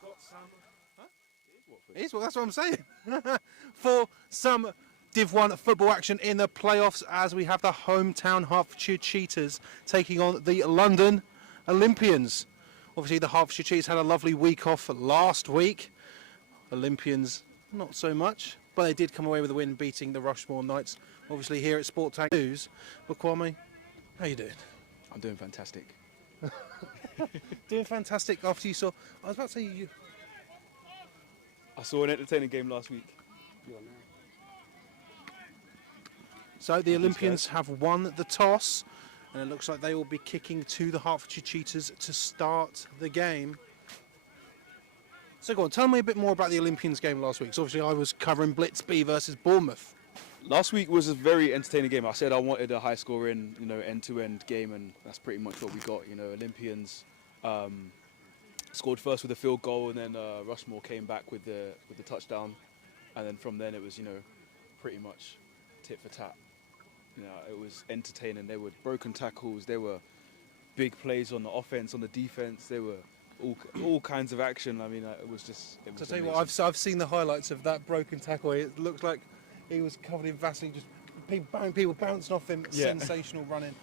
have got some... Huh? It is, well, that's what I'm saying. For some Div 1 football action in the playoffs as we have the hometown Hertfordshire Cheetahs taking on the London Olympians. Obviously the Hertfordshire Cheetahs had a lovely week off last week. Olympians not so much, but they did come away with a win beating the Rushmore Knights. Obviously here at Sport Tank News. But Kwame, how you doing? I'm doing fantastic. Doing fantastic after you saw... I was about to say you... I saw an entertaining game last week. So the Olympians have won the toss, and it looks like they will be kicking to the Hertfordshire Cheetahs to start the game. So go on, tell me a bit more about the Olympians game last week. So obviously I was covering Blitz B versus Bournemouth. Last week was a very entertaining game. I said I wanted a high-scoring, end-to-end game, and that's pretty much what we got. Olympians scored first with a field goal, and then Rushmore came back with the touchdown, and then from then it was pretty much tit for tat. It was entertaining. There were broken tackles, there were big plays on the offense, on the defense. There were all kinds of action. I mean, it was So tell you what, I've seen the highlights of that broken tackle. It looks like he was covered in Vaseline, just people bouncing off him. Yeah. Sensational running.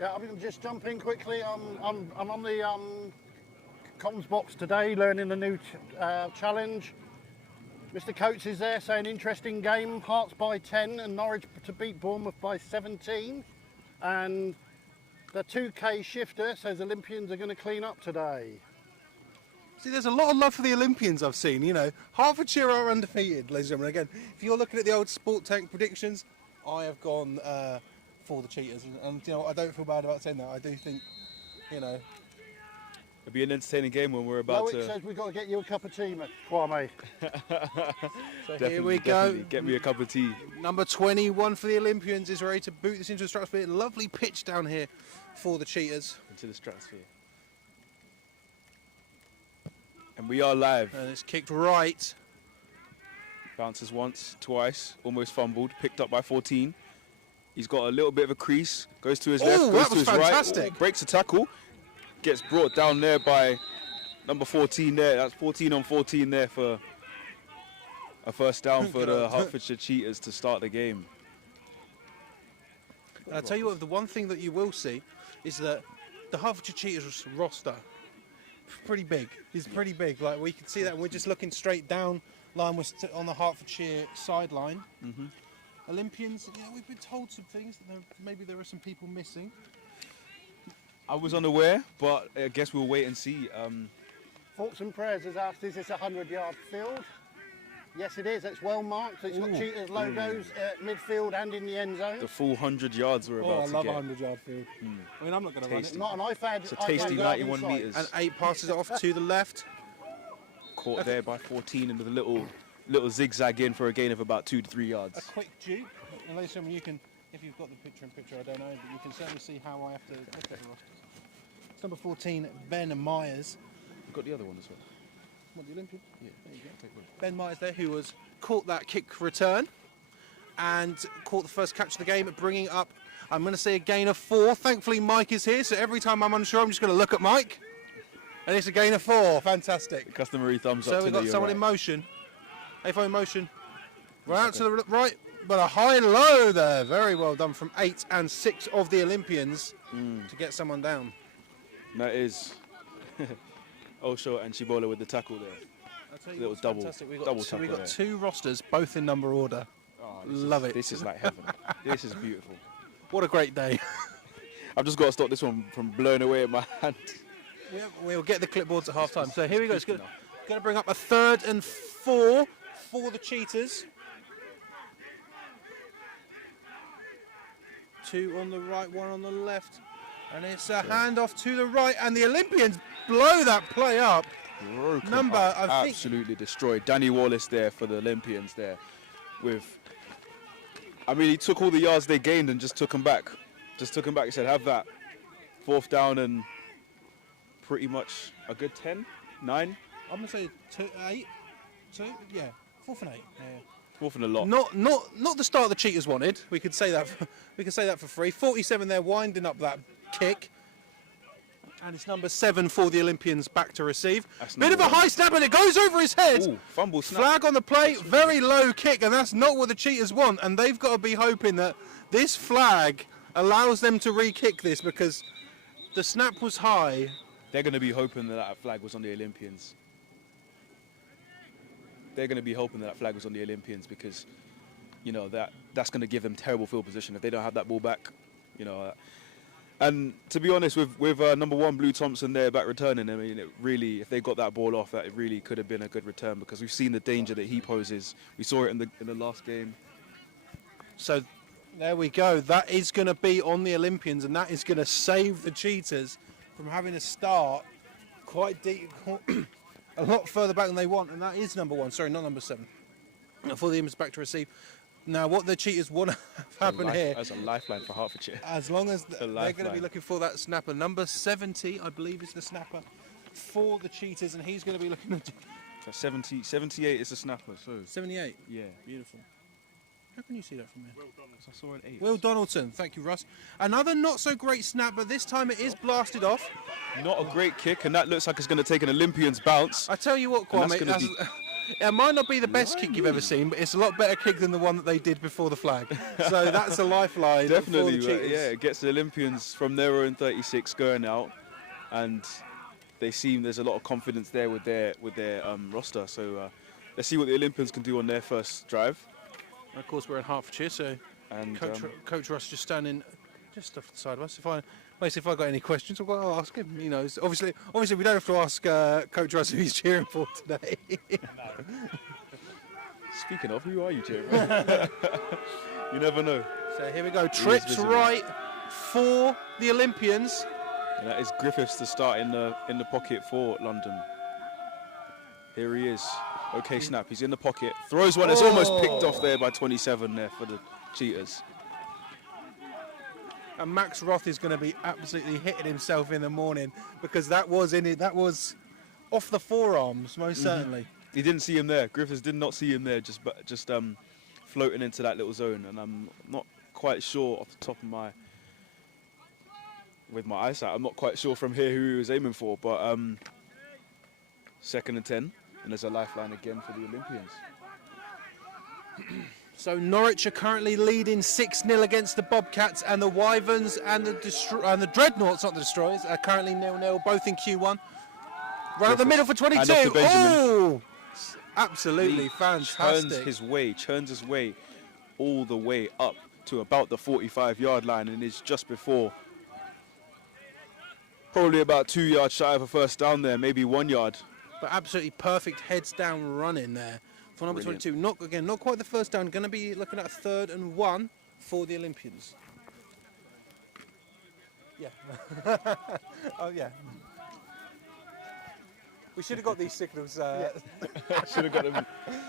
Yeah, I'm just jump in quickly. I'm on the comms box today, learning the new challenge. Mr. Coates is there saying interesting game, Hearts by 10 and Norwich to beat Bournemouth by 17. And the 2K shifter says Olympians are going to clean up today. See, there's a lot of love for the Olympians I've seen. Hertfordshire are undefeated, ladies and gentlemen. Again, if you're looking at the old Sport Tank predictions, I have gone for the Cheetahs. And I don't feel bad about saying that. I do think, It'll be an entertaining game when we're about to... It says we've got to get you a cup of tea, Kwame. So here we go. Get me a cup of tea. Number 21 for the Olympians is ready to boot this into the stratosphere. Lovely pitch down here for the Cheetahs. Into the stratosphere. And we are live. And it's kicked right. Bounces once, twice, almost fumbled, picked up by 14. He's got a little bit of a crease, goes to his left, goes to his fantastic. right, breaks a tackle, gets brought down there by number 14 there. That's 14 on 14 there for a first down for the Hertfordshire Cheetahs to start the game. I'll tell you what, the one thing that you will see is that the Hertfordshire Cheetahs roster, pretty big. It's pretty big. Like we can see that, and we're just looking straight down line on the Hertfordshire sideline. Mm-hmm. Olympians, we've been told some things that maybe there are some people missing. I was unaware, but I guess we'll wait and see. Thoughts and Prayers has asked, is this a 100-yard field? Yes, it is. It's well marked. It's got Cheetahs logos at midfield and in the end zone. The full 100 yards we're about to get. I love a 100-yard field. I mean, I'm not going to run it. Not an iPad. It's a tasty 91 metres. And 8 passes off to the left. Caught there by 14 into the little zigzag in for a gain of about 2 to 3 yards. A quick dupe. And ladies and gentlemen, you can, if you've got the picture, I don't know, but you can certainly see how I have to look at the rosters. It's number 14, Ben Myers. You've got the other one as well. What, the Olympian? Yeah, there you go. Take one. Ben Myers there, who was caught that kick return and caught the first catch of the game, bringing up, I'm going to say, a gain of 4. Thankfully, Mike is here, so every time I'm unsure, I'm just going to look at Mike. And it's a gain of 4. Fantastic. The customary thumbs up. So we've got someone in motion. A4 in motion. Right out to the right, but a high-low there. Very well done from 8 and 6 of the Olympians to get someone down. That is Osho and Chibola with the tackle there. I'll tell you little double tackle. We've got 2 rosters, both in number order. Oh, Love it. This is like heaven. This is beautiful. What a great day. I've just got to stop this one from blowing away at my hand. We'll get the clipboards at half time. So here we go. It's going to bring up a 3rd and 4 for the Cheetahs. 2 on the right, 1 on the left. And it's a handoff to the right, and the Olympians blow that play up. Absolutely destroyed. Danny Wallace there for the Olympians there. He took all the yards they gained and just took them back. He said, have that. 4th down and pretty much a good 10, 9. I'm going to say 8. 4th and 8. Yeah. Fourth and a lot. Not the start the Cheetahs wanted. We could say that. We could say that for free. 47 there, winding up that kick. And it's number 7 for the Olympians back to receive. Bit of a high snap and it goes over his head. Ooh, fumble snap. Flag on the play, very low kick, and that's not what the Cheetahs want. And they've got to be hoping that this flag allows them to re-kick this because the snap was high. They're going to be hoping that that flag was on the Olympians. They're going to be hoping that that flag was on the Olympians because, you know, that's going to give them terrible field position if they don't have that ball back, you know. And to be honest, with number 1 Blue Thompson there back returning, I mean, it really, if they got that ball off, that it really could have been a good return because we've seen the danger that he poses. We saw it in the last game. So there we go. That is going to be on the Olympians, and that is going to save the Cheetahs from having to start quite deep, a lot further back than they want. And that is number 1. Sorry, not number 7. For the Olympians back to receive. Now, what the Cheetahs want to have happen here... That's a lifeline for Hertfordshire. As long as they're going to be looking for that snapper. Number 70, I believe, is the snapper for the Cheetahs, and he's going to be looking at... So 78 is the snapper, so... 78? Yeah. Beautiful. How can you see that from here? I saw an 8. Will Donaldson, thank you, Russ. Another not-so-great snap, but this time it is blasted off. Not a great kick, and that looks like it's going to take an Olympians bounce. I tell you what, Kwame... It might not be the best kick you've ever seen, but it's a lot better kick than the one that they did before the flag. So that's a lifeline. Definitely, for the Cheetahs. yeah. It gets the Olympians from their own 36 going out, and they seem there's a lot of confidence there with their roster. So let's see what the Olympians can do on their first drive. And of course, we're in Hertfordshire, so And Coach Russ just standing just off the side of us. If I got any questions, I've got to ask him. You know, obviously, we don't have to ask Coach Russ who he's cheering for today. Speaking of, who are you cheering for? You never know. So here we go. Trips right for the Olympians. And that is Griffiths to start in the pocket for London. Here he is. Okay, snap. He's in the pocket. Throws one. It's almost picked off there by 27 there for the Cheetahs. And Max Roth is going to be absolutely hitting himself in the morning because that was off the forearms, most certainly. He didn't see him there. Griffiths did not see him there, just floating into that little zone. And I'm not quite sure off the top of with my eyesight, I'm not quite sure from here who he was aiming for. But 2nd and 10, and there's a lifeline again for the Olympians. So Norwich are currently leading 6-0 against the Bobcats, and the Wyverns and the Dreadnoughts, not the Destroyers, are currently 0-0, both in Q1. Right at the middle for 22. Oh, absolutely fantastic. Churns his way all the way up to about the 45-yard line, and is just before, probably about 2 yards shy of a first down there, maybe 1 yard. But absolutely perfect heads down running there. For number 22, not quite the first down. Going to be looking at a 3rd and 1 for the Olympians. Yeah. Oh yeah. We should have got these signals. Should have got them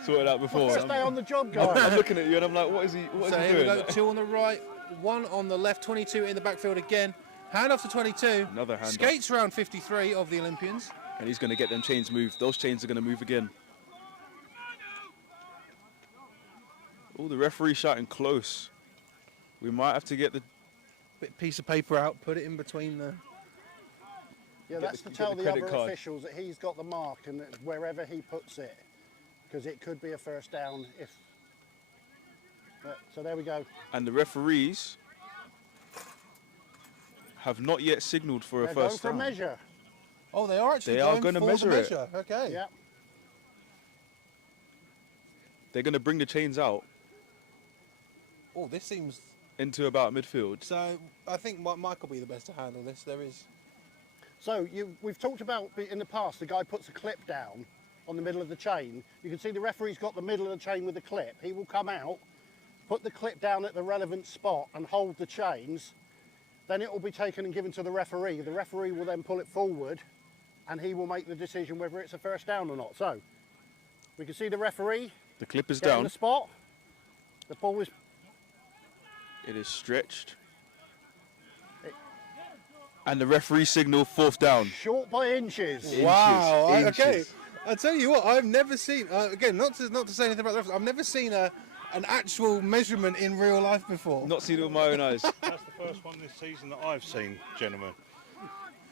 sorted out before. Stay on the job, guys. I'm looking at you and I'm like, what is he doing? So here we go. 2 on the right, 1 on the left. 22 in the backfield again. Hand off to 22. Another hand. Skates around 53 of the Olympians. And he's going to get them chains moved. Those chains are going to move again. Oh, the referee shouting close. We might have to get the piece of paper out, put it in between the... Yeah, that's to tell the other officials that he's got the mark and that wherever he puts it, because it could be a first down if... So there we go. And the referees have not yet signalled for a first down. They're going for a measure. Oh, they are actually going to measure it. Okay. Yeah. They're going to bring the chains out. Oh, this seems... into about midfield. So I think Mike will be the best to handle this. There is... So we've talked about in the past, the guy puts a clip down on the middle of the chain. You can see the referee's got the middle of the chain with the clip. He will come out, put the clip down at the relevant spot and hold the chains. Then it will be taken and given to the referee. The referee will then pull it forward and he will make the decision whether it's a first down or not. So we can see the referee. The clip is down. down. The spot. The ball is... It is stretched. And the referee signal 4th down. Short by inches. Wow. Okay. I tell you what, I've never seen, again, not to say anything about the referee, I've never seen a an actual measurement in real life before. Not seen it with my own eyes. That's the first one this season that I've seen, gentlemen.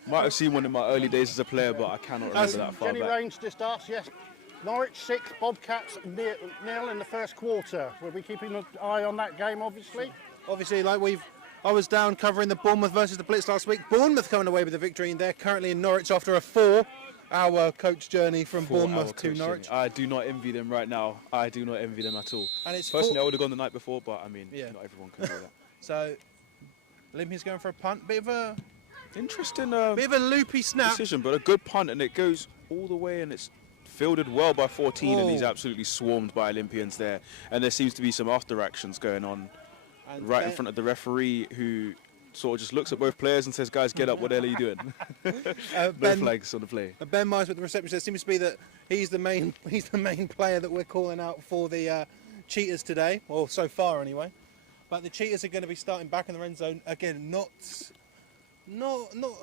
Might have seen one in my early days as a player, but I cannot remember that far Jenny back. Rains just asked, yes, Norwich 6, Bobcats 0 in the first quarter. We'll be keeping an eye on that game, obviously. Obviously, I was down covering the Bournemouth versus the Blitz last week. Bournemouth coming away with the victory, and they're currently in Norwich after a 4-hour coach journey from Bournemouth to Norwich. I do not envy them right now. I do not envy them at all. And it's Personally, I would have gone the night before, but I mean, Yeah. not everyone can do that. So, Olympians going for a punt. Bit of a Interesting loopy snap. decision, but a good punt, and it goes all the way, and it's fielded well by 14, and he's Oh. absolutely swarmed by Olympians there. And there seems to be some after actions going on And right in front of the referee, who sort of just looks at both players and says, "Guys, get up! What the hell are you doing?" No Ben, flags on the play. Ben Myers with the reception. There seems to be that he's the main player that we're calling out for the Cheetahs today, or so far anyway. But the Cheetahs are going to be starting back in the end zone again. Not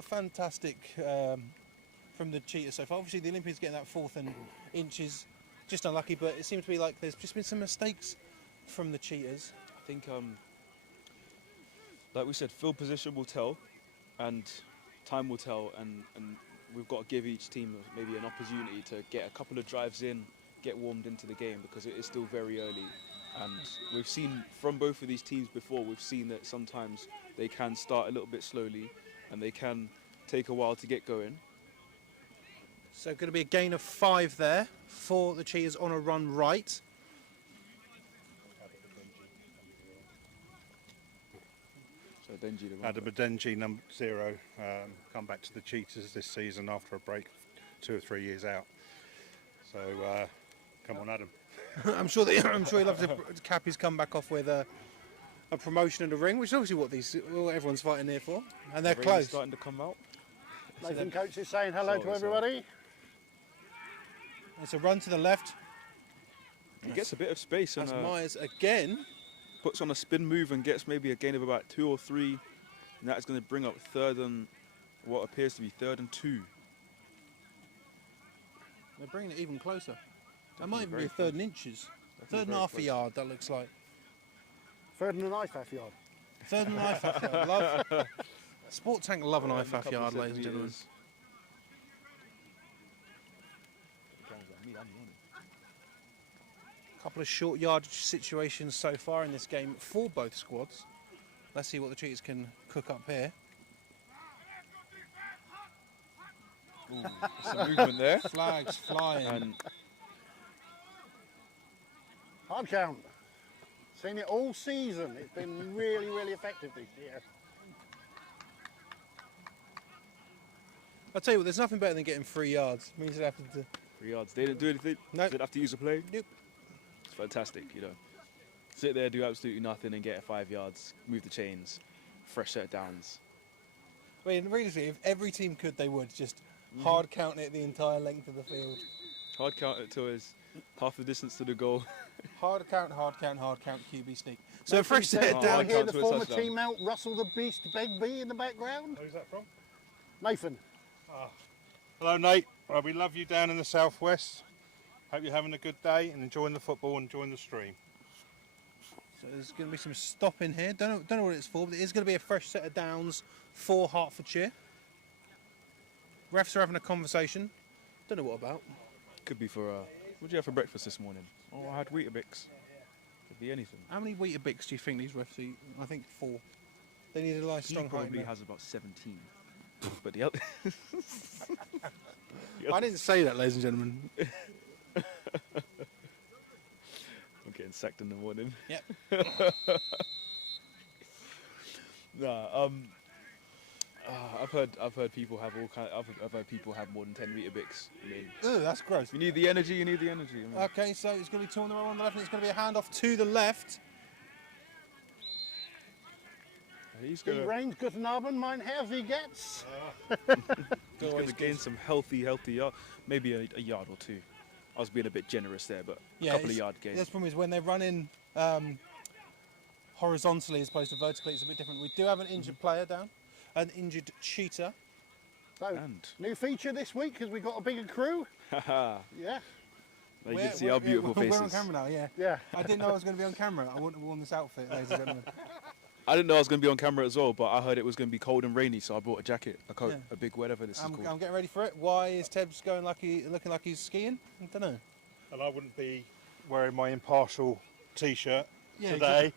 fantastic from the Cheetahs so far. Obviously, the Olympians getting that 4th and inches, just unlucky. But it seems to be like there's just been some mistakes from the Cheetahs. I think, like we said, field position will tell, and time will tell, and we've got to give each team maybe an opportunity to get a couple of drives in, get warmed into the game, because it is still very early. And we've seen from both of these teams before, we've seen that sometimes they can start a little bit slowly, and they can take a while to get going. So going to be a gain of 5 there for the Cheetahs on a run right. So Denji, the Adam Adenji, number 0, come back to the Cheetahs this season after a break, 2 or 3 years out. So come on, Adam. I'm sure he'd love to cap his comeback off with a promotion in the ring, which is obviously what everyone's fighting here for. And they're rain is close. starting to come out. Nathan Coates is saying hello to everybody. It's a run to the left. He gets a bit of space and That's Myers again. puts on a spin move and gets maybe a gain of about 2 or 3. And that is going to bring up what appears to be 3rd and 2. They're bringing it even closer. That might even very be a 3rd and inches. Definitely 3rd and very half a close. yard, that looks like. 3rd and a knife half yard. 3rd and a half yard. Love. Sport Tank love an A half couple yard, of ladies and gentlemen. centimetres. Couple of short yardage situations so far in this game for both squads. Let's see what the Cheetahs can cook up here. Some movement there. Flags flying. And Hard count. Seen it all season. It's been really, really effective this year. I'll tell you what, there's nothing better than getting 3 yards. Means they have to 3 yards. They didn't do anything. No. Didn't have to use a play. Nope. It's fantastic, you know. Sit there, do absolutely nothing, and get 5 yards. Move the chains. Fresh set of downs. I mean, really, if every team could, they would. Just hard count it the entire length of the field. Hard count it to us. Half the distance to the goal. Hard count, QB sneak. So a Nathan fresh said, set Oh, "Do I down. I hear can't the do a former touchdown." teammate Russell the Beast Begbie in the background. Who's that from? Nathan. Hello, Nate. Well, we love you down in the southwest. Hope you're having a good day and enjoying the football and enjoying the stream. So there's going to be some stopping here. Don't know what it's for, but it is going to be a fresh set of downs for Hertfordshire. Refs are having a conversation. Don't know what about. Could be for, what did you have for breakfast this morning? Oh, I had Weetabix. Could be anything. How many Weetabix do you think these refs eat? I think 4. They need a nice He strong probably height. has about 17. But the other... I didn't say that, ladies and gentlemen. I'm getting sacked in the morning. Yep. Nah, I've heard people have all kind. I've heard people have more than 10 Weetabix. I mean, Ugh, that's gross. if you need the energy, you need the energy. I mean, Okay, so it's going to be 2 on the right, 1 on the left, and it's going to be a handoff to the left. he's Die gonna Reigns, guten Abend, mein Herr, wie geht's? gain some healthy yard, maybe a yard or 2. I was being a bit generous there, but a couple of it's- yard gains. The problem is when they're running horizontally as opposed to vertically, it's a bit different. We do have an injured player down, an injured cheetah. So, And new feature this week because we got a bigger crew. haha, Yeah. You can see our beautiful faces. We're on camera now, yeah. Yeah. I didn't know I was going to be on camera. I wouldn't have worn this outfit, ladies and gentlemen. I didn't know I was going to be on camera as well, but I heard it was going to be cold and rainy, so I brought a jacket, a coat, a big whatever this is called. I'm getting ready for it. Why is Tebs looking like he's skiing? I don't know. And I wouldn't be wearing my impartial T-shirt Yeah, today.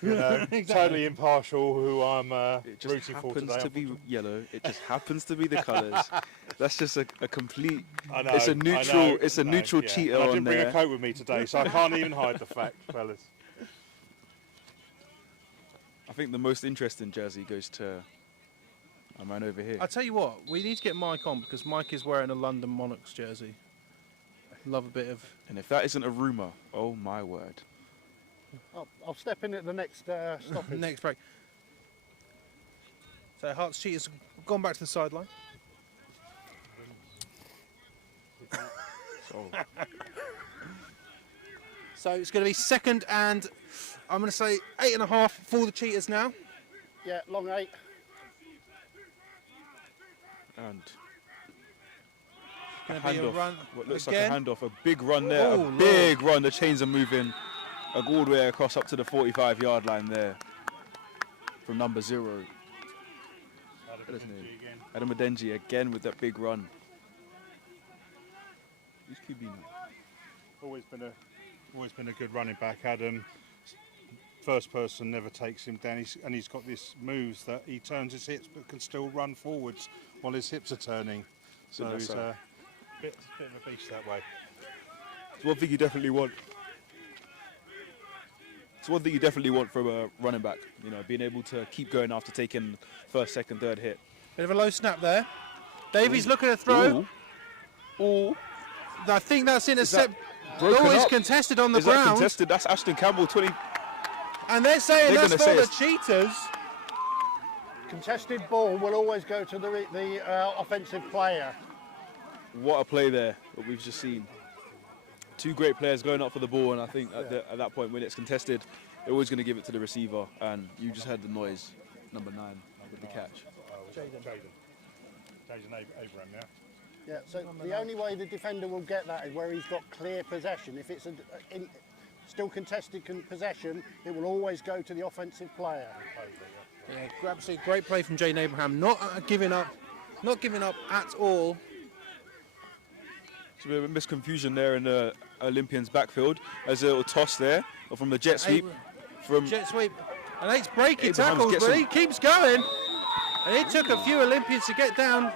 You know, Exactly. totally impartial. Who I'm It just rooting for happens today. to be yellow. It just happens to be the colours. That's just a complete. I know, It's a I neutral. know, It's a neutral yeah. cheetah And I on didn't bring there. a coat with me today, so I can't even hide the fact, fellas. I think the most interesting jersey goes to a man over here. I'll tell you what, we need to get Mike on because Mike is wearing a London Monarchs jersey. Love a bit of... And if that isn't a rumour, oh my word. I'll step in at the next stoppage. Next break. So Hertfordshire Cheetahs have gone back to the sideline. So it's going to be second and I'm going to say 8.5 for the Cheetahs now. Yeah, long 8. And Going to be a run what looks again. like a handoff, a big run there, Oh, a Lord. big run. The chains are moving all the way across up to the 45-yard line there from number 0. What is his name? Adam Adenji again with that big run. Who's QB now? Always been a good running back, Adam. First person never takes him down, and he's got this moves that he turns his hips but can still run forwards while his hips are turning. So Goodness, he's a bit of a beast that way. It's one thing you definitely want. It's one thing you definitely want from a running back. You know, being able to keep going after taking first, second, third hit. Bit of a low snap there. Davies looking to throw. Ooh. I think that's intercept. broken It's up? contested on the Is that ground. contested? That's Ashton Campbell, 20. And they're saying They're that's gonna for say the Cheetahs. Contested ball will always go to the offensive player. What a play there that we've just seen. Two great players going up for the ball, and I think at that point when it's contested, they're always going to give it to the receiver. And you just heard the noise, number 9 with the catch. Jaden Abraham, yeah. Yeah, so the only way the defender will get that is where he's got clear possession. If it's still contested possession, it will always go to the offensive player. Yeah, absolutely great play from Jane Abraham. Not giving up at all. It's a bit of a misconfusion there in the Olympians' backfield. There's a little toss there from the jet sweep. Jet sweep. And it's breaking Abrahams tackles, gets but him. he keeps going. And it took a few Olympians to get down.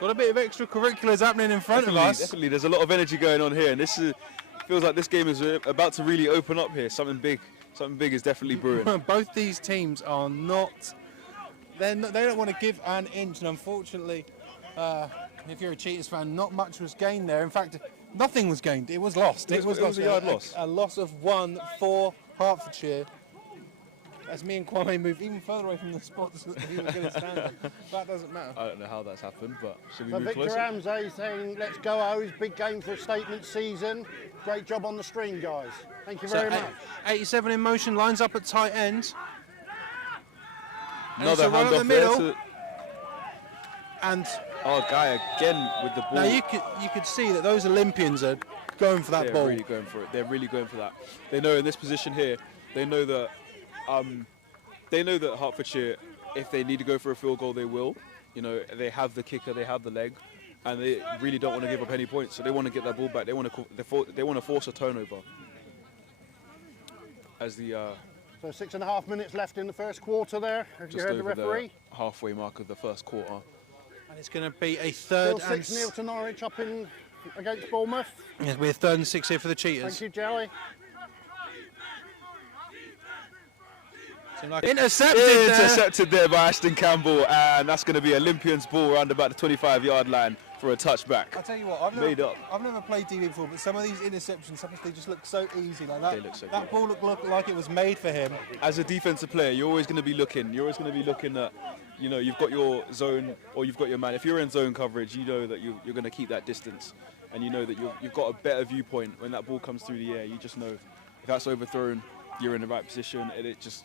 Got a bit of extracurriculars happening in front of us. Definitely, there's a lot of energy going on here, and this feels like this game is about to really open up here. Something big is definitely brewing. Both these teams are not. They don't want to give an inch, and unfortunately, if you're a Cheetahs fan, not much was gained there. In fact, nothing was gained. It was lost. It was a yard loss. A loss of 1 for Hertfordshire. As me and Kwame move even further away from the spots that we were going to stand on. That doesn't matter. I don't know how that's happened, but should we So move Victor closer? Ramsey saying, let's go O's, big game for a statement season. Great job on the string, guys. Thank you very much. 87 in motion, lines up at tight end. And it's Another a run handoff up the middle. there to And Guy again with the ball. now you could see that those Olympians are going for that They're ball. really going for it. They're really going for that. They know in this position here, they know that Hertfordshire, if they need to go for a field goal, they will. You know, they have the kicker, they have the leg, and they really don't want to give up any points. So they want to get that ball back. They want to force a turnover. As the So 6.5 minutes left in the first quarter there. Have you just heard the over the referee? halfway mark of the first quarter. And it's going to be a third Still and 6-0 to Norwich up in against Bournemouth. Yes, we're third and 6 here for the Cheetahs. Thank you, Joey. Intercepted there by Ashton Campbell, and that's going to be Olympians ball around about the 25-yard line for a touchback. I'll tell you what, I've never played DB before, but some of these interceptions, sometimes they just look so easy. Like that, They look so that good. ball looked like it was made for him. As a defensive player, you're always going to be looking. You're always going to be looking at, you know, you've got your zone or you've got your man. If you're in zone coverage, you know that you're going to keep that distance, and you know that you've got a better viewpoint when that ball comes through the air. You just know if that's overthrown, you're in the right position, and it just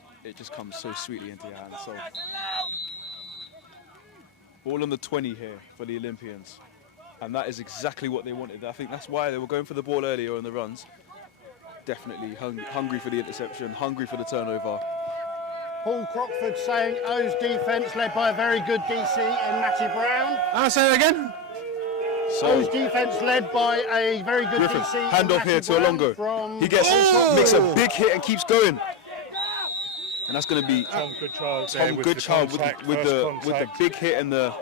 comes so sweetly into your hands. So, ball on the 20 here for the Olympians. And that is exactly what they wanted. I think that's why they were going for the ball earlier on the runs. Definitely hungry for the interception, hungry for the turnover. Paul Crockford saying O's defence led by a very good DC and Matty Brown. I'll say that again. O's defence led by a very good Griffin, DC. hand off here to Alongo. He gets makes a big hit and keeps going. And that's going to be Tom Goodchild Tom Goodchild with the big hit and the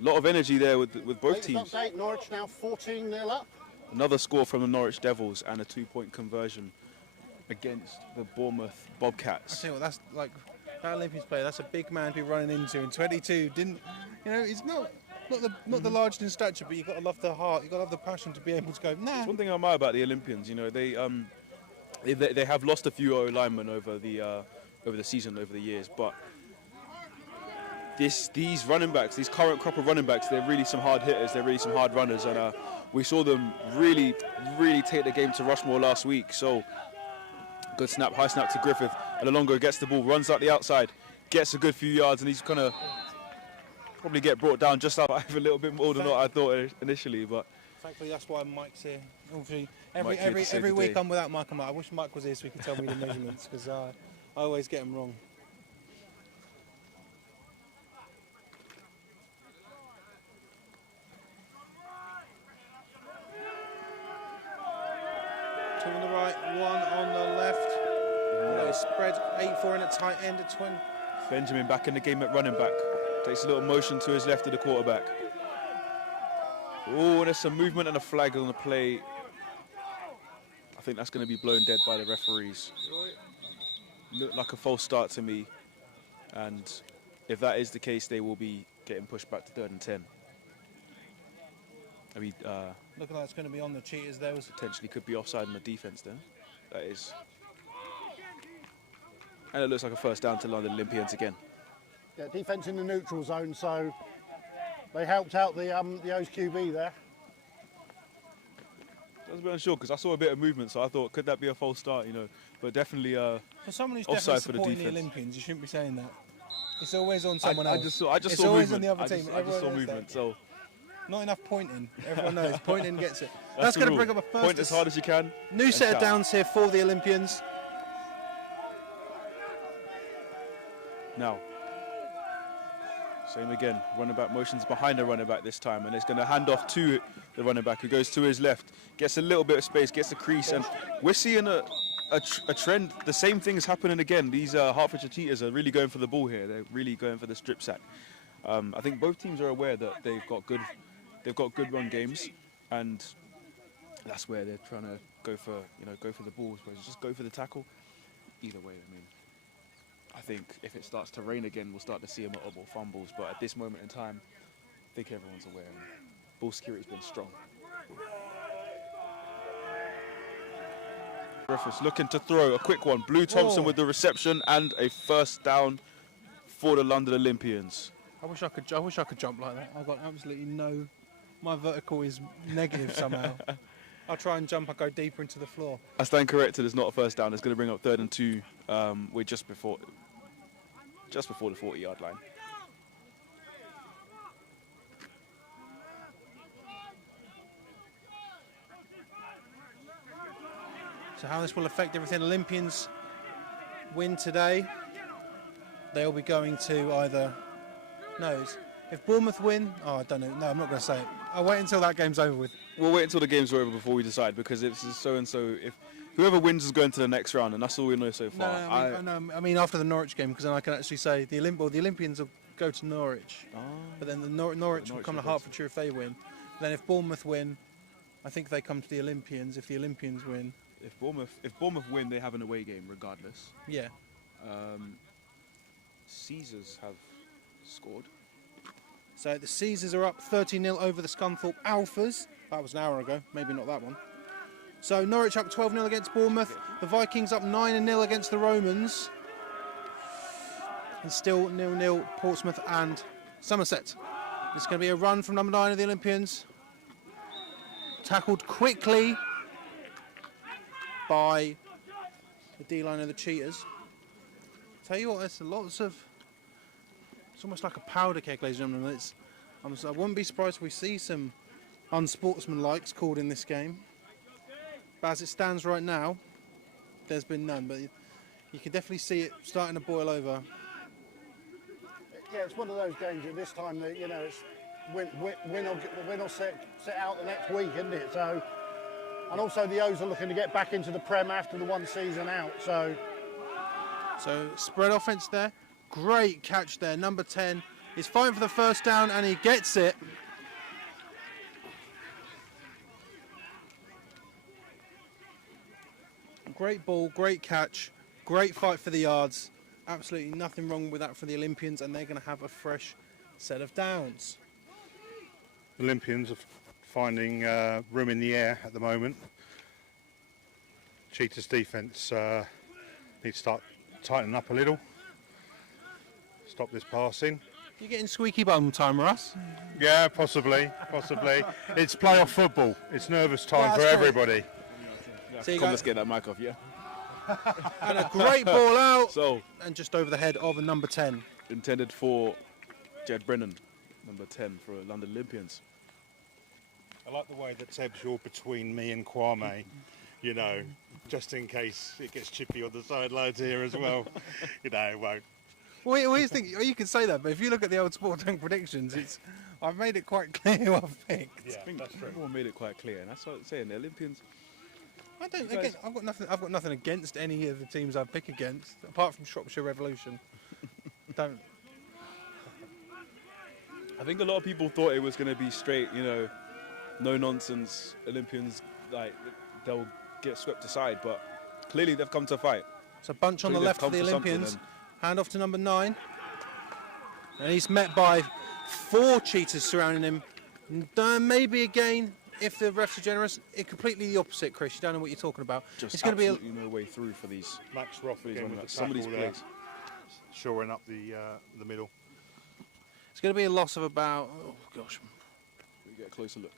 lot of energy there with both teams. Update, Norwich now 14-0 up. Another score from the Norwich Devils and a 2-point conversion against the Bournemouth Bobcats. I tell you what, that's like that Olympians player. That's a big man to be running into. And 22 didn't, he's not the largest in stature, but you've got to love the heart. You've got to love the passion to be able to go. Nah. That's one thing I admire about the Olympians. They have lost a few O linemen over the season, over the years, but these running backs, these current crop of running backs, they're really some hard hitters. They're really some hard runners, and we saw them really take the game to Rushmore last week. So good snap, high snap to Griffith. And Alongo gets the ball, runs out the outside, gets a good few yards, and he's gonna probably get brought down just out a little bit more than what I thought initially. But thankfully, that's why Mike's here. Obviously, Mike here to save every the week day. I'm without Mike. I'm like, I wish Mike was here so he could tell me the measurements, because I always get them wrong. Two on the right, one on the left. Spread 8-4 in a tight end at 20. Benjamin back in the game at running back. Takes a little motion to his left of the quarterback. Oh, there's some movement and a flag on the play. I think that's going to be blown dead by the referees. Looked like a false start to me. And if that is the case, they will be getting pushed back to 3rd and 10. I mean, Looking like it's going to be on the Cheetahs. There was potentially could be offside in the defense then. That is. And it looks like a first down to London Olympians again. Yeah, defence in the neutral zone, so they helped out the O's QB there. I was a bit unsure because I saw a bit of movement, so I thought, could that be a false start, But definitely for someone who's offside definitely for the supporting the defense. Olympians, you shouldn't be saying that. It's always on someone I else. just it's saw always movement. on the other team. I just saw Everyone knows movement, that. so Not enough pointing. Everyone knows pointing gets it. that's going the to bring rule. up a first. Point as hard as you can. New and set of shout. downs here for the Olympians. Now, same again. Running back motions behind the running back this time, and it's going to hand off to the running back who goes to his left, gets a little bit of space, gets the crease, and we're seeing a trend. The same thing is happening again. These Hertfordshire Cheetahs are really going for the ball here. They're really going for the strip sack. I think both teams are aware that they've got good run games, and that's where they're trying to go for the balls. Whereas just go for the tackle. Either way, I think if it starts to rain again, we'll start to see a lot more fumbles. But at this moment in time, I think everyone's aware. Ball security's been strong. Griffiths looking to throw a quick one. Blue Thompson with the reception and a first down for the London Olympians. I wish I could jump like that. I've got absolutely no. My vertical is negative somehow. I'll try and jump. I go deeper into the floor. I stand corrected. It's not a first down. It's going to bring up 3rd and 2. We're just before the 40-yard line. So how this will affect everything? Olympians win today. They'll be going to either. No, if Bournemouth win, I don't know. No, I'm not going to say it. I'll wait until that game's over with. We'll wait until the game's over before we decide, because it's so and so. If whoever wins is going to the next round, and that's all we know so far. I mean after the Norwich game, because then I can actually say the Olympians will go to Norwich, but then the Norwich will come to Hertfordshire if they win. Then if Bournemouth win, I think they come to the Olympians. If the Olympians win, if Bournemouth win, they have an away game regardless. Yeah. Caesars have scored. So the Caesars are up 30-0 over the Scunthorpe Alphas. That was an hour ago, maybe not that one. So Norwich up 12-0 against Bournemouth. The Vikings up 9-0 against the Romans. And still 0-0 Portsmouth and Somerset. It's going to be a run from number 9 of the Olympians. Tackled quickly by the D-line of the Cheetahs. Tell you what, it's almost like a powder keg, ladies and gentlemen. I wouldn't be surprised if we see some unsportsmanlikes called in this game. But as it stands right now, there's been none. But you can definitely see it starting to boil over. Yeah, it's one of those games at this time that, you know, it's win or sit out the next week, isn't it? So, and also the O's are looking to get back into the Prem after the one season out. So spread offense there. Great catch there. Number 10 is fighting for the first down and he gets it. Great ball, great catch, great fight for the yards. Absolutely nothing wrong with that for the Olympians, and they're going to have a fresh set of downs. Olympians are finding room in the air at the moment. Cheetahs defence need to start tightening up a little. Stop this passing. You're getting squeaky bum time, Russ. Yeah, possibly. It's playoff football. It's nervous time for everybody. So you Let's get that mic off, yeah? and a great ball out, So, and just over the head of a number 10. intended for Jed Brennan, number 10 for London Olympians. I like the way that Seb's you're between me and Kwame, you know, just in case it gets chippy on the sidelines here as well. You know, it won't. Well, you think you can say that, but if you look at the old Sport Tank predictions, I've made it quite clear who I've picked. Yeah, that's true. Everyone made it quite clear, and that's what I'm saying. The Olympians. I've got nothing against any of the teams I pick against, apart from Shropshire Revolution. Don't. I think a lot of people thought it was going to be straight, you know, no nonsense. Olympians, like they'll get swept aside, but clearly they've come to fight. It's a bunch on the Clearly left they've for the come for Olympians. something, Hand off to number 9, and he's met by 4 cheaters surrounding him. And, maybe again, if the refs are generous, it's completely the opposite, Chris. You don't know what you're talking about. Just it's going to be absolutely no way through for these. Max Roth for these again running with the backs. Some of these tackle there, plays. shoring up the middle. It's going to be a loss of about, oh gosh, We get a closer look.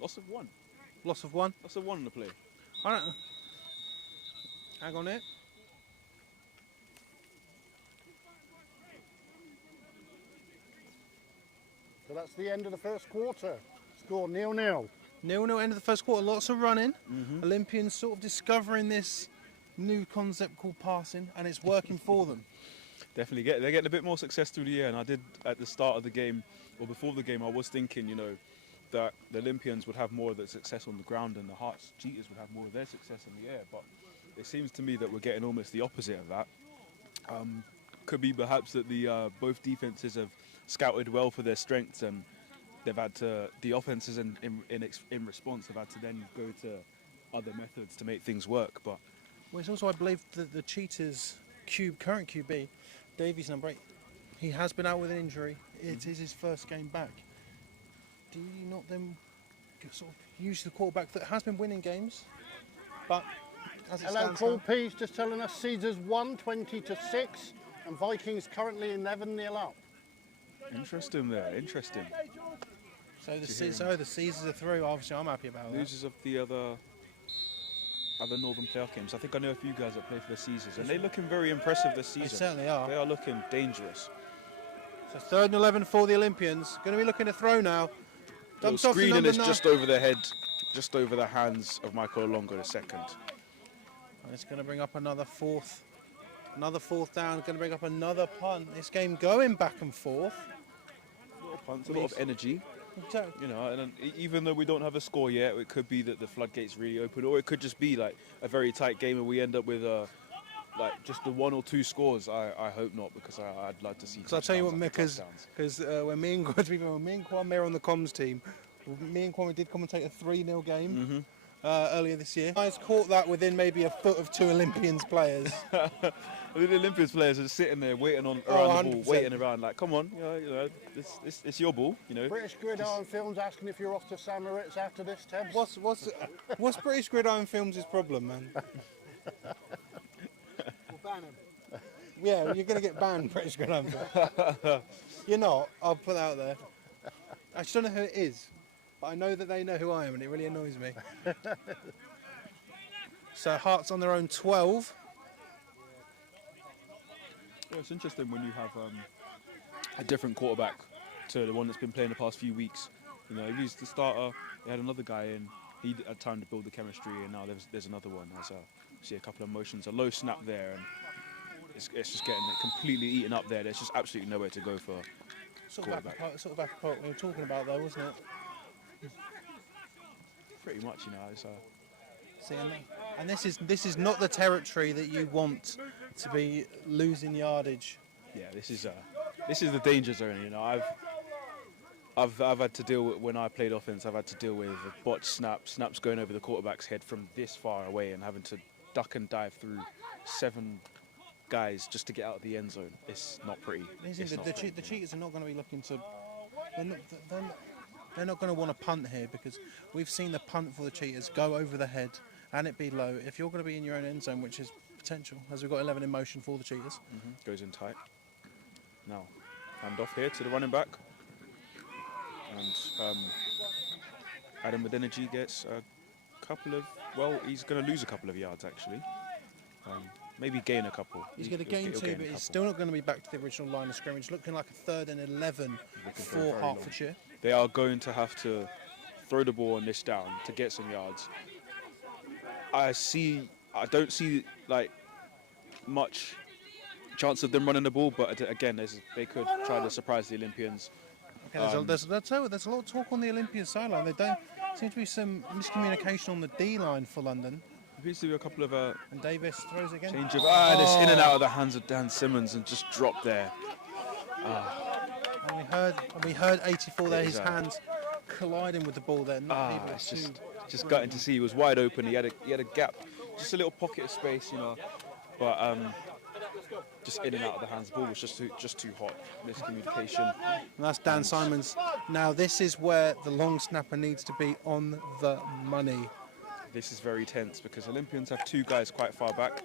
Loss of 1. loss of 1. Loss of 1 in the play. I don't know. Hang on it. So that's the end of the first quarter. Score 0-0. 0-0 end of the first quarter. Lots of running. Olympians sort of discovering this new concept called passing, and it's working for them. Definitely they're getting a bit more success through the year, and I did at the start of the game or before the game I was thinking, you know, that the Olympians would have more of the success on the ground and the Hearts Cheetahs would have more of their success in the air, but it seems to me that we're getting almost the opposite of that. Could be perhaps that the both defenses have scouted well for their strengths, and they've had to, the offenses in response have had to then go to other methods to make things work. But Well, it's also, I believe, the Cheetahs' current QB, Davies, number 8, he has been out with an injury. It is his first game back. Do you not then sort of use the quarterback that has been winning games, but as it Hello, stands Paul now, Pease just telling us Caesars won 20-6 and Vikings currently 11-0 up. interesting there, interesting. so the Caesars are through. Obviously, I'm happy about that. Losers of the other Northern playoff games. I think I know a few guys that play for the Caesars, and they're looking very impressive this They season. certainly are. They are looking dangerous. So 3rd and 11 for the Olympians. Going to be looking to throw now. The Dumps off to screening number is 9. just over the head, just over the hands of Michael Olonga, the second. And it's going to bring up another fourth down. Going to bring up another punt. This game going back and forth. A lot of punts, a lot of energy. Exactly. You know, and even though we don't have a score yet, it could be that the floodgates really open, or it could just be like a very tight game and we end up with like just the 1 or 2 scores. I hope not, because I'd like to see. So I'll tell you what, touchdowns because when me and Kwame are on the comms team, me and Kwame did commentate a 3-0 game earlier this year. Guys caught that within maybe a foot of 2 Olympians players. The Olympians players are sitting there waiting around the 100%. ball, waiting around like, come on, you know, it's your ball, you know. British Gridiron Films asking if you're off to Samaritz after this, Tebs. What's British Gridiron Films' problem, man? We'll ban him. Yeah, you're going to get banned, British Gridiron Films. You're not. I'll put that out there. I just don't know who it is, but I know that they know who I am, and it really annoys me. So Hearts on their own 12. Well, it's interesting when you have a different quarterback to the one that's been playing the past few weeks. You know, if he's the starter, they had another guy in. He had time to build the chemistry, and now there's another one. See a couple of motions, a low snap there, and it's just getting completely eaten up there. There's just absolutely nowhere to go for quarterback. Sort of apropos we were talking about, though, wasn't it? Pretty much, you know. It's, See, and this is not the territory that you want to be losing yardage. yeah, this is the danger zone. You know, I've had to deal with, when I played offense, I've had to deal with botched snaps going over the quarterback's head from this far away, and having to duck and dive through 7 guys just to get out of the end zone. It's not pretty. The Cheetahs are not going to be looking to. They're not going to want to punt here, because we've seen the punt for the Cheetahs go over the head and it be low. If you're going to be in your own end zone, which is potential, as we've got 11 in motion for the Cheetahs. Goes in tight. Now, hand off here to the running back. And Adam with energy gets a couple of, well, he's going to lose a couple of yards actually. Maybe gain a couple. He's going to gain 2, but he's still not going to be back to the original line of scrimmage. Looking like a 3rd and 11 for Hertfordshire. They are going to have to throw the ball on this down to get some yards. I don't see like much chance of them running the ball, but again, they could try to surprise the Olympians. Okay, there's a lot of talk on the Olympian sideline. There seems to be some miscommunication on the D line for London. There seems to be a couple of and Davis throws again. change of and it's in and out of the hands of Dan Simmons and just dropped there. And we heard 84 there. His hands colliding with the ball there. It's just gutting to see. He was wide open. He had a gap, just a little pocket of space, you know. But just in and out of the hands. The ball was just too hot. Miscommunication. And that's Dan Simons. Now this is where the long snapper needs to be on the money. This is very tense because Olympians have 2 guys quite far back,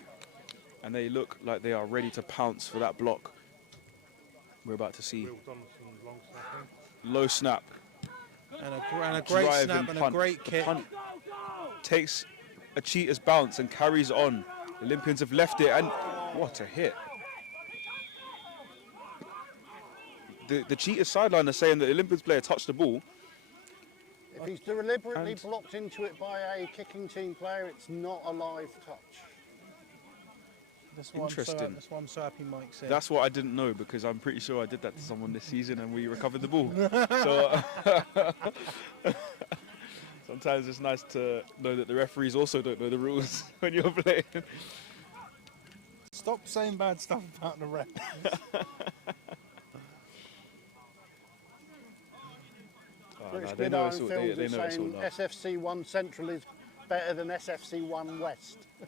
and they look like they are ready to pounce for that block. We're about to see low snap. And a great snap and a great kick. Punt takes a Cheetah's bounce and carries on. Olympians have left it, and what a hit. The Cheetahs sideline are saying that the Olympians player touched the ball. If he's deliberately blocked into it by a kicking team player, it's not a live touch. Interesting. That's why I'm so happy Mike said. That's what I didn't know, because I'm pretty sure I did that to someone this season and we recovered the ball. So sometimes it's nice to know that the referees also don't know the rules when you're playing. Stop saying bad stuff about the ref. British Gridiron Films is saying SFC 1 Central is better than SFC 1 West. I'm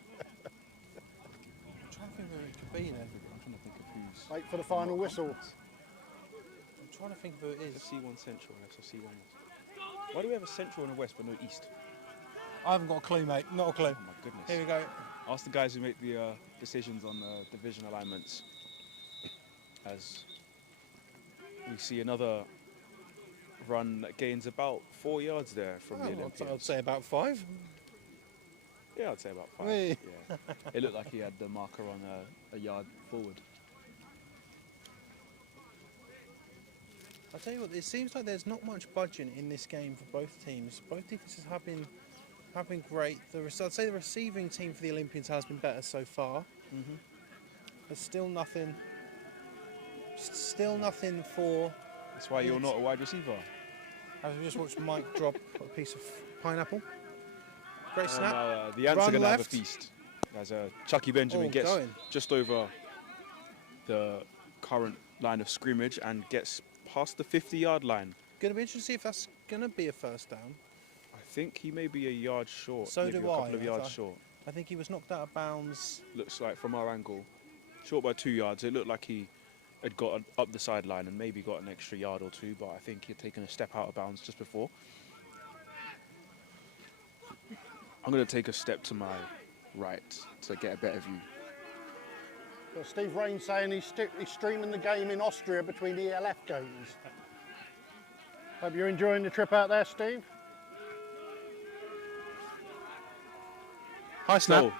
trying to think where it could be then. I'm trying to think of who's... Wait for the final whistle. I'm trying to think of who it is. SFC 1 Central and SFC 1 West. Why do we have a Central and a West but no East? I haven't got a clue, mate. Not a clue. Oh my goodness. Here we go. Ask the guys who make the decisions on division alignments. As we see another run that gains about 4 yards there from the Olympians. I'd say about 5. Yeah, I'd say about 5. Hey. Yeah. It looked like he had the marker on a yard forward. I'll tell you what, it seems like there's not much budging in this game for both teams. Both defences have been great. I'd say the receiving team for the Olympians has been better so far. There's still nothing for... That's why you're not a wide receiver. As we just watched Mike drop a piece of pineapple. Great snap. The Ants are going to have a left. feast. As Chucky Benjamin gets just over the current line of scrimmage and gets past the 50-yard line. Going to be interesting to see if that's going to be a first down. I think he may be a yard short. So maybe do a couple of yards short. I think he was knocked out of bounds. Looks like from our angle. Short by 2 yards. It looked like he had got up the sideline and maybe got an extra yard or 2, but I think he'd taken a step out of bounds just before. I'm going to take a step to my right to get a better view. Well, Steve Rain saying he's streaming the game in Austria between ELF games. Hope you're enjoying the trip out there, Steve. High snap. So,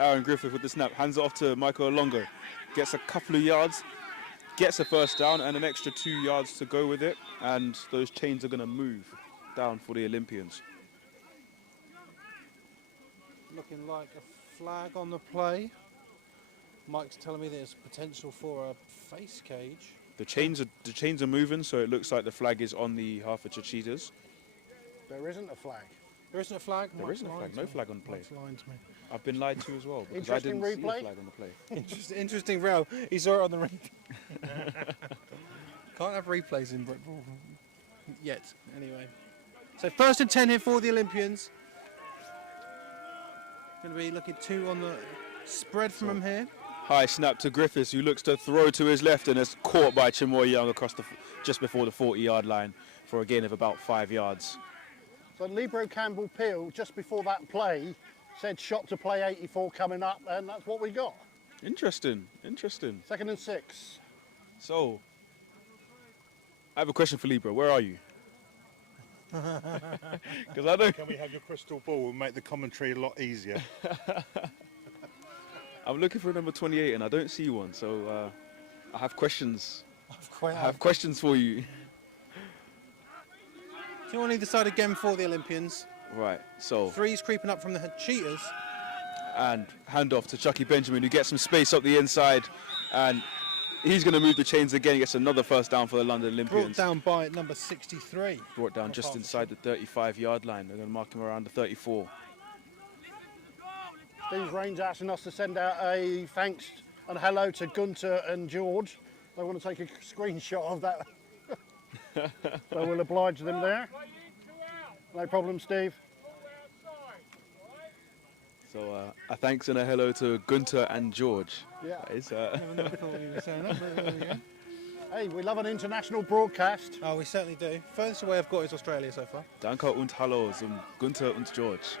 Aaron Griffith with the snap. Hands it off to Michael Alongo. Gets a couple of yards. gets a first down and an extra 2 yards to go with it, and those chains are going to move down for the Olympians. Looking like a flag on the play. Mike's telling me there's potential for a face cage. The chains are moving, so it looks like the flag is on the Hertfordshire Cheetahs. There isn't a flag. There isn't a flag? There isn't a flag. No flag on the play. Mike's lying to me. I've been lied to as well, because I Interesting didn't see a replay. flag on the play. Interesting row. He saw it on the replay. Can't have replays in Britball yet, anyway. So 1st and 10 here for the Olympians. Going to be looking 2 on the spread from him here. High snap to Griffiths, who looks to throw to his left and is caught by Chimoy Young across just before the 40-yard line for a gain of about 5 yards. So Libro Campbell Peel, just before that play, said shot to play 84 coming up, and that's what we got. Interesting. 2nd and 6. So, I have a question for Libro. Where are you? Because I don't. Can we have your crystal ball and make the commentary a lot easier? I'm looking for number 28 and I don't see one. So I have questions. I have questions for you. 2 on either side again for the Olympians. Right. So 3's creeping up from the Cheetahs. and handoff to Chucky Benjamin, who gets some space up the inside, and he's going to move the chains again. He gets another first down for the London Olympians. Brought down by number 63. Brought down just inside the 35-yard line. They're going to mark him around the 34. Steve Rain's asking us to send out a thanks and hello to Gunter and George. They want to take a screenshot of that. So we'll oblige them there. No problem, Steve. So a thanks and a hello to Gunter and George. Yeah. That is, Never thought we were saying that, but there we go. Hey, we love an international broadcast. Oh, we certainly do. Furthest away I've got is Australia so far. Danke und Hallo zum Gunter und George.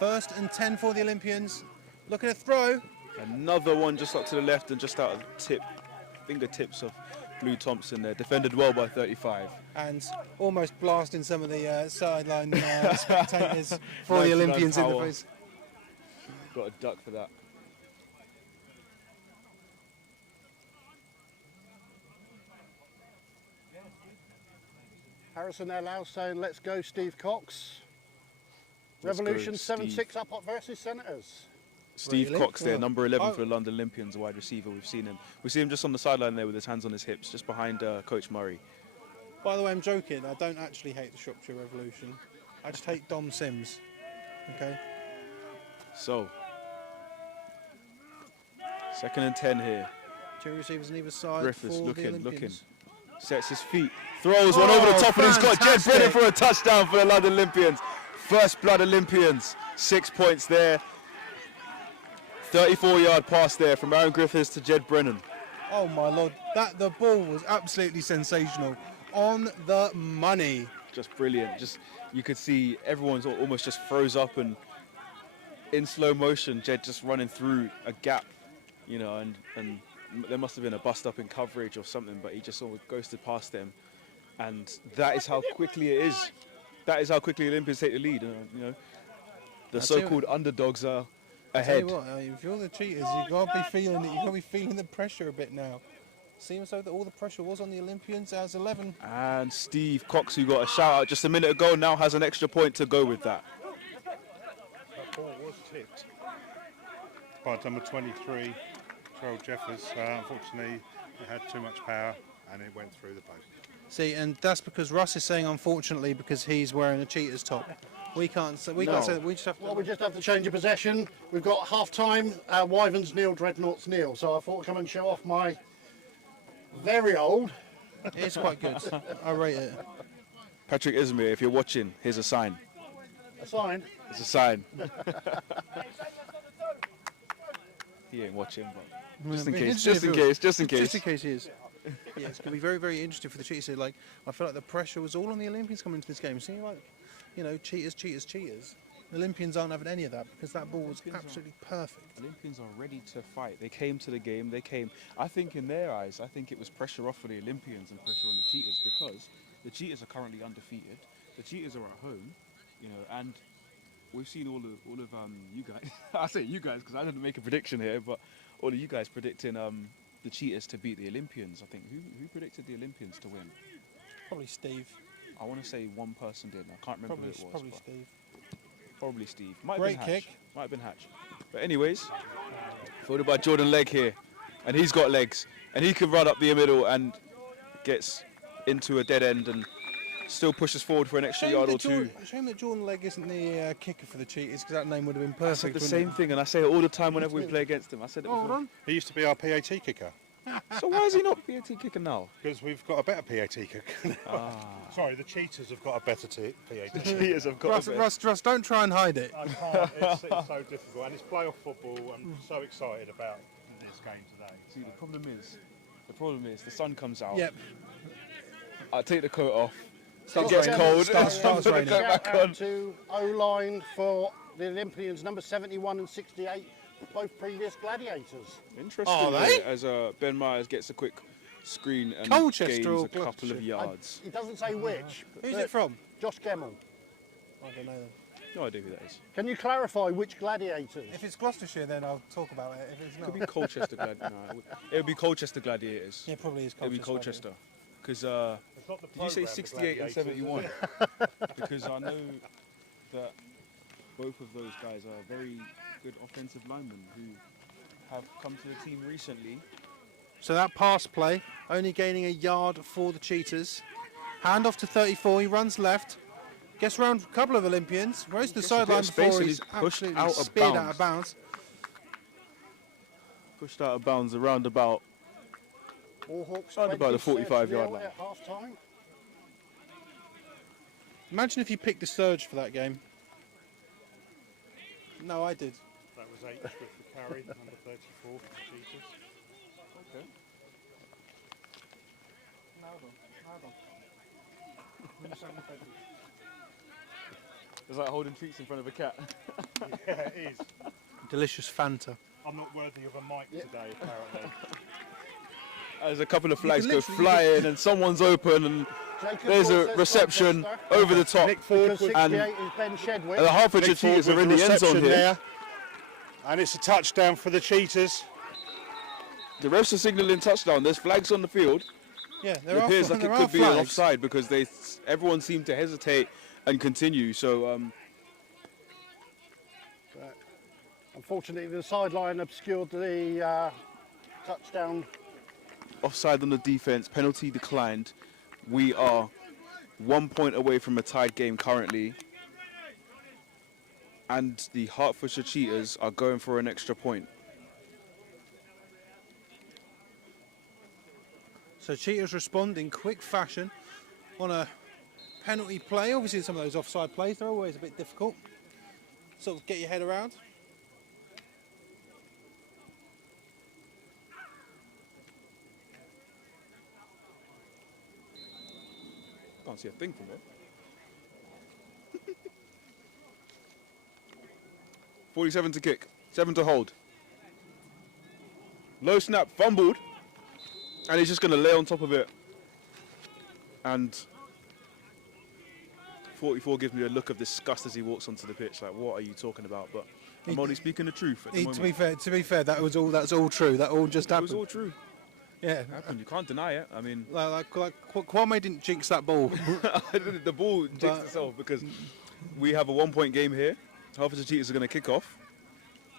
1st and 10 for the Olympians. Look at a throw. Another one just up to the left and just out of the fingertips of Blue Thompson there. Defended well by 35. And almost blasting some of the sideline spectators for the 99 Olympians in the power. face. Got a duck for that. Harrison L. saying, let's go, Steve Cox. Let's go, Revolution Steve. 7-6 up versus Senators. Steve Really? Cox there, Oh. number 11 Oh. for the London Olympians, wide receiver. We've seen him. We see him just on the sideline there with his hands on his hips, just behind Coach Murray. By the way, I'm joking. I don't actually hate the Shropshire Revolution. I just hate Dom Sims. Okay? So, 2nd and 10 here. 2 receivers on either side Griffiths for looking, the Olympians. Sets his feet, throws one over the top, and he's got Jed fantastic. Brennan for a touchdown for the London Olympians. First blood Olympians, 6 points there. 34-yard pass there from Aaron Griffiths to Jed Brennan. Oh my lord, the ball was absolutely sensational. On the money. Just brilliant. Just you could see everyone's almost just froze up, and in slow motion, Jed just running through a gap, you know, and there must have been a bust up in coverage or something, but he just sort of ghosted past them, and that is how quickly it is. That is how quickly the Olympians take the lead. You know, the I'll tell you so-called underdogs are Tell ahead. you what, if you're the Cheetahs, you've got to be feeling it. You've got to be feeling the pressure a bit now. Seems so that all the pressure was on the Olympians as 11. And Steve Cox, who got a shout out just a minute ago, now has an extra point to go with that. That ball was tipped by number 23, Gerald Jeffers. Unfortunately, it had too much power and it went through the post. See, and that's because Russ is saying unfortunately because he's wearing a Cheetahs top. We can't say can't say that. We just have to. Well, we just have to change of possession. We've got half-time, Wyverns nil, Dreadnoughts nil. So I thought I'd come and show off my very old. It's quite good. I rate it. Patrick Izmir, if you're watching, here's a sign. A sign. It's a sign. He ain't watching, but just in case, just in case, just in case. Just in case he is. Yeah, it's going to be very, very interesting for the Cheetahs. Like, I feel like the pressure was all on the Olympians coming into this game. See, like, you know, Cheetahs. The Olympians aren't having any of that because that ball was absolutely perfect. Olympians are ready to fight. They came to the game. They came. I think in their eyes, I think it was pressure off for the Olympians and pressure on the Cheetahs because the Cheetahs are currently undefeated. The Cheetahs are at home, you know, and we've seen all of you guys. I say you guys because I didn't make a prediction here, but all of you guys predicting the Cheetahs to beat the Olympians. I think who predicted the Olympians to win? Probably Steve. I want to say one person did. I can't remember who it was. Probably but Steve. Probably Steve. Might Great have been Hatch. kick. Might have been Hatch. But anyways, forwarded by Jordan Legg here, and he's got legs, and he can run up the middle and gets into a dead end and still pushes forward for an extra yard or two. Shame that Jordan Legg isn't the kicker for the Cheetahs, because that name would have been I said perfect. the same thing, and I say it all the time whenever we play against him. I said it Hold before. on. He used to be our PAT kicker. So why is he not PAT kicker now? Because we've got a better PAT kicker now. Sorry, the Cheetahs have got a better PAT The kicker. Cheetahs have got Russ, don't try and hide it. I can't, it's so difficult, and it's playoff football. I'm so excited about this game today. See, the problem is the sun comes out. Yep. I take the coat off. Starts It gets raining. cold. Starts Put the raining. coat back Shout on. out to O-line for the Olympians, number 71 and 68, both previous gladiators. Interesting. Are they? As Ben Myers gets a quick screen and Colchester gains or a couple of Gloucestershire? yards. It doesn't say which. Who's it from? Josh Gemmell. I don't know then. No idea who that is. Can you clarify which gladiators? If it's Gloucestershire, then I'll talk about it. If it's not, Could be Colchester Gladiators. No, it would be Colchester Gladiators. yeah, probably is It would be Colchester. Colchester. Because It's not the did you say programme, the 68 and gladiators, is 71? it? Because I know that both of those guys are very good offensive linemen who have come to the team recently. So that pass play, only gaining a yard for the Cheetahs. Hand off to 34, he runs left. Gets around a couple of Olympians. Goes to the Gets a bit sideline of space before and he's he's pushed absolutely out of speared out bounds. of bounds. Pushed out of bounds around about. Warhawks Round about the 20, 45-yard 30 line. at half time. Imagine if you picked the surge for that game. No, I did. That was 8 with the carry, number 34 for the Cheetahs. Okay. It's like holding treats in front of a cat. Yeah, it is. Delicious Fanta. I'm not worthy of a mic today, apparently. As a couple of flags go literally- flying and someone's open and Jacob there's a Ford says reception Colchester. over the top. Nick Ford Because with 68 and- is Ben Shedwick. The Hertfordshire Nick Ford Cheetahs are with in the end zone reception here. there. And it's a touchdown for the Cheetahs. The refs are signalling touchdown. There's flags on the field. Yeah, It there are, appears like there it are could be an flags. offside because everyone seemed to hesitate and continue. So Unfortunately, the sideline obscured the touchdown. offside on the defense, penalty declined. We are 1 point away from a tied game currently. And the Hertfordshire Cheetahs are going for an extra point. So Cheetahs respond in quick fashion on a penalty play. Obviously, some of those offside plays, they're always a bit difficult. Sort of get your head around. Can't see a thing from it. 47 to kick, 7 to hold. Low snap, fumbled. And he's just going to lay on top of it. And 44 gives me a look of disgust as he walks onto the pitch. Like, what are you talking about? But I'm only speaking the truth at the To moment. be fair, that's all true. That all just It happened. was all true. Yeah, Happened. You can't deny it. I mean, like Kwame didn't jinx that ball. the ball jinxed itself because we have a 1 point game here. Hertfordshire Cheetahs are going to kick off.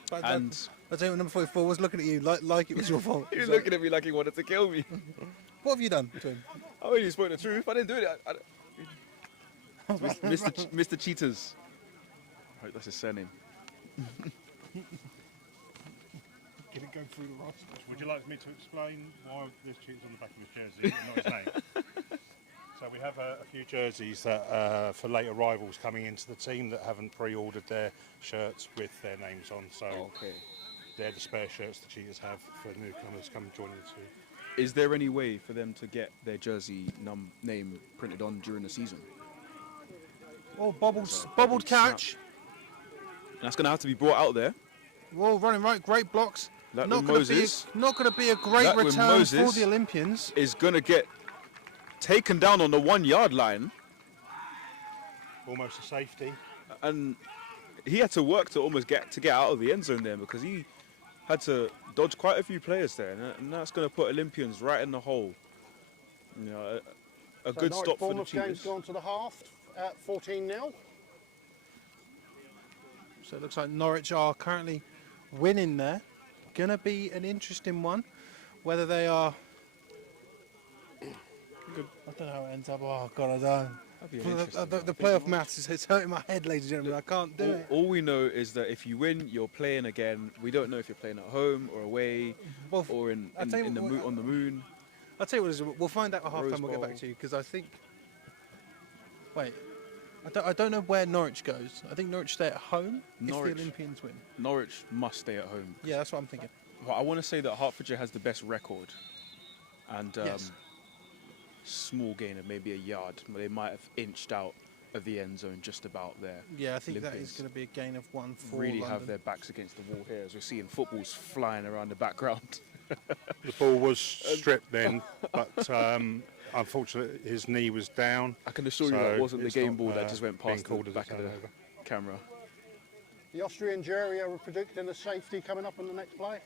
But And I tell you, number 44 was looking at you like it was your fault. he was looking at me like he wanted to kill me. What have you done to him? I only spoke the truth. I didn't do it. Mr. Cheetahs. I hope that's his surname. Can it go through the roster? Would you like me to explain why this Cheetah's on the back of his jersey and not his name? So we have a few jerseys that for late arrivals coming into the team that haven't pre-ordered their shirts with their names on. So Okay. they're the spare shirts the Cheetahs have for newcomers coming joining the team. Is there any way for them to get their jersey name printed on during the season? Oh, bobbled catch. And that's going to have to be brought out there. Well, running right, great blocks. That Not with going Moses to be a great That with return for Moses. the Olympians. is going to get taken down on the 1 yard line. Almost a safety. And he had to work to almost get out of the end zone there because he had to dodged quite a few players there, and that's going to put Olympians right in the hole. You know, a So good Norwich stop for the Bournemouth game's Cheetahs. gone to the half at 14-0. So it looks like Norwich are currently winning there. Going to be an interesting one. Whether they are... I don't know how it ends up. Oh, God, I don't. That'd be an interesting one. The playoff maths is hurting my head, ladies and gentlemen. I can't do it. All we know is that if you win, you're playing again. We don't know if you're playing at home or away Well, or I'll tell you on the moon. I'll tell you what it is. We'll find out at half Rose time. We'll get back Bowl. to you because I think... Wait. I don't know where Norwich goes. I think Norwich stay at home if Norwich. the Olympians win. Norwich must stay at home. Yeah, that's what I'm thinking. Well, I want to say that Hertfordshire has the best record, and Yes. small gain of maybe a yard. They might have inched out of the end zone just about there. Yeah, I think that Olympians is going to be a gain of 1 for really London. have their backs against the wall here as we're seeing footballs flying around the background. The ball was stripped then, but unfortunately his knee was down. I can assure you So that wasn't the it's game not, ball that just went being past the called as a back of the turnover. camera. The Austrian jury are predicting a safety coming up in the next play.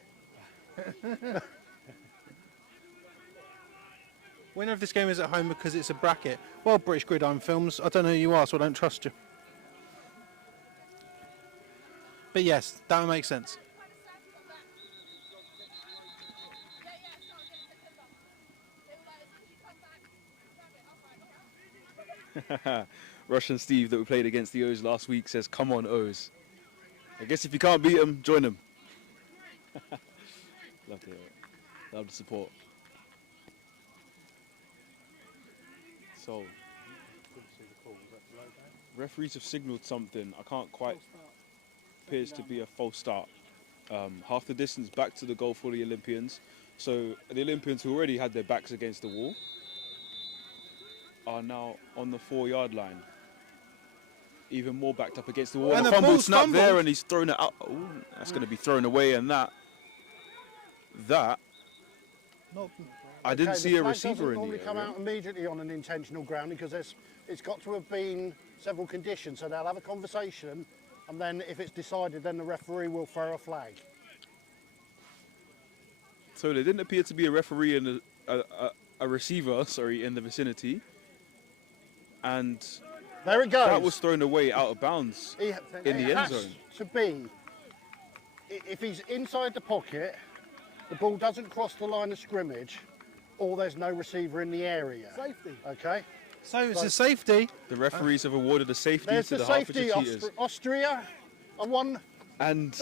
Winner of this game is at home because it's a bracket. Well, British Gridiron Films, I don't know who you are, so I don't trust you. But yes, that would make sense. Russian Steve that we played against the O's last week says, "Come on, O's." I guess if you can't beat them, join them. Love to hear it. Love the support. So, referees have signalled something. I can't quite. Appears to be a false start. Half the distance back to the goal for the Olympians. So the Olympians, who already had their backs against the wall, are now on the 4-yard line. Even more backed up against the wall. And a the fumble ball's snap there, fumbled. and he's thrown it out. Ooh, that's going to be thrown away, and that Not, I didn't Okay, see the a flag receiver doesn't in normally the come area. out immediately on an intentional grounding because it's got to have been several conditions. So they'll have a conversation, and then if it's decided, then the referee will throw a flag. So there didn't appear to be a referee and a receiver, sorry, in the vicinity, and There it goes. that was thrown away out of bounds in the It end has zone. to be, if he's inside the pocket, the ball doesn't cross the line of scrimmage, or there's no receiver in the area. Safety. Okay. so it's a safety. The referees have awarded a safety There's to the the Hertfordshire safety. Cheetahs. Austria, a one. And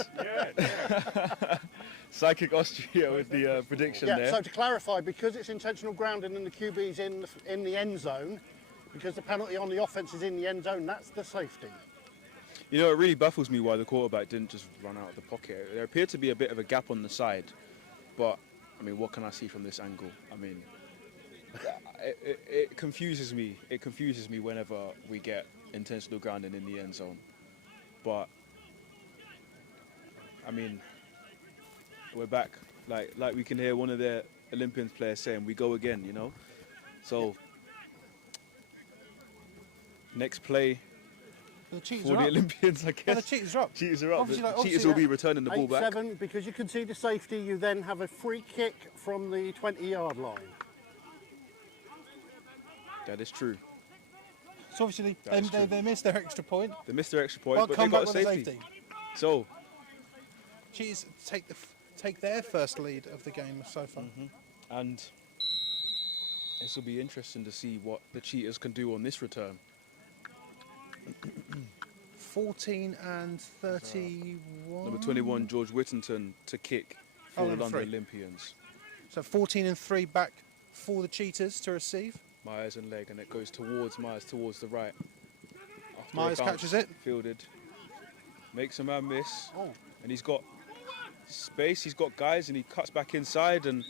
Psychic Austria with the prediction Yeah. there. So to clarify, because it's intentional grounding and the QB's in the end zone, because the penalty on the offence is in the end zone, that's the safety. You know, it really baffles me why the quarterback didn't just run out of the pocket. There appeared to be a bit of a gap on the side, but I mean, what can I see from this angle? I mean, it confuses me. It confuses me whenever we get intentional grounding in the end zone. But I mean, we're back. Like we can hear one of their Olympians players saying, "We go again," you know. So next play The Cheetahs for are the up. Olympians, I Well, guess. the Cheetahs are up. Cheetahs are up. Obviously, The like, Cheetahs obviously will be that- returning the ball back. 8-7, because you concede the safety, you then have a free kick from the 20-yard line. That is true. So obviously That is true. they missed their extra point. They missed their extra point, Well, but they come got back a with a safety. safety. So, Cheetahs take their first lead of the game so far. and this will be interesting to see what the Cheetahs can do on this return. 14 and 31. Number 21, George Whittington, to kick for Oh, the number London 3. Olympians. So 14 and 3 back for the Cheetahs to receive. Myers and leg, and it goes towards Myers, towards the right. After Myers a bounce, catches it. Fielded. Makes a man miss. Oh. And he's got space, he's got guys, and he cuts back inside and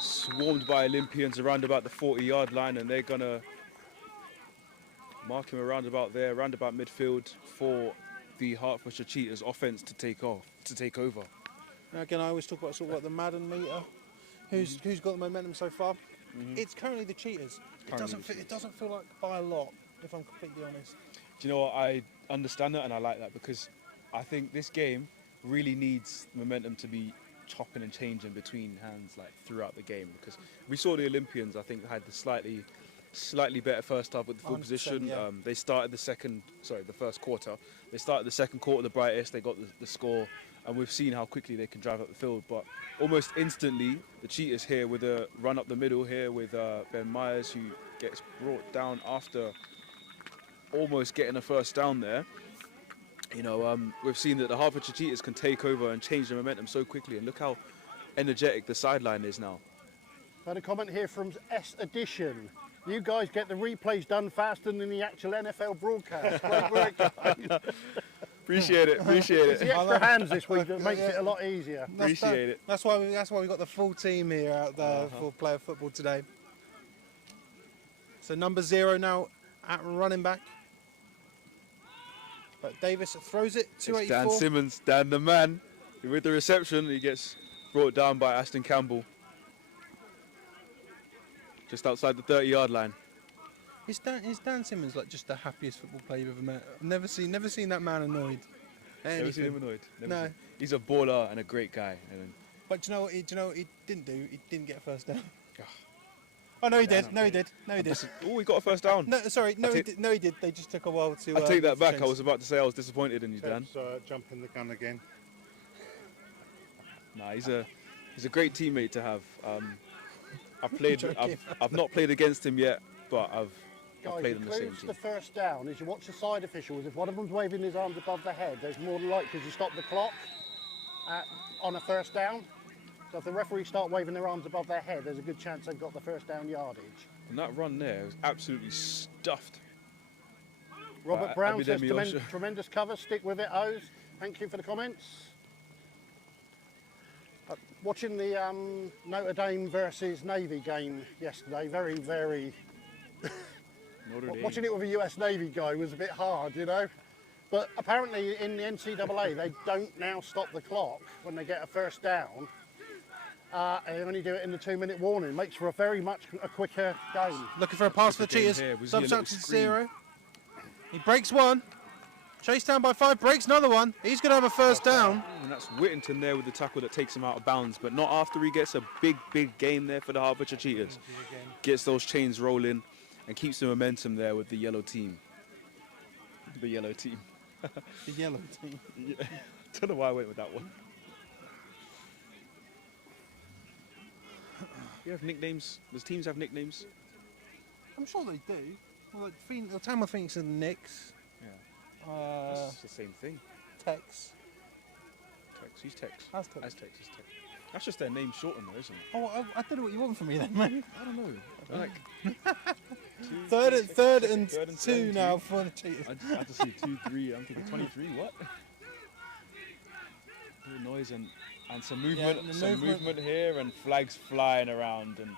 swarmed by Olympians around about the 40-yard line, and they're going to mark him around about there, around about midfield for the Hertfordshire Cheetahs offence to take over. Now again, I always talk about sort of like the Madden meter. Who's got the momentum so far? It's currently the Cheetahs. It doesn't feel like by a lot, if I'm completely honest. Do you know what? I understand that and I like that because I think this game really needs momentum to be chopping and changing between hands like throughout the game, because we saw the Olympians, I think, had the slightly better first half with the full 100%, position. yeah. They started the first quarter. They started the second quarter the brightest. They got the score, and we've seen how quickly they can drive up the field. But almost instantly, the Cheetahs here with a run up the middle here with Ben Myers, who gets brought down after almost getting a first down there. You know, we've seen that the Hertfordshire Cheetahs can take over and change the momentum so quickly, and look how energetic the sideline is now. Got a comment here from S Edition. You guys get the replays done faster than the actual NFL broadcast. Great work, guys. Appreciate it. Appreciate It's the it. extra hands this week that makes it a lot easier. Appreciate it. That's why we got the full team here out there for player football today. So number 0 now at running back. But Davis throws it, It's 284. Dan Simmons, Dan the man. With the reception, he gets brought down by Aston Campbell. Just outside the 30-yard line. Is Dan Simmons like just the happiest football player you've ever met? I've never seen that man annoyed. Never seen him Anything. annoyed. Never No. seen- He's a baller and a great guy. And But do you know what he didn't do? He didn't get a first down. Oh no, he did. No, he did. No, he did. oh, he got a first down. No, sorry. No, I he take- did. No, he did. They just took a while to. I take that back. change. I was about to say I was disappointed in you, Dan. Let's jump in the gun again. Nah, he's a great teammate to have. Joking. I've not played against him yet, but I've Guys, played on the same includes team. the first down. As you watch the side officials, if one of them's waving his arms above the head, there's more than likely to stop the clock on a first down. So if the referees start waving their arms above their head, there's a good chance they've got the first down yardage. And that run there was absolutely stuffed. Robert Brown says Abidemi Osho. tremendous cover, stick with it, O's. Thank you for the comments. Watching the Notre Dame versus Navy game yesterday, very, very... Notre Dame. Watching it with a US Navy guy was a bit hard, you know. But apparently in the NCAA, they don't now stop the clock when they get a first down. They only do it in the 2-minute warning. Makes for a very much a quicker game. Looking for a pass for the Game Cheetahs. here. Was he a little Subtracted screen? 0. He breaks one. Chased down by 5. Breaks another one. He's going to have a first down. And that's Whittington there with the tackle that takes him out of bounds, but not after he gets a big game there for the Hertfordshire Cheetahs. Gets those chains rolling and keeps the momentum there with the yellow team. The yellow team. The yellow team. Don't know why I went with that one. You have nicknames? Does teams have nicknames? I'm sure they do. Well, like Tamworth Phoenix and the Knicks. Yeah. That's the same thing. Tex. Tex. Who's Tex? Aztecs. Aztecs is Tex. That's just their name shortened though, isn't it? Oh, I don't know what you want from me then, mate. I don't know. Like Third and Third and 2 10, now two. for the Cheetahs. I had to see 2, 3. I'm thinking 23. What? Little noise and some movement, the some movement. movement here, and flags flying around, and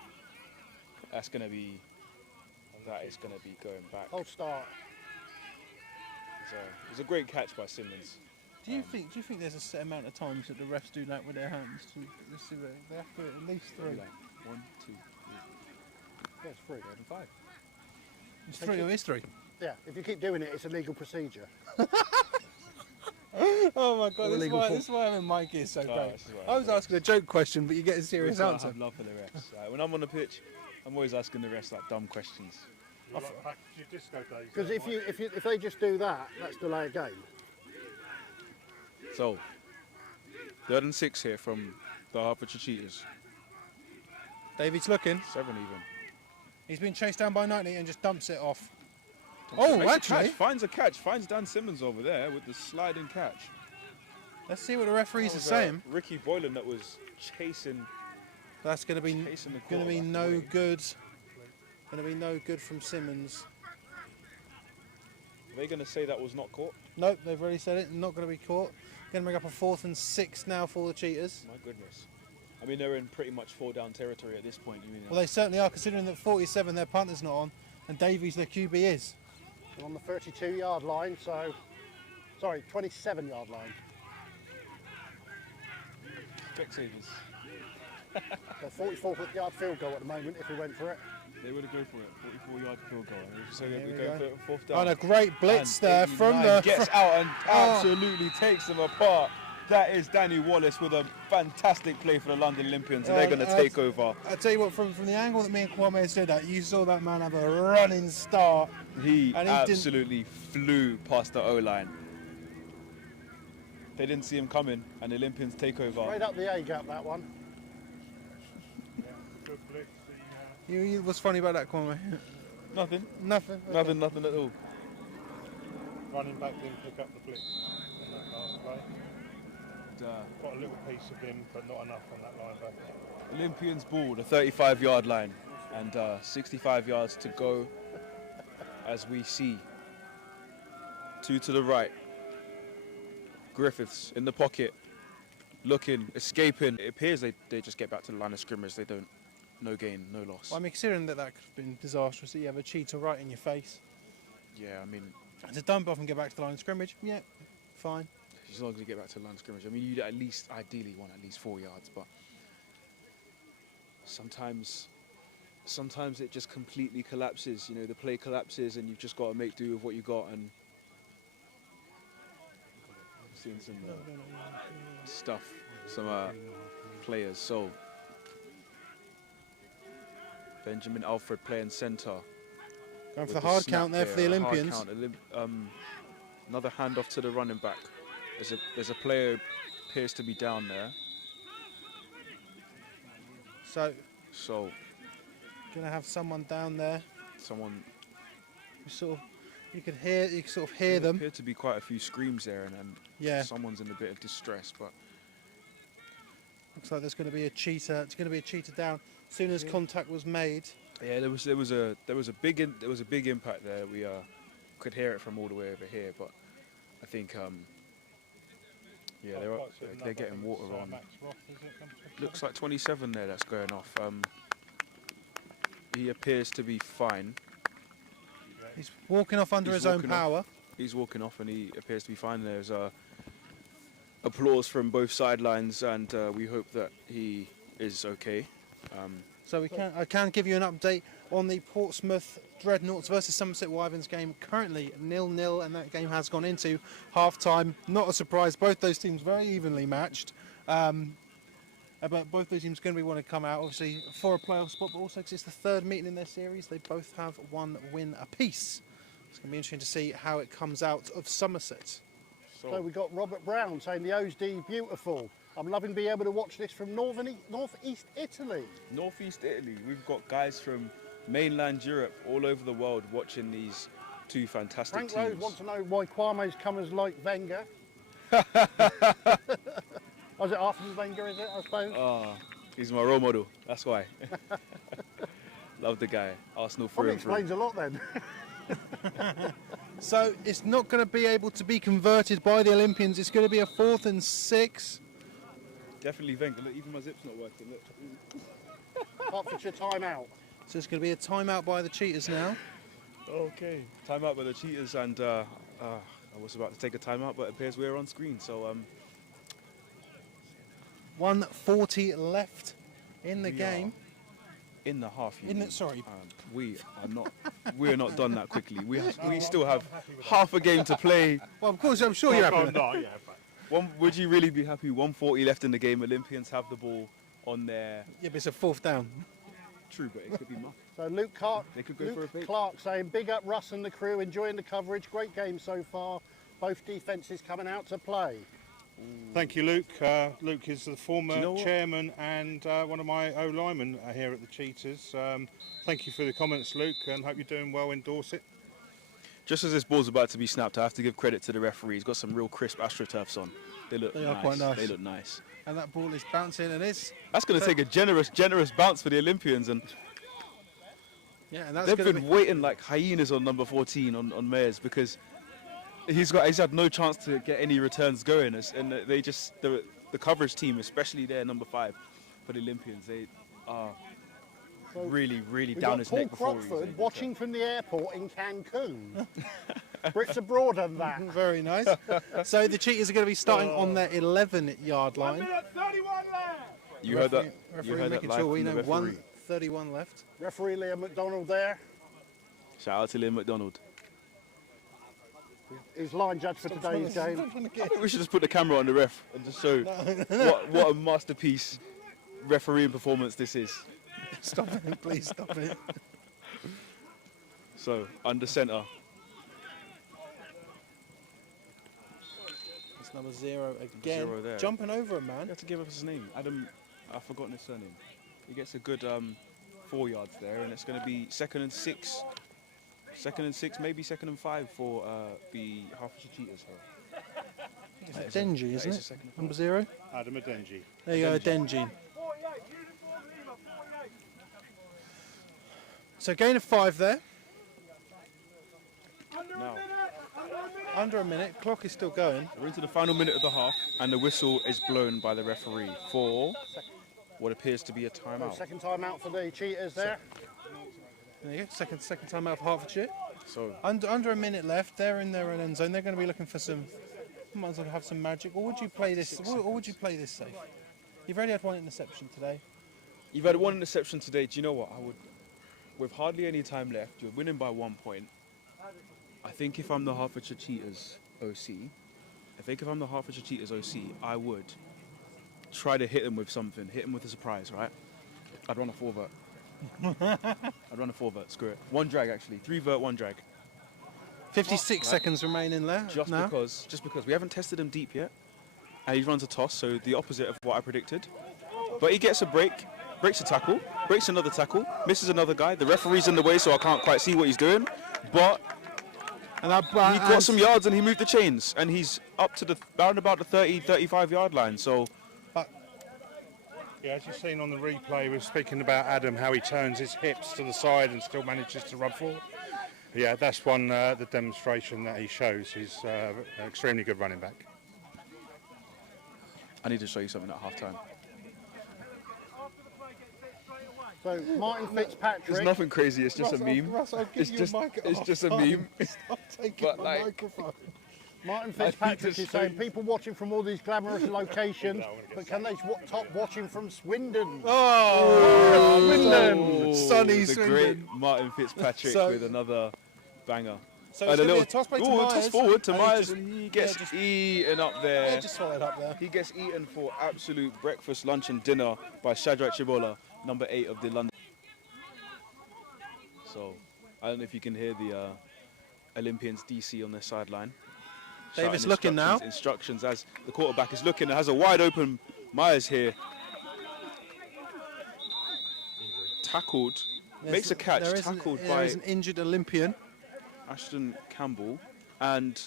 that is going to be going back. Hold start. It's a great catch by Simmons. Do you think there's a set amount of times that the refs do that with their hands? Let's see where they have to at least 3. Like 1, 2, 3, Yes, 3. 4, 5. It's 3 or it's 3. Yeah, if you keep doing it, it's a legal procedure. Oh my god, Illegal this is why I'm in my gear so great. this is why I was asking a joke question, but you get a serious That's why I answer. have love for the refs. Like, when I'm on the pitch, I'm always asking the refs like dumb questions. You're like back to your disco days. Because if they just do that, that's delay a game. So, 3rd and 6 here from the Hertfordshire Cheetahs. David's looking. 7 even. He's been chased down by 90 and just dumps it off. Makes Oh, a actually, catch, finds Dan Simmons over there with the sliding catch. let's see what the referees That are was, saying. Ricky Boylan that was chasing That's going to be chasing the going to be quarterback no away. good. Going to be no good from Simmons. Are they going to say that was not caught? Nope, they've already said it. Not going to be caught. Going to bring up a 4th and 6 now for the Cheetahs. My goodness. I mean, they're in pretty much 4-down territory at this point. You mean? Well, they certainly are, considering that 47 their punter's not on, and Davies their QB is. They're on the 32-yard line, so... Sorry, 27-yard line. Specsavers. They're 44-yard field goal at the moment, if we went for it. They would have go for it. 44-yard field goal. So Here they're we going go. for 4th down. And a great blitz And there 89 from the... gets out and absolutely takes them apart. That is Danny Wallace with a fantastic play for the London Olympians, and they're going to take over. I tell you what, from the angle that me and Kwame said that, you saw that man have a running start. He And absolutely flew past the O-line. They didn't see him coming, and the Olympians take over. Straight up the A-gap, that one. Good blitz. What's funny about that, Kwame? Nothing. Nothing. Nothing at all. Running back didn't pick up the blitz on that last play. Got a little piece of him, but not enough on that linebacker. Olympians ball, the 35-yard line, and 65 yards to go as we see. 2 to the right. Griffiths in the pocket, looking, escaping. It appears they just get back to the line of scrimmage. They don't, no gain, no loss. Well, I mean, considering that could have been disastrous, that you have a cheetah right in your face. Yeah, I mean, To dump off and get back to the line of scrimmage, yeah, fine. as long as you get back to the line of scrimmage. I mean, you'd ideally want at least 4 yards, but sometimes it just completely collapses. You know, the play collapses, and you've just got to make do with what you got. And seeing some stuff, some players. So Benjamin Alfred playing centre. Going for the hard count there for the Olympians. Another handoff to the running back. There's a player who appears to be down there. So Gonna have someone down there. someone. You could sort of hear There them. appear to be quite a few screams there, and Yeah. someone's in a bit of distress. But Looks like there's going to be a cheetah. It's going to be a cheetah down. As soon as contact was made. yeah, there was a big impact there. We could hear it from all the way over here, but I think they're getting water on. Max Roth, is it? Number 27? Looks like 27 there that's going off. He appears to be fine. He's walking off under his own walking off. power. He's walking off and he appears to be fine. There's applause from both sidelines, and we hope that he is okay. So I can give you an update on the Portsmouth Dreadnoughts versus Somerset Wyverns game. Currently 0-0, and that game has gone into half-time. Not a surprise. Both those teams very evenly matched. But both those teams going to want to come out, obviously, for a playoff spot, but also because it's the third meeting in their series. They both have 1 win apiece. It's going to be interesting to see how it comes out of Somerset. So we got Robert Brown saying the OSD beautiful. I'm loving being able to watch this from northeast Italy. Northeast Italy, we've got guys from mainland Europe all over the world watching these two fantastic Frank teams. Rose wants to know why Kwame's comers like Wenger. Was it Arsene Wenger, is it, I suppose? He's my role model, that's why. Love the guy, Arsenal through Probably and through. explains a lot then. So it's not going to be able to be converted by the Olympians. It's going to be a 4th and 6. Definitely Wenger, look, even my zip's not working, look. Hertfordshire timeout. So it's going to be a timeout by the Cheetahs now. Okay. Time out by the Cheetahs, and I was about to take a timeout, but it appears we're on screen, so 1:40 left in the We game. in the half. We are not done that quickly. We still have half a game to play. Well, of course, I'm sure you're happy. No, yeah, but Would you really be happy? 1:40 left in the game. Olympians have the ball on their. Yeah, but it's a 4th down. True, but it could be much. So Luke They could go for a bait. Clark saying, big up Russ and the crew, enjoying the coverage. Great game so far. Both defences coming out to play. thank you, Luke. Luke is the former Do you know what? chairman and one of my O-linemen here at the Cheetahs. Thank you for the comments, Luke, and hope you're doing well in Dorset. Just as this ball's about to be snapped, I have to give credit to the referee. He's got some real crisp AstroTurfs on. They are quite nice. They look nice. And that ball is bouncing and is. That's going to take a generous bounce for the Olympians, and Yeah, and that's they've going to been be. waiting like hyenas on number 14 on Mayers, because he's had no chance to get any returns going, and they just the coverage team, especially their number 5 for the Olympians, they are really We've down got his Paul neck before he's Crockford able to- watching from the airport in Cancun. Brits abroad on that. Very nice. So the Cheetahs are going to be starting on their 11-yard line. You heard that? Referee You heard that making live sure we from the know referee. 1:31 left. Referee Liam McDonald there. Shout out to Liam McDonald. who's line judge for today's game. I think we should just put the camera on the ref and just show what a masterpiece refereeing performance this is. Stop it, please stop it. So, under centre. That's number 0 again. 0 there. Jumping over a man. You have to give us his name. Adam, I've forgotten his surname. He gets a good 4 yards there, and it's going to be 2nd and 6. 2nd and 6, maybe 2nd and 5 for the Hertfordshire Cheetahs here. It's Denji, isn't it? Number 0. Adam Adenji. There you go, Denji. So gain of 5 there. Now, Under a minute. Clock is still going. we're into the final minute of the half, and the whistle is blown by the referee for what appears to be a timeout. Second time out for the Cheetahs there. There you go. Second time out of Hertfordshire. So, Under a minute left. They're in their own end zone. They're going to be looking for some. Might as well have some magic. Or would you play this? Or would you play this safe? You've already had one interception today. you've had one interception today. Do you know what? With hardly any time left, you're winning by 1 point. I think if I'm the Hertfordshire Cheetahs OC, I would try to hit them with something. Hit them with a surprise, right? I'd run a 4 vert. Screw it. 1 drag, actually. 3 vert, 1 drag. 56 seconds remaining there. Just because we haven't tested him deep yet, and he runs a toss, so the opposite of what I predicted. But he gets a break, breaks a tackle, breaks another tackle, misses another guy. The referee's in the way, so I can't quite see what he's doing. But he got some yards and he moved the chains, and he's up to around about the 30, 35 yard line. So, Yeah, as you've seen on the replay, we're speaking about Adam, how he turns his hips to the side and still manages to run forward. Yeah, that's the demonstration that he shows. He's an extremely good running back. I need to show you something at half-time. So Martin Fitzpatrick. There's nothing crazy. It's just a meme. It's just a meme. Stop taking But, my like, microphone. Martin Fitzpatrick is saying people watching from all these glamorous locations, but can they top watching from Swindon? Oh, Swindon! Sunny the Swindon. great Martin Fitzpatrick with another banger. So And it's a going to be little a toss play to toss Myers. forward to And he Myers, just- and he gets just- eaten up there. Yeah, just swallowed up there. He gets eaten for absolute breakfast, lunch, and dinner by Shadrach Chibola, number 8 of the London. So, I don't know if you can hear the Olympians DC on their sideline. Davis Shouting looking now. Instructions as the quarterback is looking. Has a wide open Myers here. Tackled. Makes a catch. Tackled there by is an injured Olympian. Ashton Campbell. And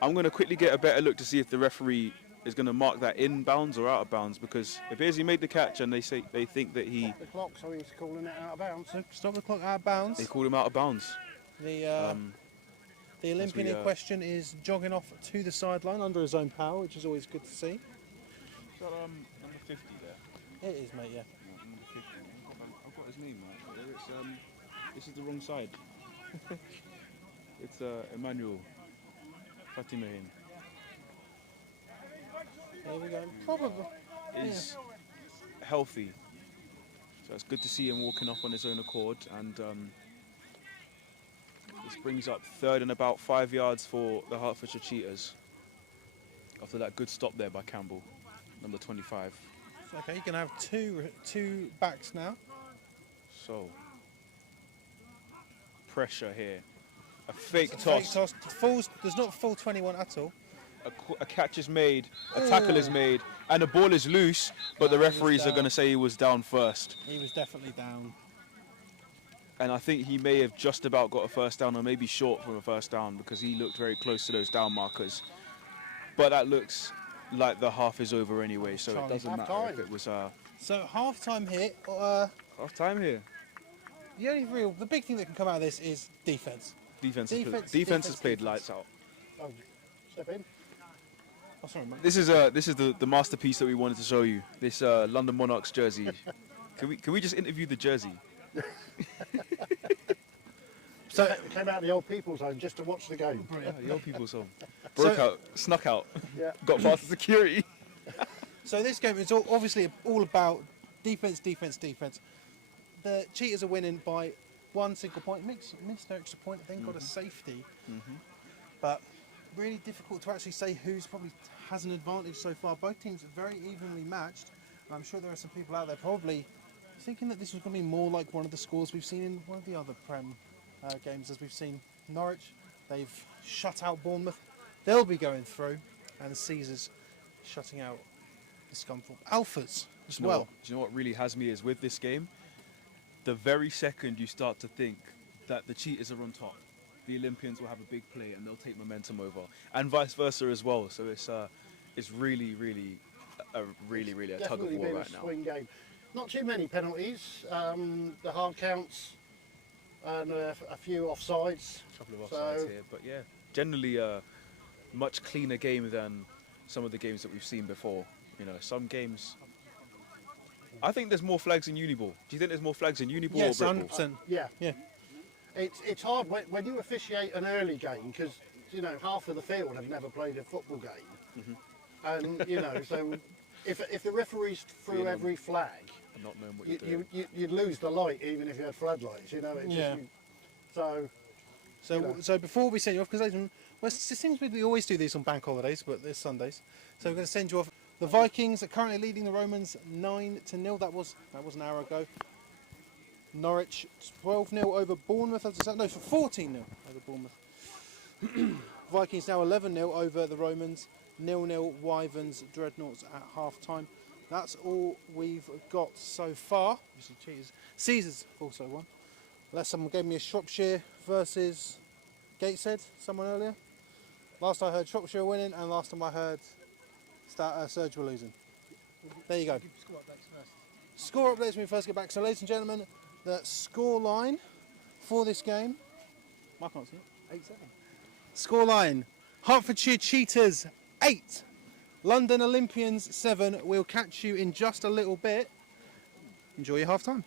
I'm going to quickly get a better look to see if the referee is going to mark that in bounds or out of bounds, because it appears he made the catch and they think that he... The clock, so he's calling it out of bounds. So stop the clock out of bounds. They called him out of bounds. The Olympian in question is jogging off to the sideline under his own power, which is always good to see. Is that number 50 there? It is, mate, yeah. Number 50. I've got his name right there. This is the wrong side. It's Emmanuel Fatimahin. There we go. Probably. Is healthy. So it's good to see him walking off on his own accord. And this brings up 3rd and about 5 yards for the Hertfordshire Cheetahs. After that good stop there by Campbell, number 25. Okay, you can have two backs now. So, pressure here. A fake It's toss. a fake toss. Does not full 21 at all. A catch is made, a tackle is made, and the ball is loose, but the referees are going to say he was down first. He was definitely down. And I think he may have just about got a first down, or maybe short from a first down, because he looked very close to those down markers. But that looks like the half is over anyway, so it doesn't matter if it was So half-time hit. half time here. The big thing that can come out of this is defense. Defense has played lights out. Oh, step in. Oh, sorry, mate. This is the masterpiece that we wanted to show you. This London Monarchs jersey. Can we just interview the jersey? So we came out of the old people's home just to watch the game. Yeah, the old people's home. Broke out, snuck out, Yeah. got past the security. So this game is obviously all about defense, defense, defense. The Cheetahs are winning by 1 single point. Missed their extra point, then got a safety. But really difficult to actually say who's probably has an advantage so far. Both teams are very evenly matched. And I'm sure there are some people out there probably thinking that this was going to be more like one of the scores we've seen in one of the other Prem games, as we've seen Norwich. They've shut out Bournemouth. They'll be going through, and Caesars shutting out the Scunthorpe Alphas as well. Do you know what really has me is with this game, the very second you start to think that the Cheetahs are on top, the Olympians will have a big play and they'll take momentum over, and vice versa as well. So it's really a tug of war right now. Swing game. Not too many penalties. The hard counts and a few offsides. A couple of offsides here, but yeah, generally a much cleaner game than some of the games that we've seen before. You know, some games. I think there's more flags in Uniball. Do you think there's more flags in Uniball Yes, or Britball? 100%. Yeah. Yeah. It's hard when you officiate an early game, because you know half of the field have never played a football game, and you know so if the referees threw every flag, And not knowing what you're doing. you'd lose the light even if you had floodlights. You know, Yeah. So So before we send you off, because it seems we always do these on bank holidays, but there's Sundays. So we're going to send you off. The Vikings are currently leading the Romans 9-0. That was an hour ago. Norwich 12-0 over Bournemouth. No, 14-0 over Bournemouth. Vikings now 11-0 over the Romans. 0-0 Wyverns Dreadnoughts at half time. That's all we've got so far. Caesars also won. Unless someone gave me a Shropshire versus Gateshead, someone earlier. Last I heard Shropshire winning, and last time I heard Surge were losing. There you go. Score updates when we first get back. So ladies and gentlemen, the score line for this game. I can't see it. 8-7. Score line. Hertfordshire Cheetahs 8. London Olympians 7. We'll catch you in just a little bit. Enjoy your half time.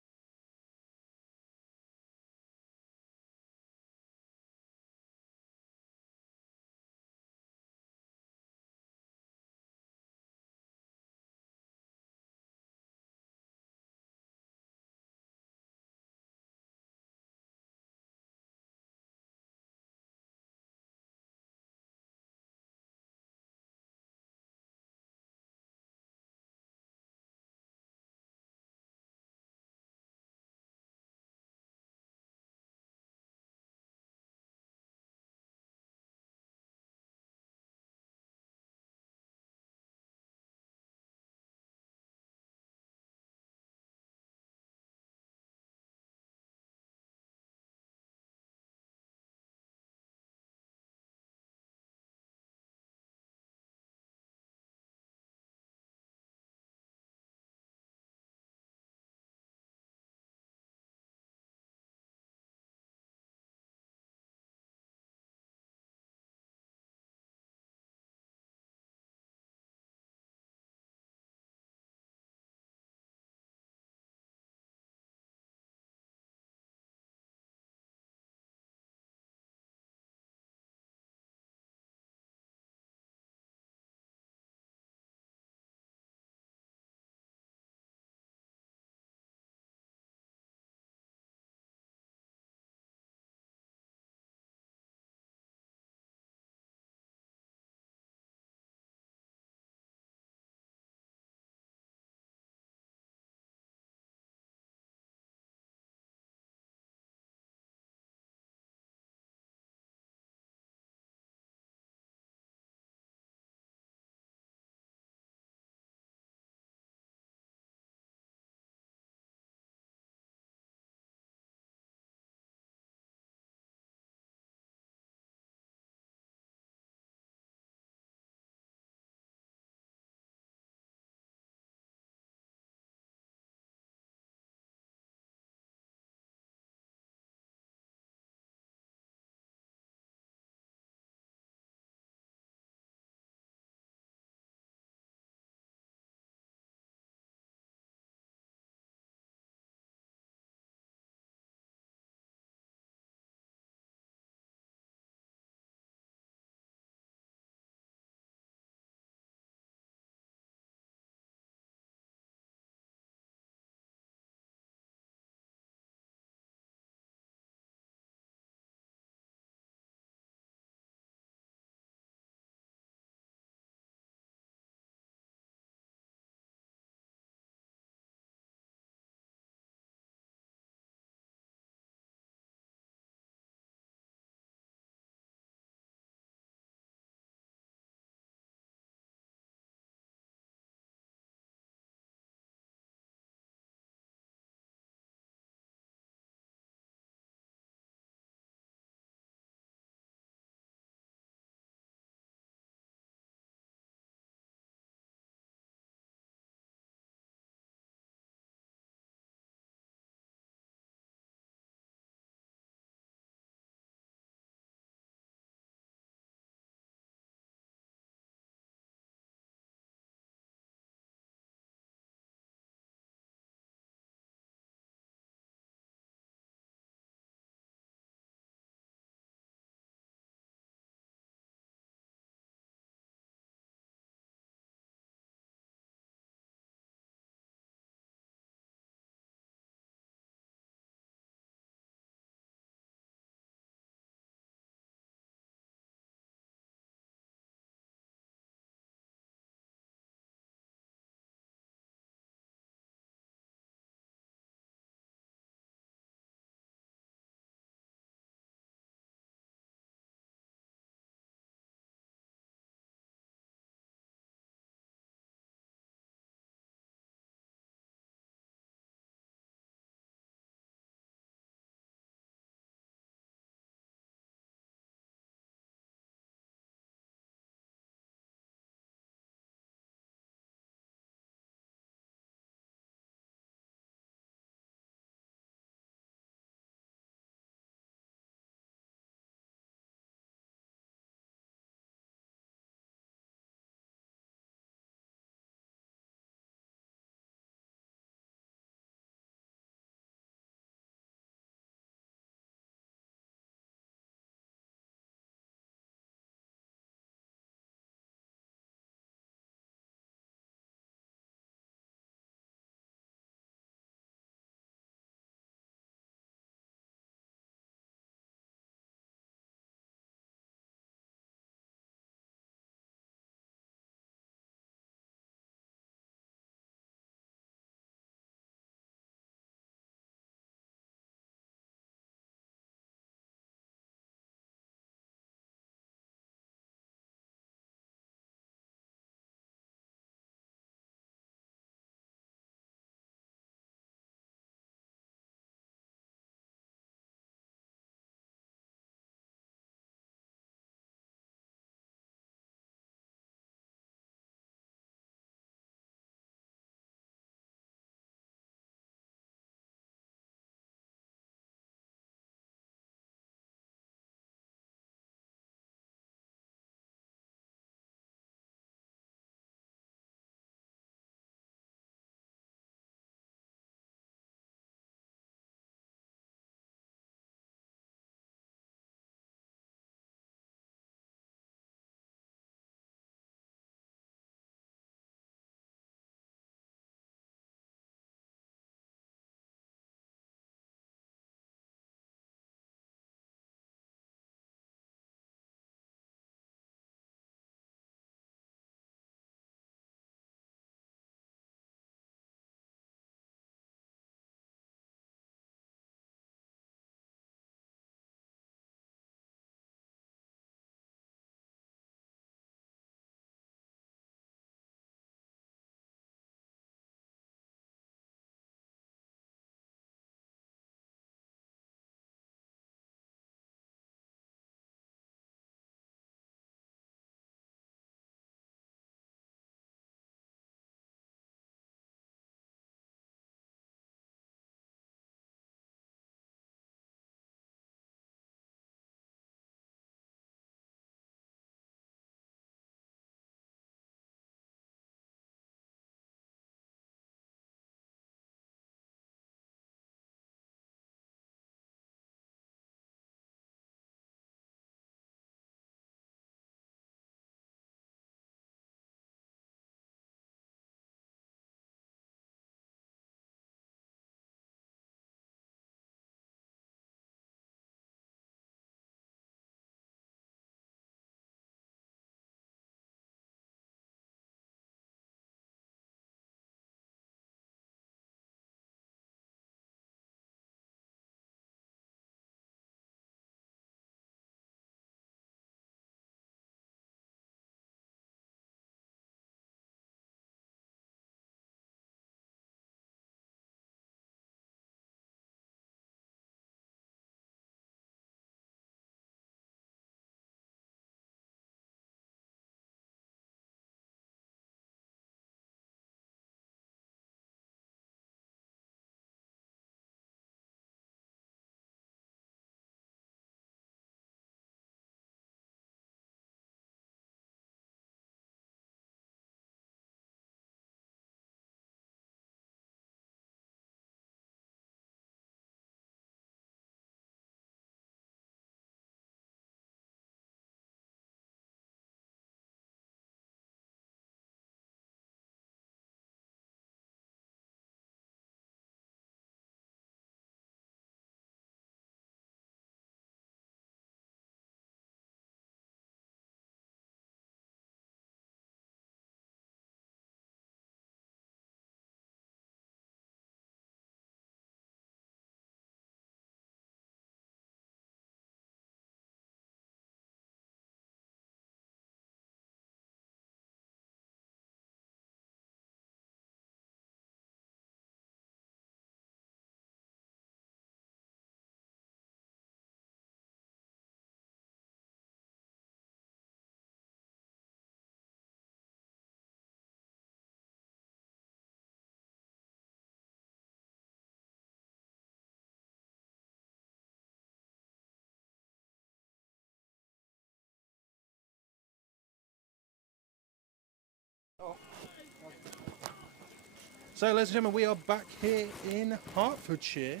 So, ladies and gentlemen, we are back here in Hertfordshire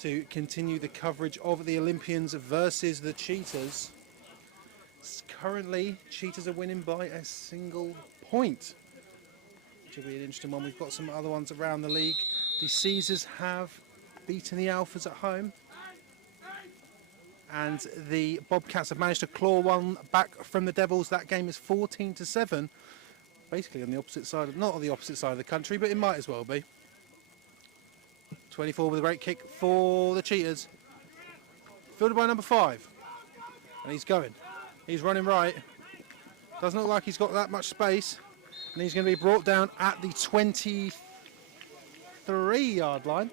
to continue the coverage of the Olympians versus the Cheetahs. Currently, Cheetahs are winning by a single point, which will be an interesting one. We've got some other ones around the league. The Caesars have beaten the Alphas at home, and the Bobcats have managed to claw one back from the Devils. That game is 14-7. Basically on the opposite side, not on the opposite side of the country, but it might as well be. 24 with a great kick for the Cheetahs. Fielded by number 5. And he's going. He's running right. Doesn't look like he's got that much space. And he's going to be brought down at the 23-yard line.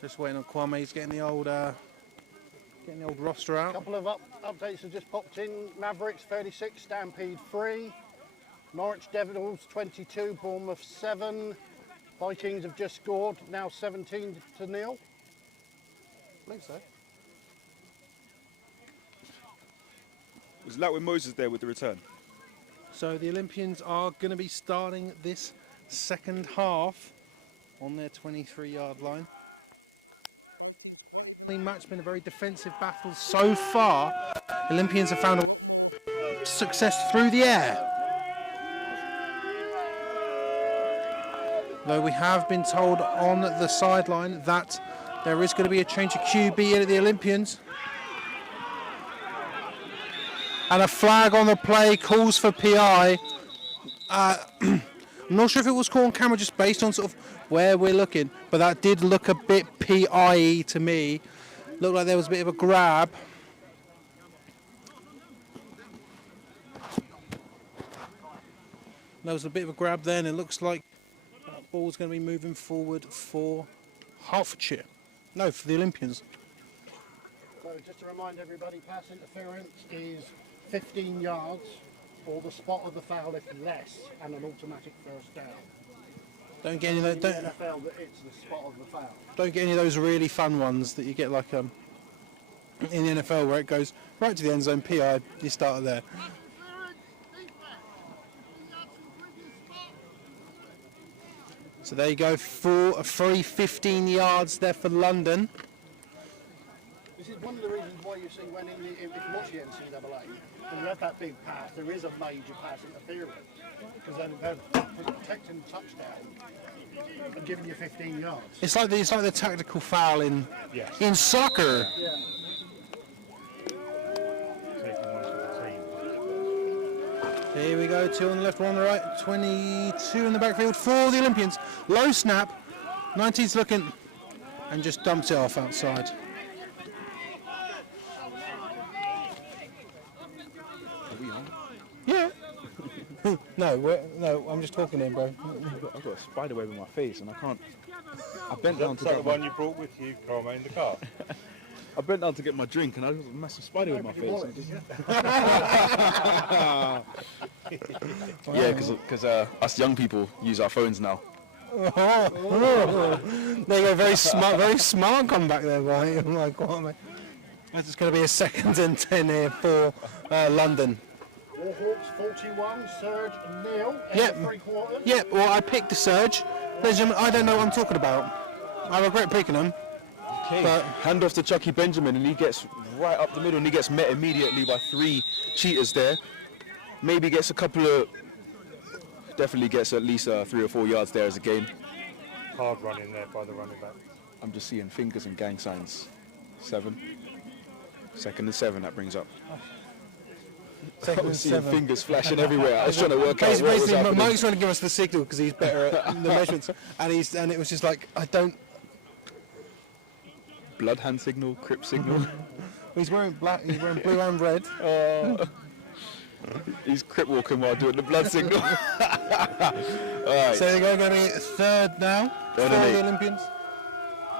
Just waiting on Kwame. He's getting the old roster out. A couple of updates have just popped in. Mavericks 36, Stampede 3. Norwich Devils 22, Bournemouth 7. Vikings have just scored, now 17-0. I think so. Was Latwin Moses there with the return? So the Olympians are going to be starting this second half on their 23-yard line. The match has been a very defensive battle so far. Olympians have found a success through the air. Though we have been told on the sideline that there is going to be a change of QB at the Olympians. And a flag on the play calls for PI. I'm not sure if it was caught on camera just based on sort of where we're looking, but that did look a bit PI to me. Looked like there was a bit of a grab. There was a bit of a grab there, and it looks like that ball's going to be moving forward for Hertfordshire. No, for the Olympians. So just to remind everybody, pass interference is 15 yards or the spot of the foul if less, and an automatic first down. Don't get any of those. In the NFL, that it's the spot of the foul. Don't get any of those really fun ones that you get like in the NFL where it goes right to the end zone, PI, you start there. So there you go, for a free 15 yards there for London. This is one of the reasons why you see when if you watch the NCAA, when you have that big pass, there is a major pass interference. Because they're protecting the touchdown and giving you 15 yards. It's like the tactical foul in soccer. Yeah. Here we go, 2 on the left, 1 on the right, 22 in the backfield for the Olympians. Low snap, 19's looking, and just dumps it off outside. Are we on? Yeah. No, I'm just talking to him, bro. I've got a spider web in my face and I can't. I bent down to That's get the one you brought with you, Carmel, in the car. I bent down to get my drink and I got a massive spider in my face. Yeah, because us young people use our phones now. There you go, very smart comeback there, boy. I'm like, what am I? That's going to be a 2nd and 10 here for London. Warhawks 41, Surge and Neil. Yep. 3/4. Yeah, well, I picked the Surge. Ladies and gentlemen, I don't know what I'm talking about. I regret picking them. Okay. But hand off to Chucky Benjamin and he gets right up the middle and he gets met immediately by 3 Cheetahs there. Maybe gets a couple of, definitely gets at least 3 or 4 yards there as a gain. Hard running there by the running back. I'm just seeing fingers and gang signs. 7. 2nd and 7 that brings up. I was seeing fingers flashing everywhere. I was trying to work out what was basically, happening. Mike's trying to give us the signal because he's better at the measurements, and it was just like, I don't. Blood hand signal, crip signal. He's wearing black. He's wearing blue and red. He's crip walking while doing the blood signal. All right. So they're going to be 3rd now for the Olympians.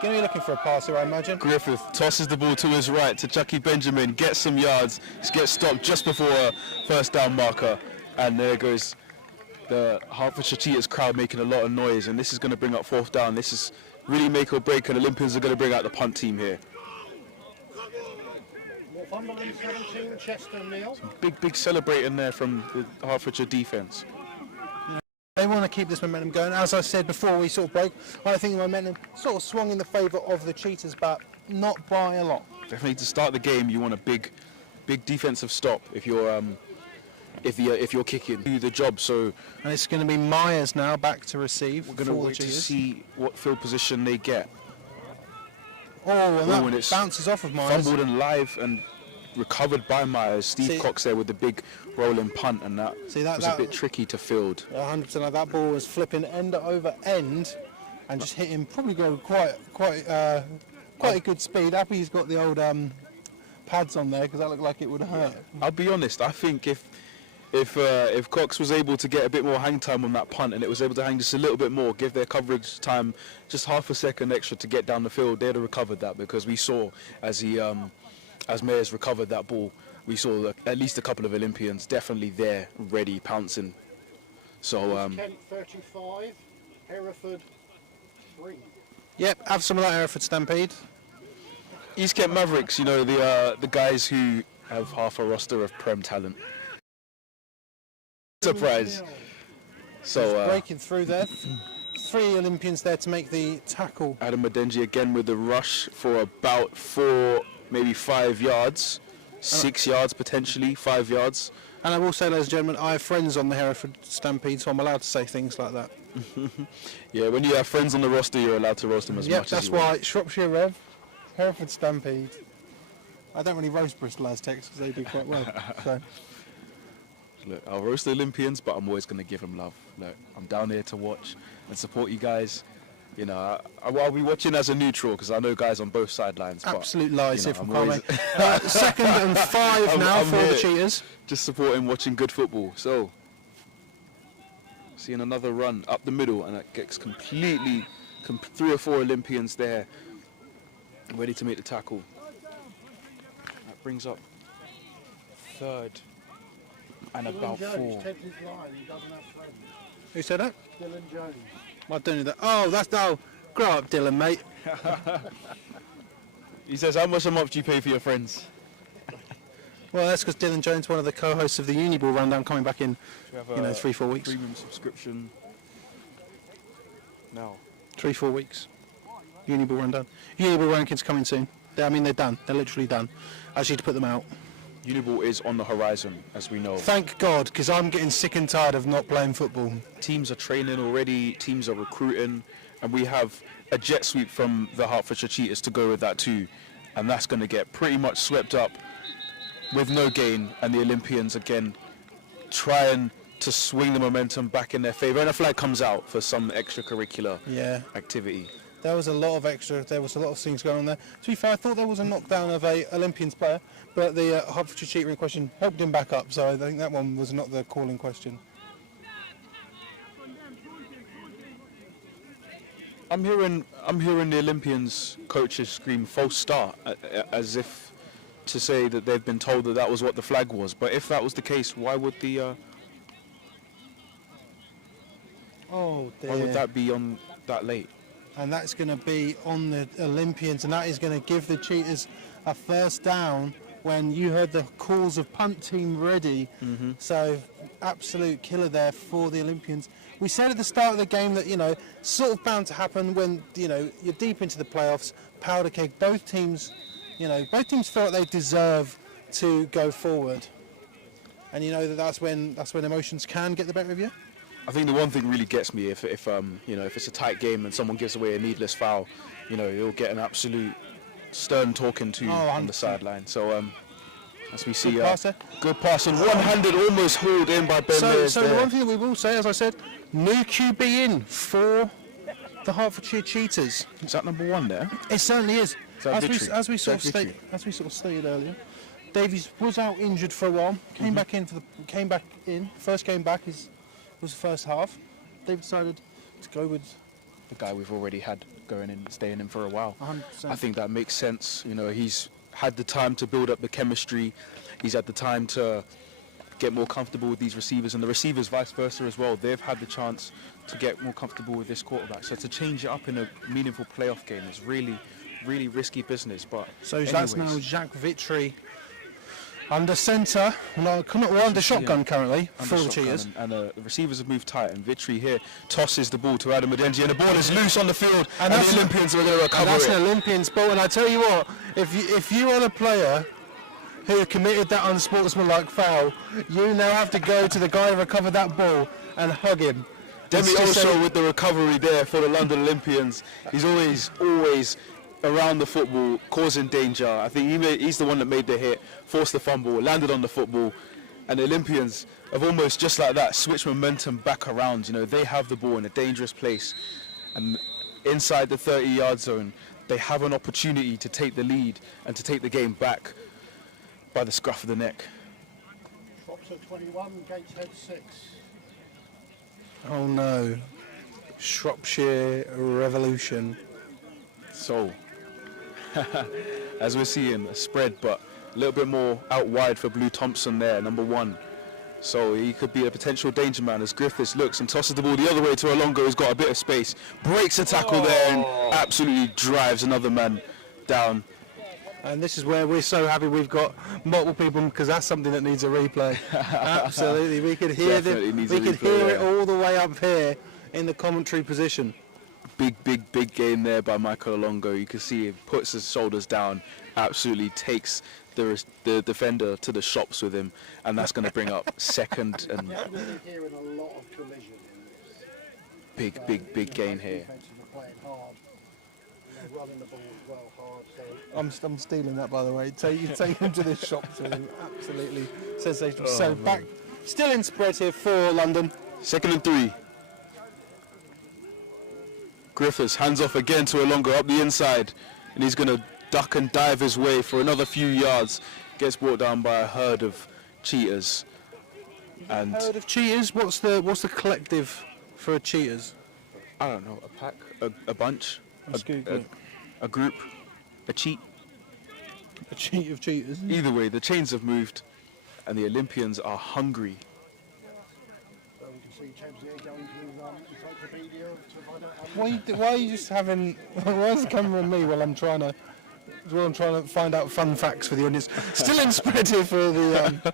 Going to be looking for a passer, I imagine. Griffith tosses the ball to his right to Chucky Benjamin, gets some yards, gets stopped just before a first down marker, and there goes the Hertfordshire Cheetahs crowd making a lot of noise, and this is going to bring up 4th down. This is really make or break, and Olympians are going to bring out the punt team here. Northumberland 17, Chester Neil. Big celebrating there from the Hertfordshire defence. They want to keep this momentum going. As I said before we sort of broke, I think the momentum sort of swung in the favour of the Cheetahs, but not by a lot. Definitely to start the game, you want a big defensive stop if you're kicking. Do the job. So And it's going to be Myers now back to receive. we're going to wait to see what field position they get. Oh, and that and it's bounces off of Myers. Fumbled and live and recovered by Myers. Steve Cox there with the big rolling punt, and that was a bit tricky to field. 100% like that ball was flipping end over end and just hit him, probably go quite a good speed. Happy he's got the old pads on there because that looked like it would hurt. I'll be honest, I think if Cox was able to get a bit more hang time on that punt and it was able to hang just a little bit more, give their coverage time just half a second extra to get down the field, they'd have recovered that, because we saw as Myers recovered that ball, we saw at least a couple of Olympians definitely there, ready, pouncing. So Kent 35, Hereford 3. Yep, have some of that Hereford Stampede. East Kent Mavericks, you know, the guys who have half a roster of Prem talent. Surprise. So Breaking through there. 3 Olympians there to make the tackle. Adam Madenji again with the rush for about 4, maybe 5 yards. 6 yards potentially, 5 yards. And I will say, ladies and gentlemen, I have friends on the Hereford Stampede, so I'm allowed to say things like that. Yeah, when you have friends on the roster, you're allowed to roast them as much as you want. That's why Shropshire Rev, Hereford Stampede. I don't really roast Bristol Aztecs because they do quite well. So. Look, I'll roast the Olympians, but I'm always going to give them love. Look, I'm down here to watch and support you guys. You know, I'll be watching as a neutral because I know guys on both sidelines. Absolute but, lies you here know, from Conway. Second and 5 now for the Cheetahs. Just supporting, watching good football. So, seeing another run up the middle, and it gets completely 3 or 4 Olympians there, ready to make the tackle. That brings up 3rd and about 4. Jones takes his line, he doesn't have friends. Who said that? Dylan Jones. I don't know that. Oh, that's grow up, Dylan, mate. He says, how much a month do you pay for your friends? Well, that's because Dylan Jones, one of the co-hosts of the Uniball Rundown, coming back in, 3-4 weeks. Premium subscription now. 3-4 weeks. Uniball Rundown. Uniball rankings coming soon. They're done. They're literally done. I just need to put them out. Uniball is on the horizon, as we know. Thank God, because I'm getting sick and tired of not playing football. Teams are training already, teams are recruiting, and we have a jet sweep from the Hertfordshire Cheetahs to go with that too. And that's going to get pretty much swept up with no gain, and the Olympians again trying to swing the momentum back in their favour. And a flag comes out for some extracurricular activity. There was a lot of things going on there. To be fair, I thought there was a knockdown of a Olympians player, but the Hertfordshire Cheetah in question helped him back up, so I think that one was not the call in question. I'm hearing the Olympians coaches scream false start, as if to say that they've been told that was what the flag was. But if that was the case, why would why would that be on that late? And that's going to be on the Olympians, and that is going to give the Cheetahs a first down when you heard the calls of punt team ready. Mm-hmm. So absolute killer there for the Olympians. We said at the start of the game that, sort of bound to happen when, you're deep into the playoffs, powder keg. Both teams feel like they deserve to go forward. And that's when emotions can get the better of you. I think the one thing really gets me if it's a tight game and someone gives away a needless foul, you'll get an absolute stern talking to on the sideline. So as we see, good pass and one-handed, almost hauled in by Ben Mears. So the one thing that we will say, as I said, new QB in for the Hertfordshire Cheetahs. Is that number 1 there? It certainly is. As we sort of stated earlier, Davies was out injured for a while. Came back in. First game back was the first half. They've decided to go with the guy we've already had going in, staying in for a while. 100%. I think that makes sense. He's had the time to build up the chemistry. He's had the time to get more comfortable with these receivers, and the receivers vice versa as well. They've had the chance to get more comfortable with this quarterback. So to change it up in a meaningful playoff game is really, really risky business. But so that's now Jacques Vitry Under centre, we're under shotgun currently Under for the shotgun, Cheetahs. and the receivers have moved tight, and Vitri here tosses the ball to Adam Adenji, and the ball is loose on the field, and the Olympians are going to recover That's it. an Olympians ball, and I tell you what, if you are the player who committed that unsportsmanlike foul, you now have to go to the guy who recovered that ball and hug him. Demi also with the recovery there for the London Olympians. He's always around the football, causing danger. I think he's the one that made the hit, forced the fumble, landed on the football, and the Olympians have almost just like that switched momentum back around. You know, they have the ball in a dangerous place, and inside the 30-yard zone, they have an opportunity to take the lead and to take the game back by the scruff of the neck. Shropshire 21, Gateshead 6. Oh no, Shropshire Revolution. So, as we're seeing, a spread, but a little bit more out wide for Blue Thompson there, number 1. So he could be a potential danger man as Griffiths looks and tosses the ball the other way to Olongo, who's got a bit of space, breaks a tackle there and absolutely drives another man down. And this is where we're so happy we've got multiple people, because that's something that needs a replay. Absolutely, we could hear it all the way up here in the commentary position. Big game there by Michael Olongo. You can see he puts his shoulders down, absolutely takes the defender to the shops with him, and that's going to bring up second and Yeah, we're hearing a lot of collision in this. big gain here. Defensive are playing hard. They're running the ball as well hard. So I'm stealing that, by the way. You take him to the shop with him. Absolutely sensational. So back, still in spread here for London. 2nd and 3. Griffiths hands off again to Olongo up the inside, and he's going to duck and dive his way for another few yards. Gets brought down by a herd of cheetahs. And Herd of cheetahs. What's the collective for cheetahs? I don't know, a pack, a bunch, a group, a cheat. A cheat of cheetahs. Either way, the chains have moved, and the Olympians are hungry. we can see Chebs here going to encyclopedia to find out Why are you just having? Why is the camera on me while I'm trying to find out fun facts for the audience? Still in spread here for the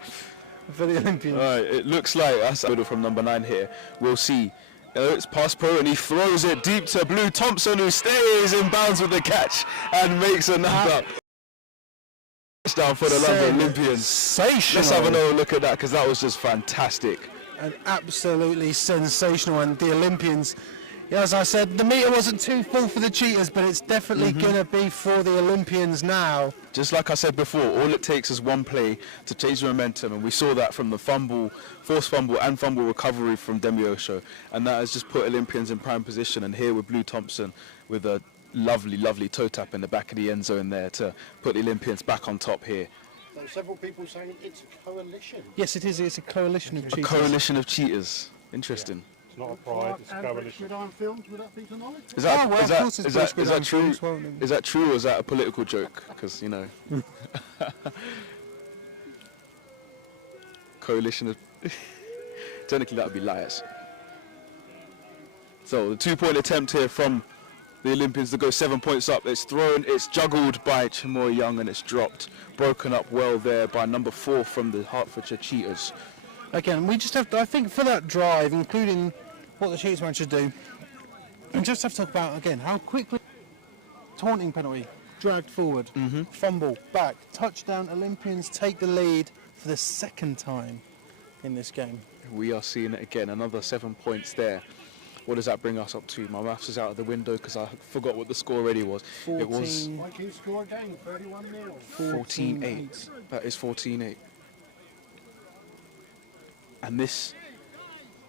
Olympians. All right, it looks like that's middle from number 9 here. We'll see. It's past Pro, and he throws it deep to Blue Thompson, who stays in bounds with the catch and makes another touchdown for the London Olympians. Sensational. Let's have another look at that, because that was just fantastic. And absolutely sensational. And the Olympians, as I said, the meter wasn't too full for the Cheetahs, but it's definitely going to be for the Olympians now. Just like I said before, all it takes is one play to change the momentum, and we saw that from the forced fumble and fumble recovery from Demiosho, and that has just put Olympians in prime position. And here with Blue Thompson with a lovely toe tap in the back of the end zone there to put the Olympians back on top here. So several people saying it's a coalition. Yes, it is. It's a coalition of A Cheetahs. coalition of cheaters. Interesting. It's not a pride, it's a coalition. Gridiron Films, would that be to knowledge? Is that, Oh, well, is of that, course it's is that, British is that true? Films, won't it? Is that true, or is that a political joke? Because, you know. Coalition of... Technically that would be liars. So the 2-point attempt here from the Olympians to go 7 points up. It's thrown, it's juggled by Chimoy Young, and it's dropped. Broken up well there by number 4 from the Hertfordshire Cheetahs. Again, we just have to, I think, for that drive, including what the Cheetahs managed to do, we just have to talk about, again, how quickly taunting penalty, dragged forward, fumble, back, touchdown, Olympians take the lead for the second time in this game. We are seeing it again, another 7 points there. What does that bring us up to? My maths is out of the window because I forgot what the score already was. It was 14, Like you score again, 31-0. 14-8. That is 14-8. And this...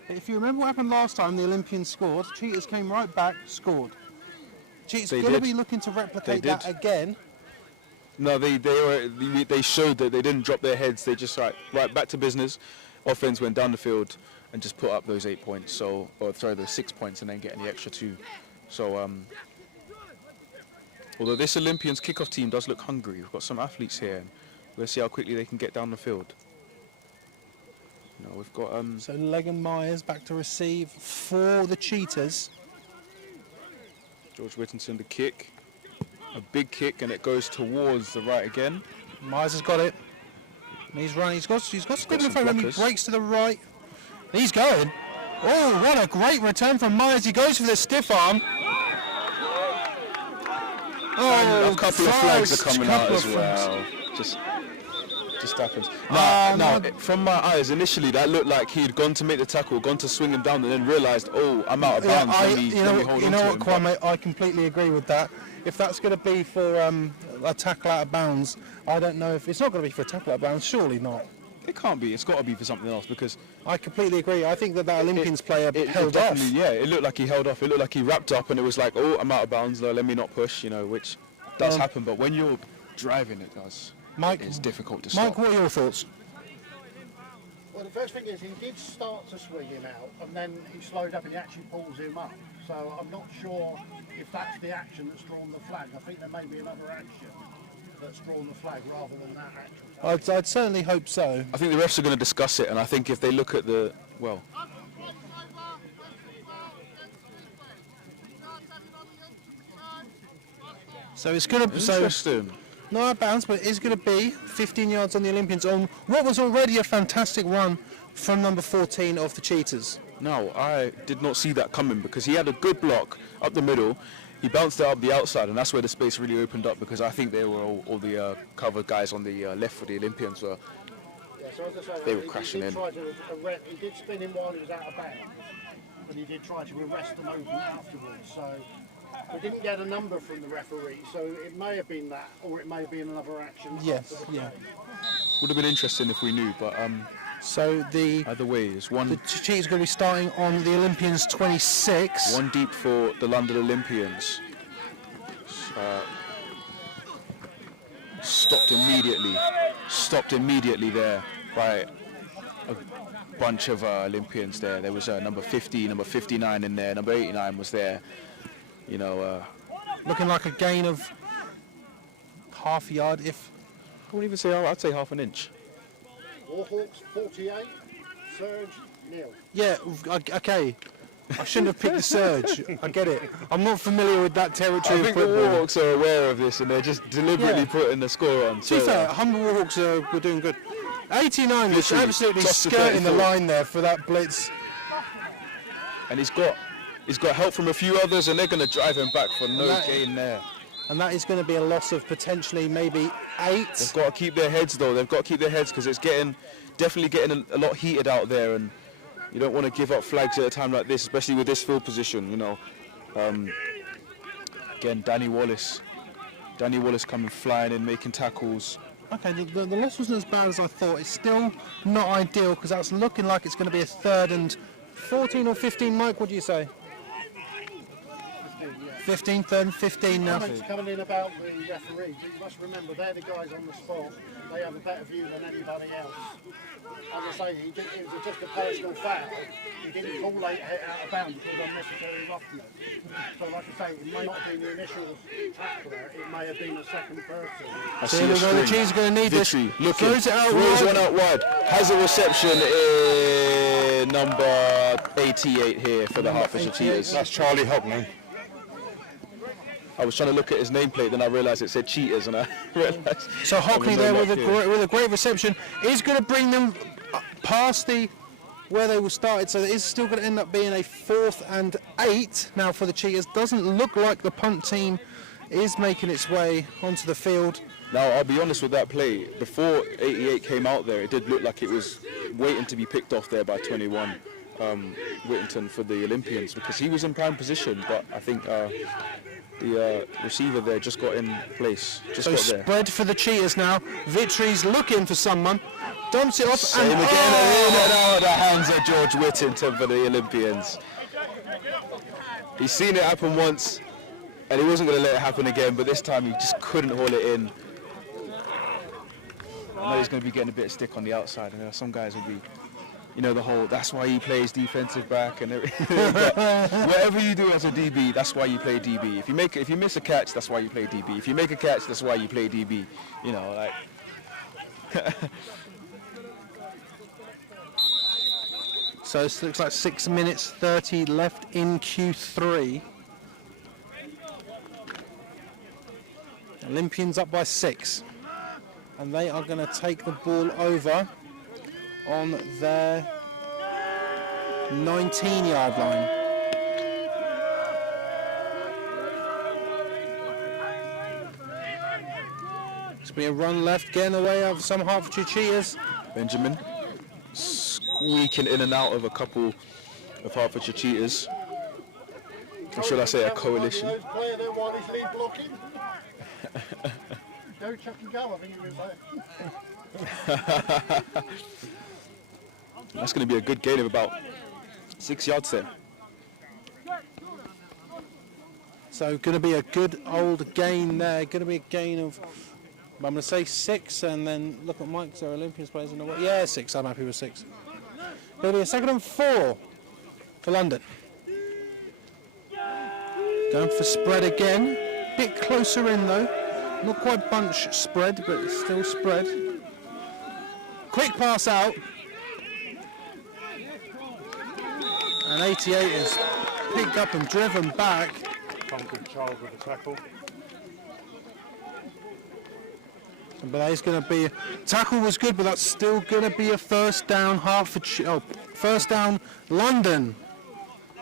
If you remember what happened last time, the Olympians scored, Cheetahs came right back, scored. Cheetahs They going to did. be looking to replicate They that did. again. No, they showed that they didn't drop their heads. They just right back to business. Offense went down the field and just put up those 8 points. So, those 6 points, and then getting the extra 2. So, although this Olympians kickoff team does look hungry, we've got some athletes here. And we'll see how quickly they can get down the field. You know, we've got So Legan Myers back to receive for the Cheetahs. George Whittington, the kick, a big kick, and it goes towards the right again. Myers has got it. He's running. He's got good in some front of him. He blockers. breaks to the right. He's going. Oh, what a great return from Myers. He goes for the stiff arm. Oh, A couple of flags are coming out couple as of well. Just happens. From my eyes, initially that looked like he'd gone to make the tackle, gone to swing him down, and then realised, oh, I'm out of bounds. Let me hold on to him. Kwame, I completely agree with that. If that's going to be for a tackle out of bounds, I don't know if it's not going to be for a tackle out of bounds. Surely not. It can't be. It's got to be for something else because I completely agree. I think that Olympians player held off. Yeah, it looked like he held off. It looked like he wrapped up, and it was like, oh, I'm out of bounds. Let me not push. Which does happen. But when you're driving, it does. Mike, it's difficult to stop. Mike, what are your thoughts? Well, the first thing is he did start to swing him out, and then he slowed up and he actually pulls him up. So I'm not sure if that's the action that's drawn the flag. I think there may be another action that's drawn the flag rather than that action. I'd certainly hope so. I think the refs are going to discuss it, and I think if they look at the So it's going to interesting. Not out of bounds, but it's going to be 15 yards on the Olympians on what was already a fantastic run from number 14 of the Cheetahs. No, I did not see that coming because he had a good block up the middle. He bounced it up the outside, and that's where the space really opened up because I think they were all the covered guys on the left for the Olympians were. Yeah, so as I say, They were crashing in. He did spin him while he was out of bounds, but he did try to arrest the movement afterwards. So we didn't get a number from the referee, so it may have been that, or it may have been another action. Yes, yeah. Would have been interesting if we knew, but so either way, it's one. The Cheetahs going to be starting on the Olympians 26. One deep for the London Olympians. Stopped immediately there by a bunch of Olympians there. There was number 50, number 59 in there, number 89 was there. Looking like a gain of half a yard, if... I wouldn't even say, I'd say half an inch. Warhawks 48, Surge nil. Yeah, okay. I shouldn't have picked the Surge. I get it. I'm not familiar with that territory. I think the Warhawks are aware of this and they're just deliberately putting the score on. To be fair, Humber Warhawks were doing good. 89 was absolutely tossed to skirting the 34. line there for that blitz. And he's got help from a few others and they're going to drive him back for no gain there. And that is going to be a loss of potentially maybe 8. They've got to keep their heads though. They've got to keep their heads because it's definitely getting a lot heated out there, and you don't want to give up flags at a time like this, especially with this field position. Again, Danny Wallace coming flying in, making tackles. Okay, the loss wasn't as bad as I thought. It's still not ideal because that's looking like it's going to be a 3rd and 14 or 15. Mike, what do you say? 15, 3rd and 15 now. Comments coming in about the referees, but you must remember they're the guys on the spot. They have a better view than anybody else. As I say, it was just a personal foul. He didn't call late out of bounds because unnecessary roughness. So like I say, it may not be the initial tackler, it may have been a second person. I see a string. The Cheetahs are going to need Victory, this. looking, Throws it out throws wide. one out wide. Has a reception in number 88 here for the Hertfordshire Cheetahs. That's Charlie Hogney. I was trying to look at his nameplate, then I realised it said Cheetahs, and I realised. So Hockney there with a great reception is going to bring them past where they were started. So it is still going to end up being a 4th and 8 now for the Cheetahs. Doesn't look like the punt team is making its way onto the field. Now, I'll be honest with that play. Before 88 came out there, it did look like it was waiting to be picked off there by 21, Whittington for the Olympians, because he was in prime position, but I think the receiver there just got in place. Just got there. Spread for the Cheetahs now. Victory's looking for someone. Dumps it off Same and again, in and out of the hands of George Whittington for the Olympians. He's seen it happen once, and he wasn't going to let it happen again, but this time he just couldn't haul it in. I know he's going to be getting a bit of stick on the outside, and some guys will be, the whole, that's why he plays defensive back and everything. But whatever you do as a DB, that's why you play DB. If you miss a catch, that's why you play DB. If you make a catch, that's why you play DB. So it looks like 6 minutes 30 left in Q3. Olympians up by 6. And they are going to take the ball over on their 19-yard line. It's been a run left, getting away of some Hertfordshire Cheetahs. Benjamin squeaking in and out of a couple of Hertfordshire Cheetahs. Or should I say a coalition? Player there while he's lead blocking. Go Chuck and go, I think it was That's going to be a good gain of about 6 yards there. So going to be a good old gain there. Going to be a gain of, I'm going to say 6, and then look at Mike's our Olympians players in the way. Yeah, 6. I'm happy with 6. Going to be a 2nd and 4 for London. Going for spread again. Bit closer in though. Not quite bunch spread, but it's still spread. Quick pass out. And 88 is picked up and driven back. Good child with the tackle. But that is going to be, tackle was good, but that's still going to be a first down Hertfordshire, first down London.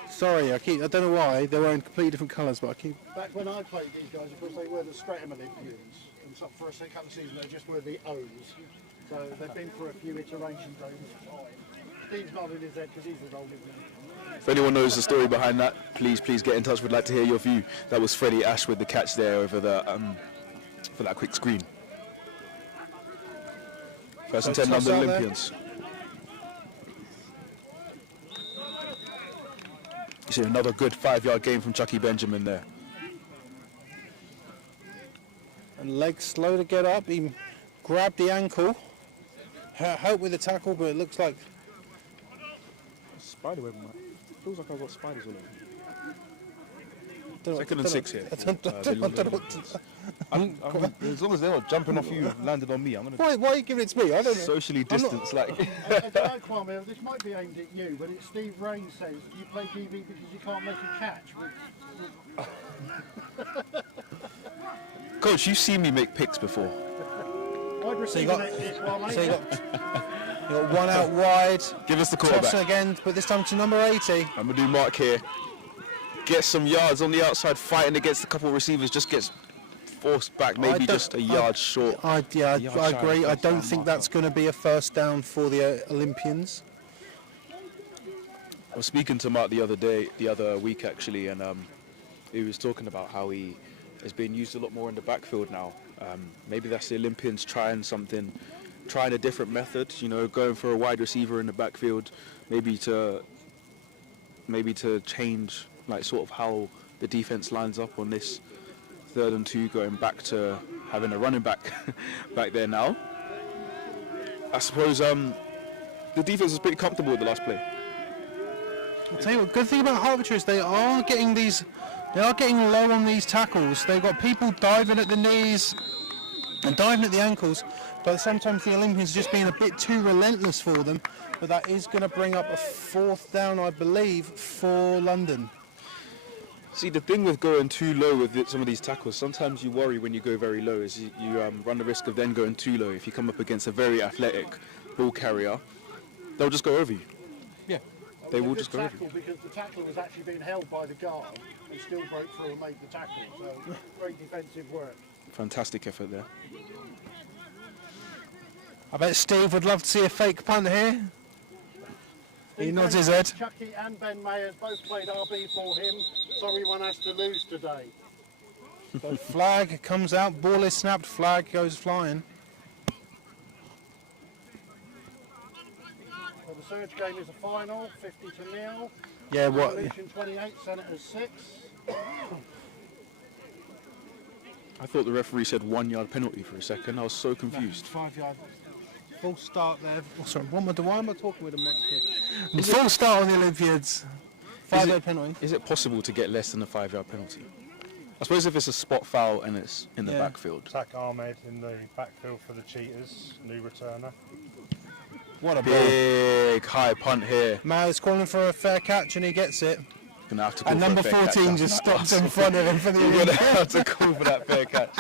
Sorry, I don't know why, they're wearing completely different colours, but I keep... Back when I played these guys, of course, they were the Streatham Olympians, and so for a couple of seasons they just were the O's. So they've been through a few iterations over time. Steve's nodding his head because he's as old as me. If anyone knows the story behind that, please get in touch. We'd like to hear your view. That was Freddie Ash with the catch there over the for that quick screen. First and 10 London Olympians. You see another good 5-yard gain from Chucky Benjamin there. And legs slow to get up, he grabbed the ankle. Help with the tackle, but it looks like... Spiderweb, mate. Feels like I've got spiders all over. 2nd and 6 here. As long as they're not jumping off you, landed on me, I'm going to... Why are you giving it to me? I don't know. Socially distance, like... I don't know, Kwame, this might be aimed at you, but it's Steve Rain says you play DV because you can't make a catch. Coach, you've seen me make picks before. So you got one out wide. Give us the Toss quarterback. again, but this time to number 80. I'm going to do Mark here. Get some yards on the outside, fighting against a couple of receivers, just gets forced back, maybe just a yard short. I agree. I don't think that's going to be a first down for the Olympians. I was speaking to Mark the other week actually, and he was talking about how he is being used a lot more in the backfield now. Maybe that's the Olympians trying a different method, going for a wide receiver in the backfield, maybe to change like sort of how the defense lines up on this 3rd and 2, going back to having a running back back there now. I suppose the defense is pretty comfortable with the last play. I'll tell you what, good thing about Hertfordshire is they are getting low on these tackles. They've got people diving at the knees and diving at the ankles, but sometimes the Olympians are just being a bit too relentless for them. But that is going to bring up a 4th down, I believe, for London. See, the thing with going too low with some of these tackles, sometimes you worry when you go very low, is you run the risk of then going too low. If you come up against a very athletic ball carrier, they'll just go over you. Yeah. They will just go over you. Because the tackle was actually being held by the guard and still broke through and made the tackle. So great defensive work. Fantastic effort there. I bet Steve would love to see a fake punt here. He nods his head. Chucky and Ben Mayers both played RB for him. Sorry one has to lose today. So flag comes out, ball is snapped, flag goes flying. So the Surge game is a final, 50-0. Yeah, what? Revolution 28, Senators 6. I thought the referee said 1 yard penalty for a second. I was so confused. 5 yard. Full start there. Oh, sorry, why am I talking with a mic here? Full start on the Olympians. 5 yard penalty. Is it possible to get less than a 5 yard penalty? I suppose if it's a spot foul and it's in the backfield. Tak Ahmed in the backfield for the Cheetahs, new returner. What a ball. Big high punt here. Mao's calling for a fair catch and he gets it. gonna have to call And for number a fair 14 catch. just stops in front of him for the You're gonna Olympians. have to call for that fair catch.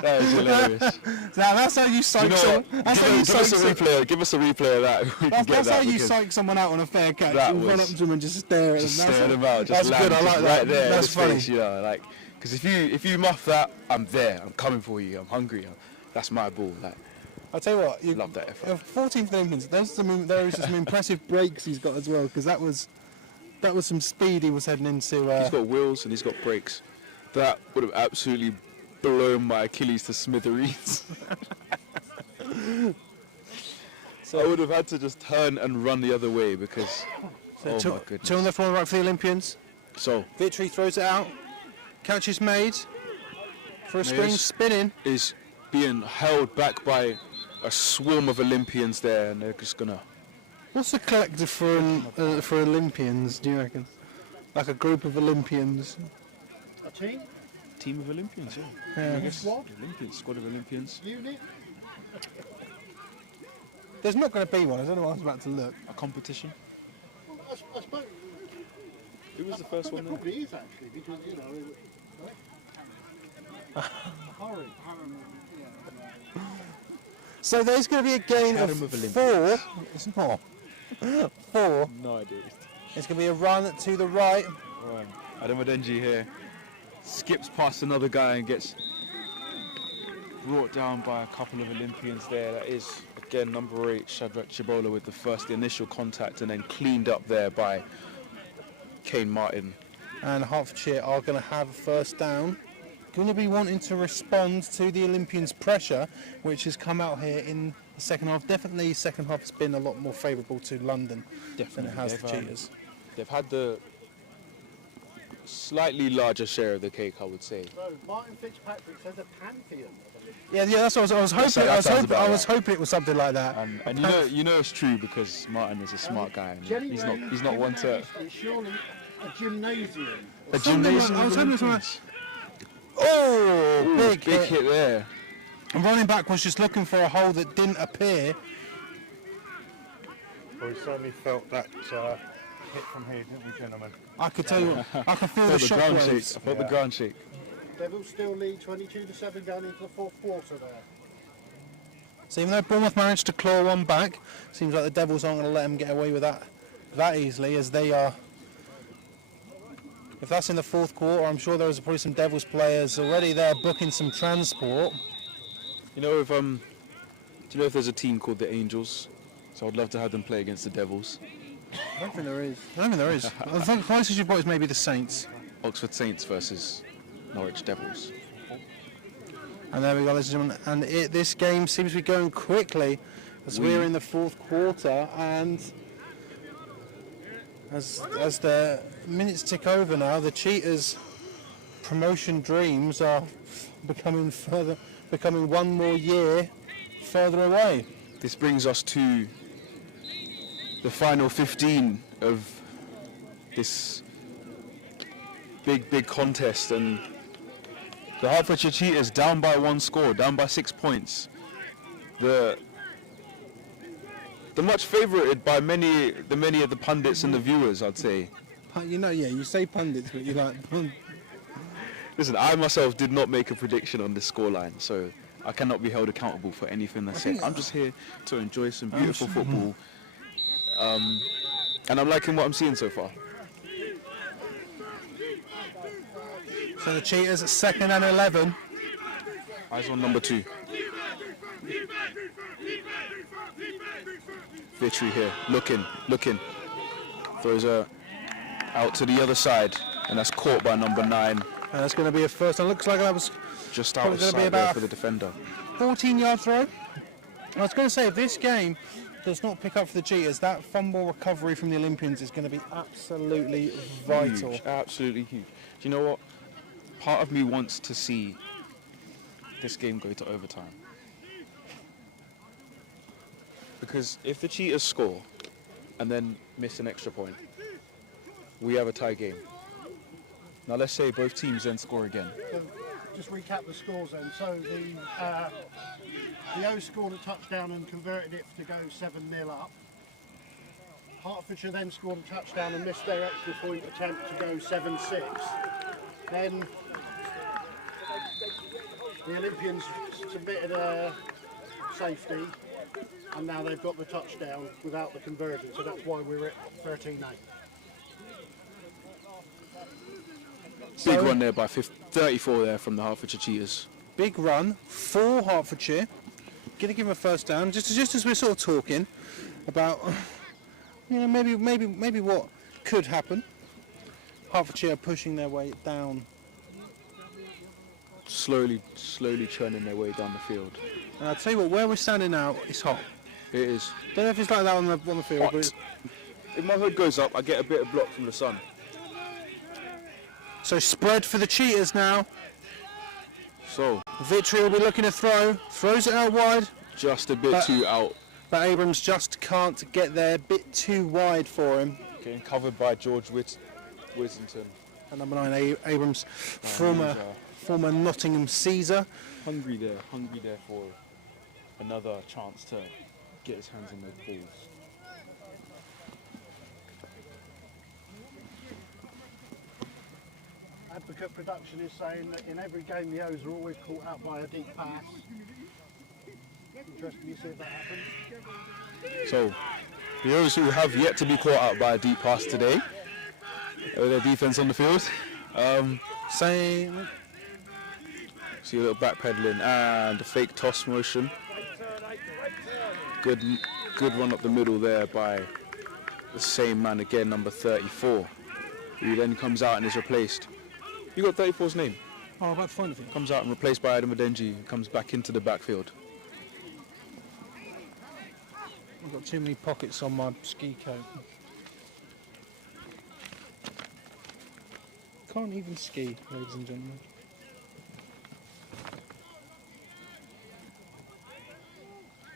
That is hilarious. Now that's how you psych someone. That's how you Give us a psych. replay. Give us a replay of that. We can get That's how that you because psych someone out on a fair catch. that You run up was- to them and just stare at them. just stare them out. Just That's land good. I just like that. right there. That's in his funny. Face, you know, like because if you muff that, I'm there. I'm coming for you. I'm hungry. That's my ball. Like I'll tell you what. You love that effort. 14th Olympians. There was some impressive breaks he's got as well, because that was some speed he was heading into. He's got wheels and he's got brakes. That would have absolutely blown my Achilles to smithereens. So I would have had to just turn and run the other way because. Oh my goodness. Two on the floor right for the Olympians. So Victory throws it out. Catch is made for a screen, Mayers spinning. is being held back by a swarm of Olympians there, and they're just gonna. What's the collective for Olympians? Do you reckon? Like a group of Olympians. A team? Team of Olympians, yeah. Yeah. I guess Squad? Olympians, squad of Olympians. Unit? There's not going to be one. I don't know what I was about to look. A competition. Well, I suppose. Who was the first There one then? probably is actually, because, you know. Horrid. So there's going to be a game Academy of of 4. It's not. 4. No idea. It's going to be a run to the right. Right. Adam Adenji here skips past another guy and gets brought down by a couple of Olympians there. That is, again, number 8, Shadrach Chibola with the initial contact and then cleaned up there by Kane Martin. And Hertfordshire are going to have a first down. Going to be wanting to respond to the Olympians' pressure, which has come out here in the second half. Definitely, second half has been a lot more favourable to London than it has the Cheetahs. They've had the slightly larger share of the cake, I would say. So, Martin Fitzpatrick says a pantheon. Yeah, that's what I was hoping. That sounds about I was right. hoping it was something like that. And you know it's true because Martin is a smart guy. And he's not one to. It's surely a gymnasium. A Something gymnasium. like- I was hoping it was something Olympians. Oh, Ooh, big hit. hit there. And running back was just looking for a hole that didn't appear. Well, we certainly felt that hit from here, didn't we, gentlemen? I could tell you, I could feel I the felt the ground shake. shockwaves. I felt the ground shake. Devils still lead 22-7 going into the fourth quarter there. So even though Bournemouth managed to claw one back, seems like the Devils aren't going to let them get away with that easily, as they are. If that's in the fourth quarter, I'm sure there's probably some Devils players already there booking some transport. You know if do you know if there's a team called the Angels? So I'd love to have them play against the Devils. I don't think there is. I think the closest you've got is maybe the Saints. Oxford Saints versus Norwich Devils. And there we go, ladies and gentlemen. And this game seems to be going quickly as we're in the fourth quarter, and as the minutes tick over now, the Cheetahs' promotion dreams are becoming one more year further away. This brings us to the final 15 of this big contest, and the Hertfordshire Cheetahs down by 1 score, down by 6 points. The much favoured by many of the pundits and the viewers, I'd say. You know, yeah, you say pundits, but you like. Listen, I myself did not make a prediction on this scoreline, so I cannot be held accountable for anything that's said. I'm just here to enjoy some beautiful football, and I'm liking what I'm seeing so far. So the Cheetahs at 2nd and 11. Eyes on number 2. Victory here, looking. Throws her out to the other side, and that's caught by number 9. And that's going to be a first. And looks like that was Just Probably gonna be outside there about for the defender. 14-yard throw. I was going to say, if this game does not pick up for the Cheetahs, that fumble recovery from the Olympians is going to be absolutely vital. Huge, absolutely huge. Do you know what? Part of me wants to see this game go to overtime. Because if the Cheetahs score and then miss an extra point, we have a tie game. Now let's say both teams then score again. So just recap the scores then. So the O scored a touchdown and converted it to go 7-0 up. Hertfordshire then scored a touchdown and missed their extra point attempt to go 7-6. Then the Olympians submitted a safety, and now they've got the touchdown without the conversion, so that's why we're at 13-8. Big run there by 34 there from the Hertfordshire Cheetahs. Big run for Hertfordshire. Going to give him a first down, just as we're sort of talking about, maybe what could happen. Hertfordshire pushing their way down. Slowly churning their way down the field. And I'll tell you what, where we're standing now, it's hot. It is. Don't know if it's like that on the field, Hot. but it's, If my hood goes up, I get a bit of block from the sun. so spread for the Cheetahs now. So, Victory will be looking to throw, throws it out wide, just a bit But- too out. but Abrams just can't get there, a bit too wide for him. Getting covered by George Whittington. And number 9, Abrams, former Nottingham Caesar. Hungry there for another chance to get his hands on those balls. Advocate Production is saying that in every game the O's are always caught out by a deep pass. Interesting to see if that happens. So, the O's who have yet to be caught out by a deep pass today, their defense on the field. Saying, See a little backpedaling and a fake toss motion. Good run up the middle there by the same man again, number 34, who then comes out and is replaced. You got 34's name? oh, about to find it. Comes out and replaced by Adam Adenji, comes back into the backfield. I've got too many pockets on my ski coat. Can't even ski, ladies and gentlemen.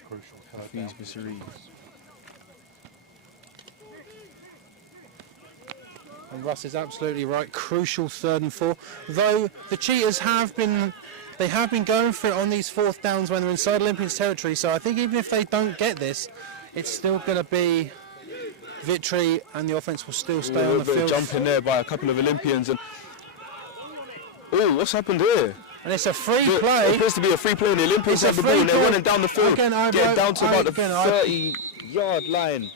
Crucial third Hafiz down. Missouri. And Russ is absolutely right. Crucial 3rd and 4. Though the Cheetahs have been going for it on these 4th downs when they're inside Olympians territory. So I think even if they don't get this, it's still going to be victory, and the offense will still stay on the field. Jump in there by a couple of Olympians, and what's happened here? And it's a free It play. appears to be a free play, and the Olympians It's a have the ball, free and they're play. running down the field, Again, getting down to about the again, 30-yard line.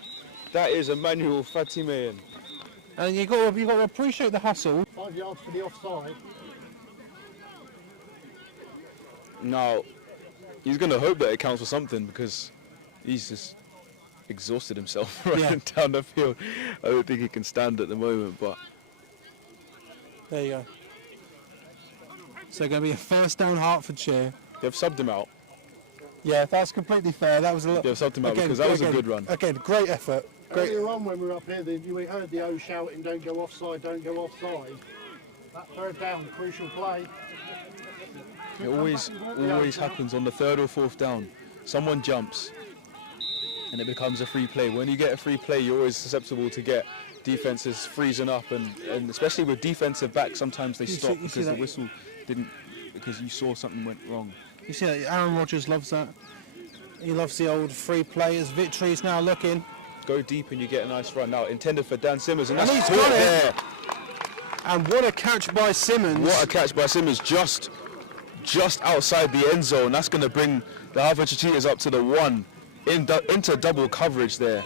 That is Emmanuel Fatimayan. And you've got to appreciate the hustle. 5 yards to the offside. Now, he's going to hope that it counts for something, because he's just exhausted himself running down the field. I don't think he can stand at the moment, but There you go. So going to be a first down Hertfordshire. they've subbed him out. Yeah, that's completely fair. That was a lot. They've subbed him out because that was a good run. Again, great effort. Great. Earlier on when we were up here, we heard the O shouting, don't go offside, don't go offside. That 3rd down, crucial play. It always happens on the 3rd or 4th down. Someone jumps and it becomes a free play. When you get a free play, you're always susceptible to get defenses freezing up, and especially with defensive backs, sometimes they stop because the whistle didn't, because you saw something went wrong. You see that? Aaron Rodgers loves that. He loves the old free play as victory is now looking. Go deep and you get a nice run. Now intended for Dan Simmons, and that's he's caught got it. there. And what a catch by Simmons. What a catch by Simmons, just outside the end zone. That's going to bring the Hertfordshire Cheetahs up to the 1 into double coverage there.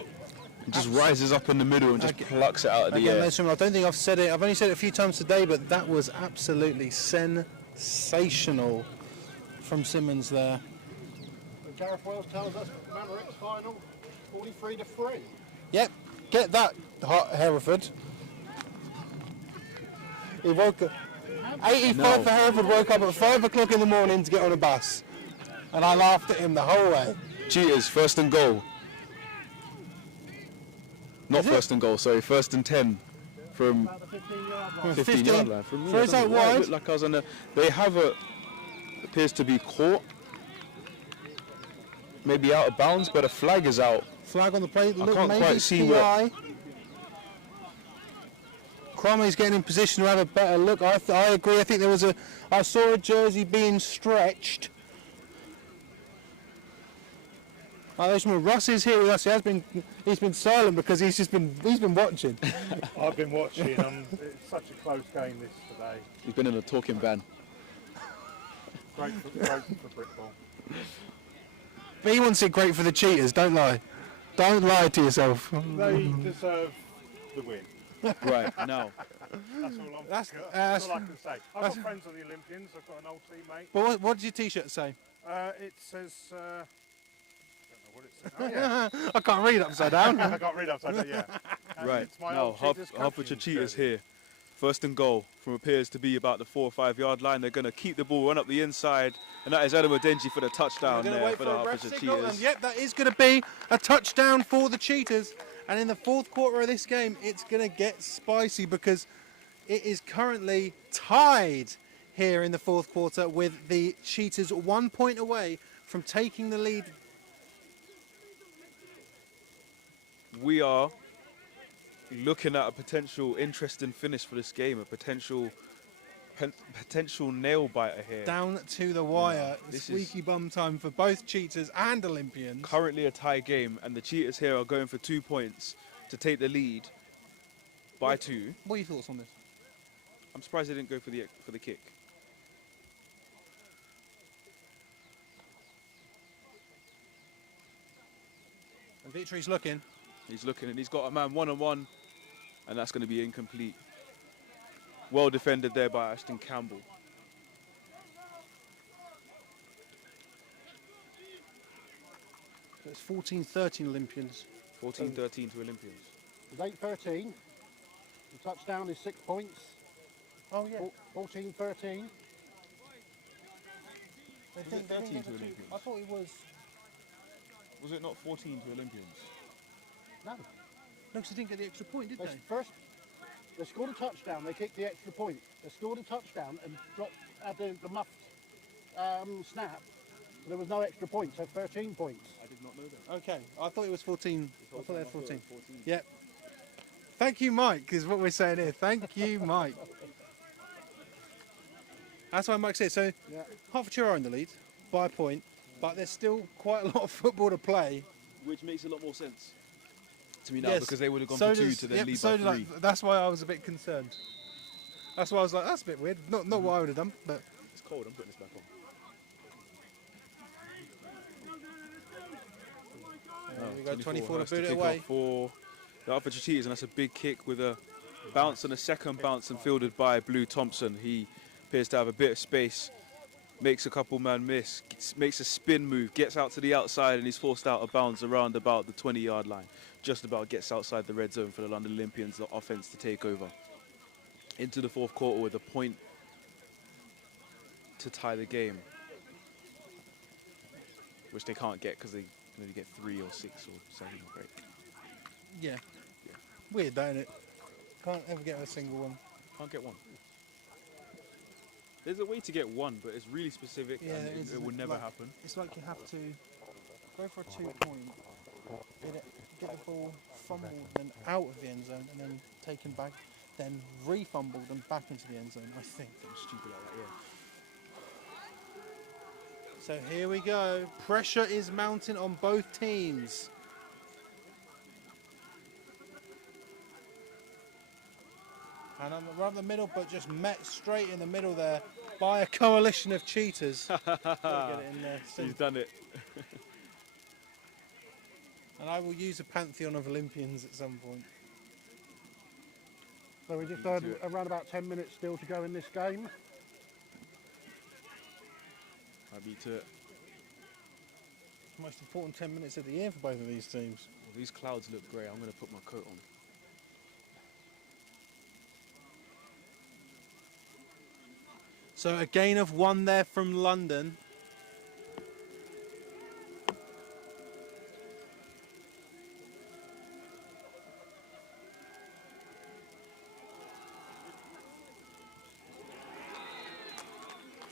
It just rises up in the middle and just plucks it out of the Again, air. ladies and gentlemen, I don't think I've said it. I've only said it a few times today, but that was absolutely sensational from Simmons there. But Gareth Wells tells us Manor final 43-3. Yep, get that, Hereford. He woke up. 85 for Hereford woke up at 5 o'clock in the morning to get on a bus, and I laughed at him the whole way. Cheetahs, 1st and goal. Not Is it? 1st and goal, sorry, 1st and 10 from About the 15-yard line. 15-yard line. Throws out It wide. looked like I was on the, they have appears to be caught, maybe out of bounds, but a flag is out. Flag on the play. Look, can't maybe quite see where- PI. Cromwell's getting in position to have a better look. I agree. I think there was I saw a jersey being stretched. Russ is here with us. He's been silent because he's been watching. I've been watching. It's such a close game this today. He's been in a talking ban. Great for Brickball. But he wants it great for the Cheetahs. Don't lie. Don't lie to yourself. They deserve the win. Right, now. That's all I can say. I've got friends on the Olympians. I've got an old teammate. But what does your T-shirt say? It says... I don't know what it says. Oh, yeah. I can't read upside down. I can't read upside down, yeah. Right, It's my now old Cheetahs Hertfordshire captain's Cheetahs jersey. here. First and goal from appears to be about the 4 or 5 yard line. They're going to keep the ball, run up the inside, and that is Adam Odenji for the touchdown We're going to there wait for for the a ref Hertfordshire signal, Cheetahs. and yep, that is going to be a touchdown for the Cheetahs. And in the fourth quarter of this game, it's going to get spicy because it is currently tied here in the fourth quarter with the Cheetahs 1 point away from taking the lead. We are looking at a potential interesting finish for this game, a potential nail biter here. Down to the wire. This is Squeaky bum time for both Cheetahs and Olympians. currently a tie game, and the Cheetahs here are going for 2 points to take the lead by 2. What are your thoughts on this? I'm surprised they didn't go for the kick. And Victory's looking. He's looking and he's got a man one-on-one, and that's going to be incomplete. Well defended there by Ashton Campbell. So it's 14-13 Olympians. 14-13 to Olympians. It's 8-13. The touchdown is 6 points. Oh yeah. 14-13. They Was it 13 to Olympians? I thought it was. Was it not 14 to Olympians? No. No, because they didn't get the extra point, did they? They scored a touchdown. They kicked the extra point. They scored a touchdown and dropped the muffed snap. There was no extra point, so 13 points. I did not know that. Okay, I thought it was 14. I thought they had 14. Yep. Thank you, Mike, is what we're saying here. Thank you, Mike. That's why Mike said. So, Yeah. Hertfordshire are in the lead by a point, but there's still quite a lot of football to play. Which makes a lot more sense to me now, because they would have gone So for 2 does- to then yep, lead so by did 3. that's why I was a bit concerned. That's why I was like, that's a bit weird. Not what I would have done, but It's cold, I'm putting this back on. we go 24 to Hurst boot it kick away. off for the Hertfordshire Cheetahs, and that's a big kick with a bounce and a second bounce, and fielded by Blue Thompson. He appears to have a bit of space, makes a couple man miss, makes a spin move, gets out to the outside, and he's forced out of bounds around about the 20-yard line. Just about gets outside the red zone for the London Olympians, the offense to take over. Into the fourth quarter with a point to tie the game, which they can't get because they can only get 3 or 6 or 7 break. Yeah. Weird, that, isn't it? Can't ever get a single one. Can't get one. There's a way to get one, but it's really specific, Yeah, and it is, it will isn't it? never Like- happen. It's like you have to go for a 2 point, get the ball fumbled and out of the end zone, and then taken back, then refumbled and back into the end zone, I think. Stupid like that, yeah. So here we go. Pressure is mounting on both teams. And I'm right in the middle, but just met straight in the middle there by a coalition of cheaters. Gotta get it in there soon. He's done it. And I will use a pantheon of Olympians at some point. So we just had around about 10 minutes still to go in this game. I beat it. It's the most important 10 minutes of the year for both of these teams. Well, these clouds look grey. I'm going to put my coat on. So a gain of 1 there from London.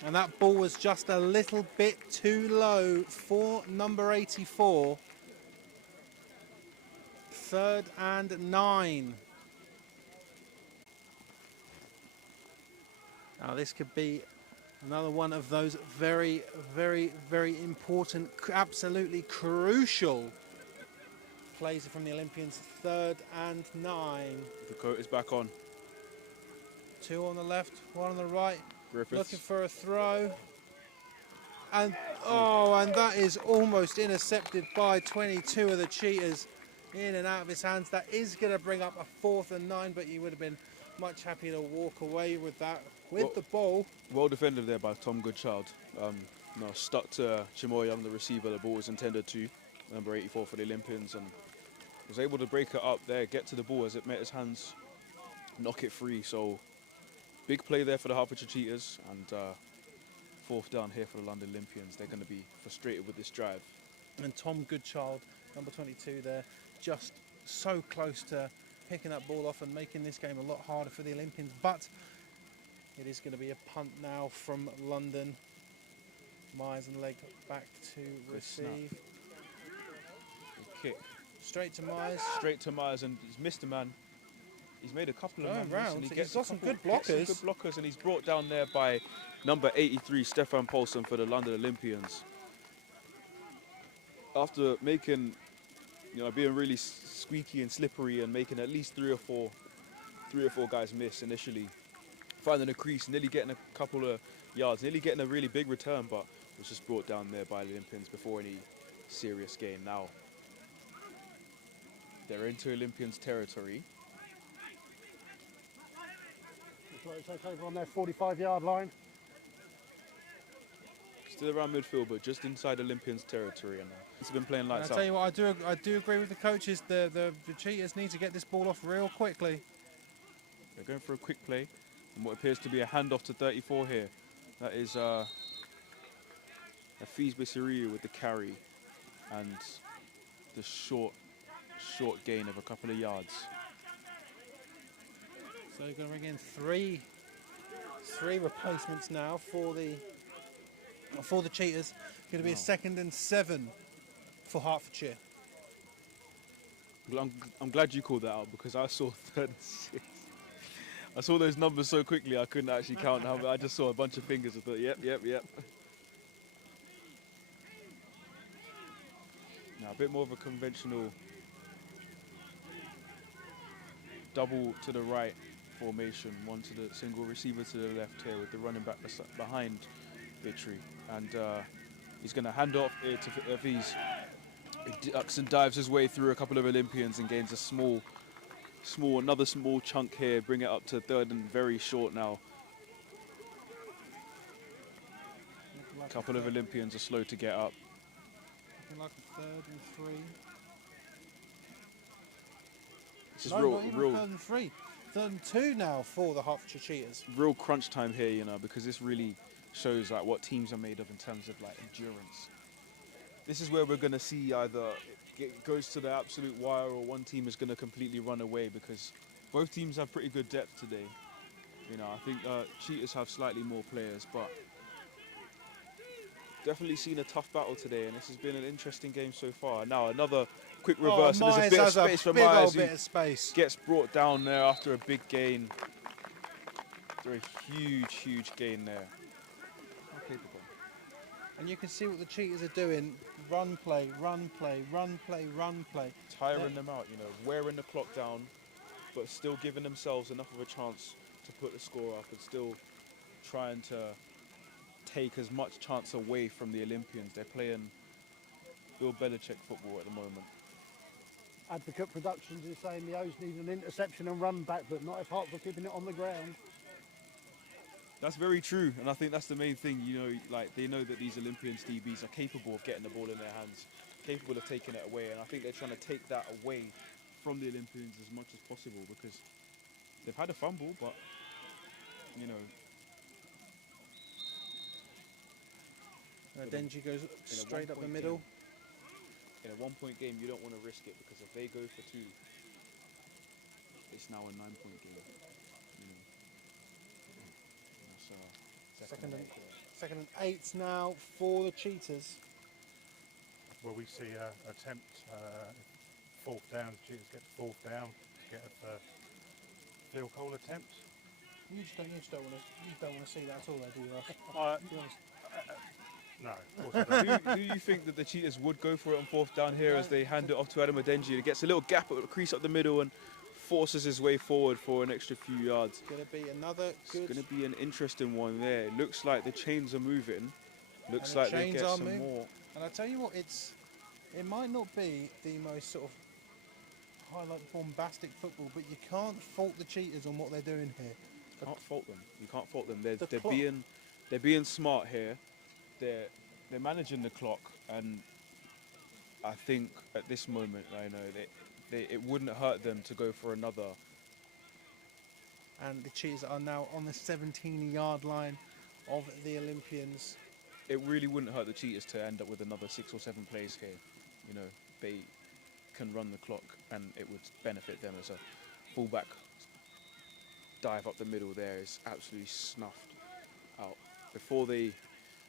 And that ball was just a little bit too low for number 84. 3rd and 9. Now this could be Another one of those very, very, very important, absolutely crucial plays from the Olympians. 3rd and 9. Dakota is back on. 2 on the left, 1 on the right. Griffiths. Looking for a throw. And and that is almost intercepted by 22 of the Cheetahs. In and out of his hands. That is going to bring up a 4th and 9, but he would have been much happier to walk away with that, with the ball. Well defended there by Tom Goodchild. Stuck to Chimoy Young, the receiver. The ball was intended to, number 84 for the Olympians, and was able to break it up there, get to the ball as it met his hands, knock it free. So big play there for the Hertfordshire Cheetahs, and 4th down here for the London Olympians. They're going to be frustrated with this drive. And Tom Goodchild, number 22 there, just so close to picking that ball off and making this game a lot harder for the Olympians. But it is going to be a punt now from London. Myers and leg back to receive. Kick. Straight to Myers. Straight to Myers, and he's missed a man. He's made a couple of rounds. He's got some good blockers. And he's brought down there by number 83, Stefan Paulson for the London Olympians. After making, being really squeaky and slippery and making at least three or four guys miss initially, finding a crease, nearly getting a couple of yards, nearly getting a really big return, but was just brought down there by the Olympians before any serious gain. Now they're into Olympians territory. Looks like it's over on their 45-yard line. Still around midfield, but just inside Olympians territory, and it's been playing lights out. I'll tell you what, I do agree with the coaches. The Cheetahs need to get this ball off real quickly. They're going for a quick play, and what appears to be a handoff to 34 here. That is a Fees Bissiriu with the carry, and the short gain of a couple of yards. So you're going to bring in three replacements now for the Cheetahs. Going to be a 2nd and 7 for Hertfordshire. I'm glad you called that out, because I saw 3rd and 6. I saw those numbers so quickly I couldn't actually count how. I just saw a bunch of fingers. I thought, yep. Now a bit more of a conventional double to the right formation, one to the single receiver to the left here with the running back behind Vitry, and he's going to hand off here to Fees. He ducks and dives his way through a couple of Olympians and gains another small chunk here, bring it up to 3rd and very short now. A couple of Olympians are slow to get up. Looking like a 3rd and 3. This is real 3rd and 3. 3rd and 2 now for the Hertfordshire Cheetahs. Real crunch time here, because this really shows like what teams are made of in terms of like endurance. This is where we're going to see either it goes to the absolute wire or one team is going to completely run away, because both teams have pretty good depth today. I think Cheetahs have slightly more players, but definitely seen a tough battle today, and this has been an interesting game so far. Now another quick reverse, and there's a bit of space for Myers, who gets brought down there after a big gain. After a huge gain there. And you can see what the Cheetahs are doing. Run play. Tiring them out, wearing the clock down, but still giving themselves enough of a chance to put the score up, and still trying to take as much chance away from the Olympians. They're playing Bill Belichick football at the moment. Advocate Productions is saying the O's need an interception and run back, but not if Hertford keeping it on the ground. That's very true, and I think that's the main thing. They know that these Olympians DBs are capable of getting the ball in their hands, capable of taking it away, and I think they're trying to take that away from the Olympians as much as possible, because they've had a fumble, but Denji goes straight up the middle. In a 1-point game, you don't want to risk it, because if they go for 2, it's now a 9-point game. Second and 8 now for the Cheetahs. Well, we see attempt 4th down. Cheetahs get 4th down to get a field goal attempt. You just don't want to see that at all, do you, Uh, Be honest. no, of course I don't. Do you think that the Cheetahs would go for it on 4th down here as they hand it off to Adam Adenji? It gets a little gap at the crease up the middle and forces his way forward for an extra few yards. It's going to be another good... It's going to be an interesting one there. It looks like the chains are moving. Looks And the like they chains get are some moving. more. And I tell you what, it might not be the most sort of highlight bombastic football, but you can't fault the Cheetahs on what they're doing here. You can't fault them. You can't fault them. The They're clock. being smart here. They're managing the clock, and I think at this moment, I know it wouldn't hurt them to go for another. And the Cheetahs are now on the 17-yard line of the Olympians. It really wouldn't hurt the Cheetahs to end up with another 6 or 7 plays here. You know, they can run the clock, and it would benefit them as a fullback. Dive up the middle there is absolutely snuffed out before they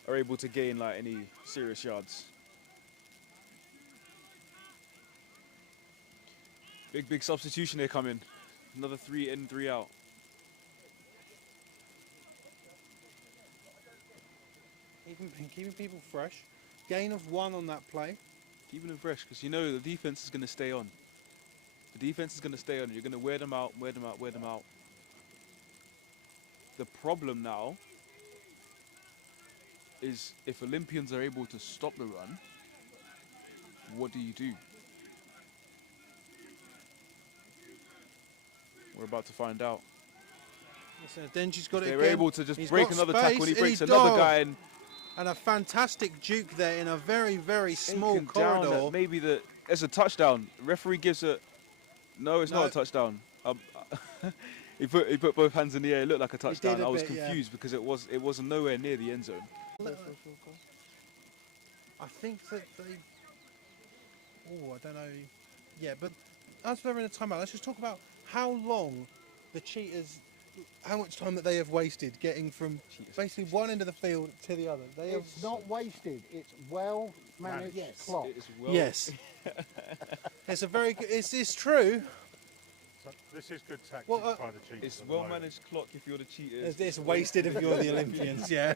are able to gain like any serious yards. Big substitution here coming. Another 3 in, 3 out. Keeping people fresh. Gain of 1 on that play. Keeping them fresh, because you know the defense is going to stay on. The defense is going to stay on. You're going to wear them out, wear them out, wear them out. The problem now is if Olympians are able to stop the run, what do you do? We're about to find out. Listen, Denji's got it They're again. able to just He's break got another space tackle, and he in breaks his another dog. guy, and And a fantastic juke there in a very, very small taken down at corridor. maybe it's a touchdown. Referee gives it. No, it's No. not a touchdown. He put both hands in the air. It looked like a touchdown. did a I was bit, yeah. confused because it was nowhere near the end zone. I think that they... Oh, I don't know. Yeah, but as they're in a timeout, let's just talk about how long the Cheetahs... How much time that they have wasted getting from basically one end of the field to the other. They have... It's not wasted. It's well managed clock. It is well. Yes. It's a very good... It's true. So this is good tactics Well, by the Cheetahs. It's at the well moment. managed clock if you're the Cheetahs. It's wasted if you're the Olympians, yeah.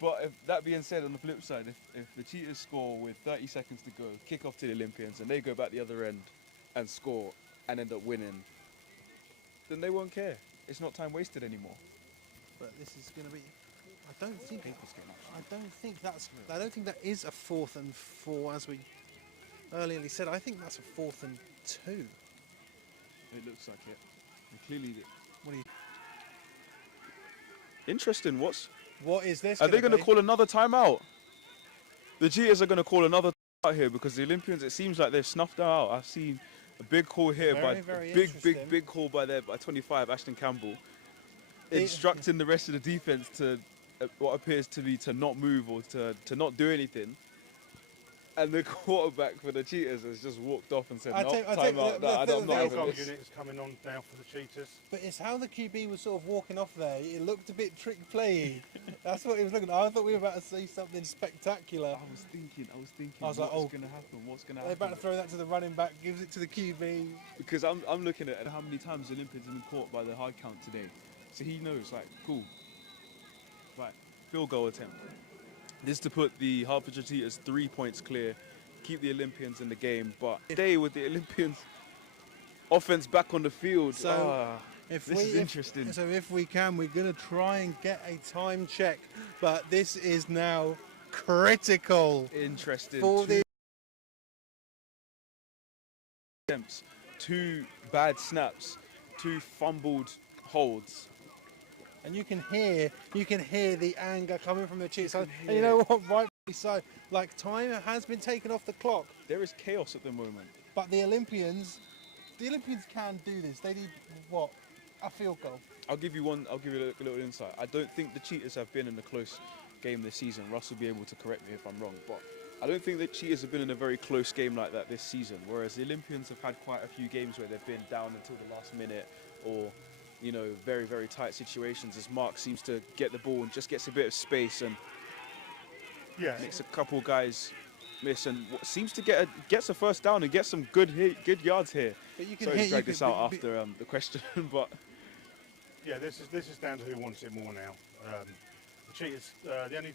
But if that being said, on the flip side, if the Cheetahs score with 30 seconds to go, kick off to the Olympians, and they go back the other end and score and end up winning, then they won't care. It's not time wasted anymore. But this is going to be... I don't think that is a 4th and 4, as we earlier said. I think that's a 4th and 2. It looks like it. And clearly, What do you... interesting. What is this? Are they going to be? call another timeout? The Cheetahs are going to call another timeout here because the Olympians, it seems like they've snuffed them out. I've seen a big call here Very big call by 25 Ashton Campbell, instructing the rest of the defense to what appears to be to not move or to not do anything. And the quarterback for the Cheetahs has just walked off and said, "No, timeout. I'm not having Goal this." unit is coming on down for the Cheetahs. But it's how the QB was sort of walking off there. It looked a bit trick playy. That's what he was looking at. I thought we were about to see something spectacular. I was thinking, I was like, what's going to happen? What's going to They're happen? about to throw that to the running back, gives it to the QB. Because I'm looking at how many times the Olympians have been caught by the high count today. So he knows, like, cool. Right, field goal attempt. This is to put the Hertfordshire Cheetahs 3 points clear, keep the Olympians in the game. But today with the Olympians offense back on the field, this is interesting. So if we can, we're going to try and get a time check. But this is now critical Interesting. for the... Attempts, 2 bad snaps, 2 fumbled holds. And you can hear the anger coming from the Cheetahs. And you know what, rightfully so. Like, time has been taken off the clock. There is chaos at the moment. But the Olympians can do this. They need, what, a field goal. I'll give you a little insight. I don't think the Cheetahs have been in a close game this season. Russ will be able to correct me if I'm wrong, but I don't think the Cheetahs have been in a very close game like that this season, whereas the Olympians have had quite a few games where they've been down until the last minute, or, you know, very, very tight situations as Mark seems to get the ball and just gets a bit of space and makes a couple guys miss and seems to gets a first down and gets some good yards here. But you can Sorry to hear drag this out after the question, but Yeah, this is down to who wants it more now. The Cheetahs, the only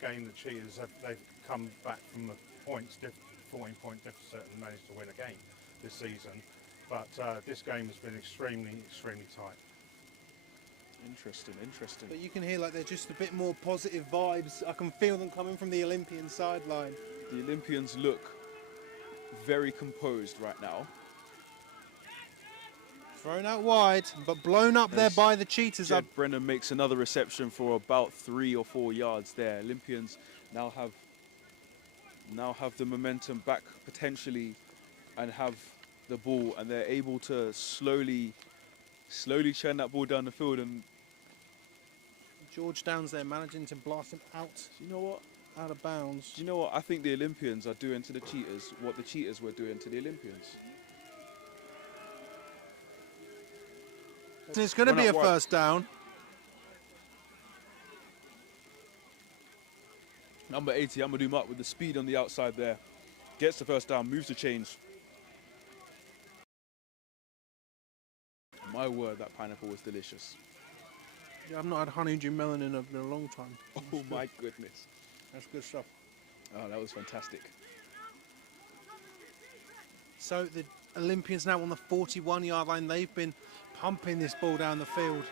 game the Cheetahs they've come back from a 14-point deficit and managed to win a game this season. But this game has been extremely tight. Interesting. But you can hear like they're just a bit more positive vibes. I can feel them coming from the Olympian sideline. The Olympians look very composed right now. Thrown out wide, but blown up there by the Cheetahs. Jed Brennan makes another reception for about 3 or 4 yards there. Olympians now have the momentum back potentially and have the ball, and they're able to slowly churn that ball down the field. And Georgetown's there managing to blast him out. you know what? Out of bounds. Do you know what? I think the Olympians are doing to the Cheetahs what the Cheetahs were doing to the Olympians. It's going to be a first down. Number 80, Amadou Mak with the speed on the outside there. Gets the first down, moves the chains. My word, that pineapple was delicious. Yeah, I've not had honeydew melon in a long time. Oh my goodness. That's good stuff. Oh, that was fantastic. So the Olympians now on the 41-yard line. They've been pumping this ball down the field.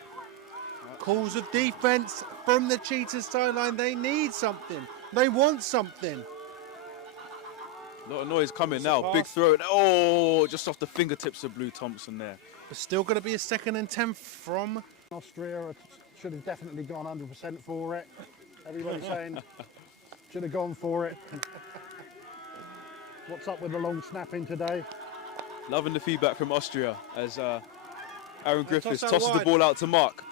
Calls of defence from the Cheetahs sideline. They need something. They want something. A lot of noise coming now. Big throw. Oh, just off the fingertips of Blue Thompson there. But still going to be a 2nd and 10 from Austria should have definitely gone 100% for it. Everybody's saying should have gone for it. What's up with the long snapping today? Loving the feedback from Austria as Aaron Griffiths tosses the wide. ball out to Mark.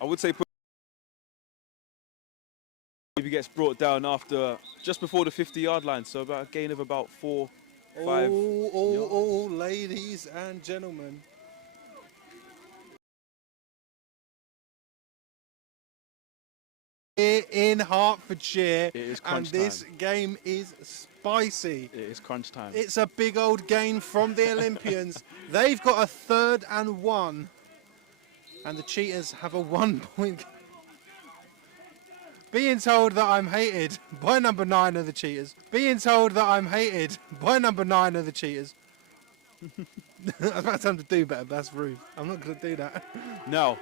I would say he gets brought down after just before the 50-yard line, so about a gain of about 4, 5 Oh, ladies and gentlemen. Here in Hertfordshire, It is and crunch this time. game is spicy. It is crunch time. It's a big old gain from the Olympians. They've got a 3rd and 1, and the Cheetahs have a 1-point. Being told that I'm hated by number 9 of the Cheetahs. Being told that I'm hated by number 9 of the Cheetahs. I was about to tell them to do better, but that's rude. I'm not going to do that. Now,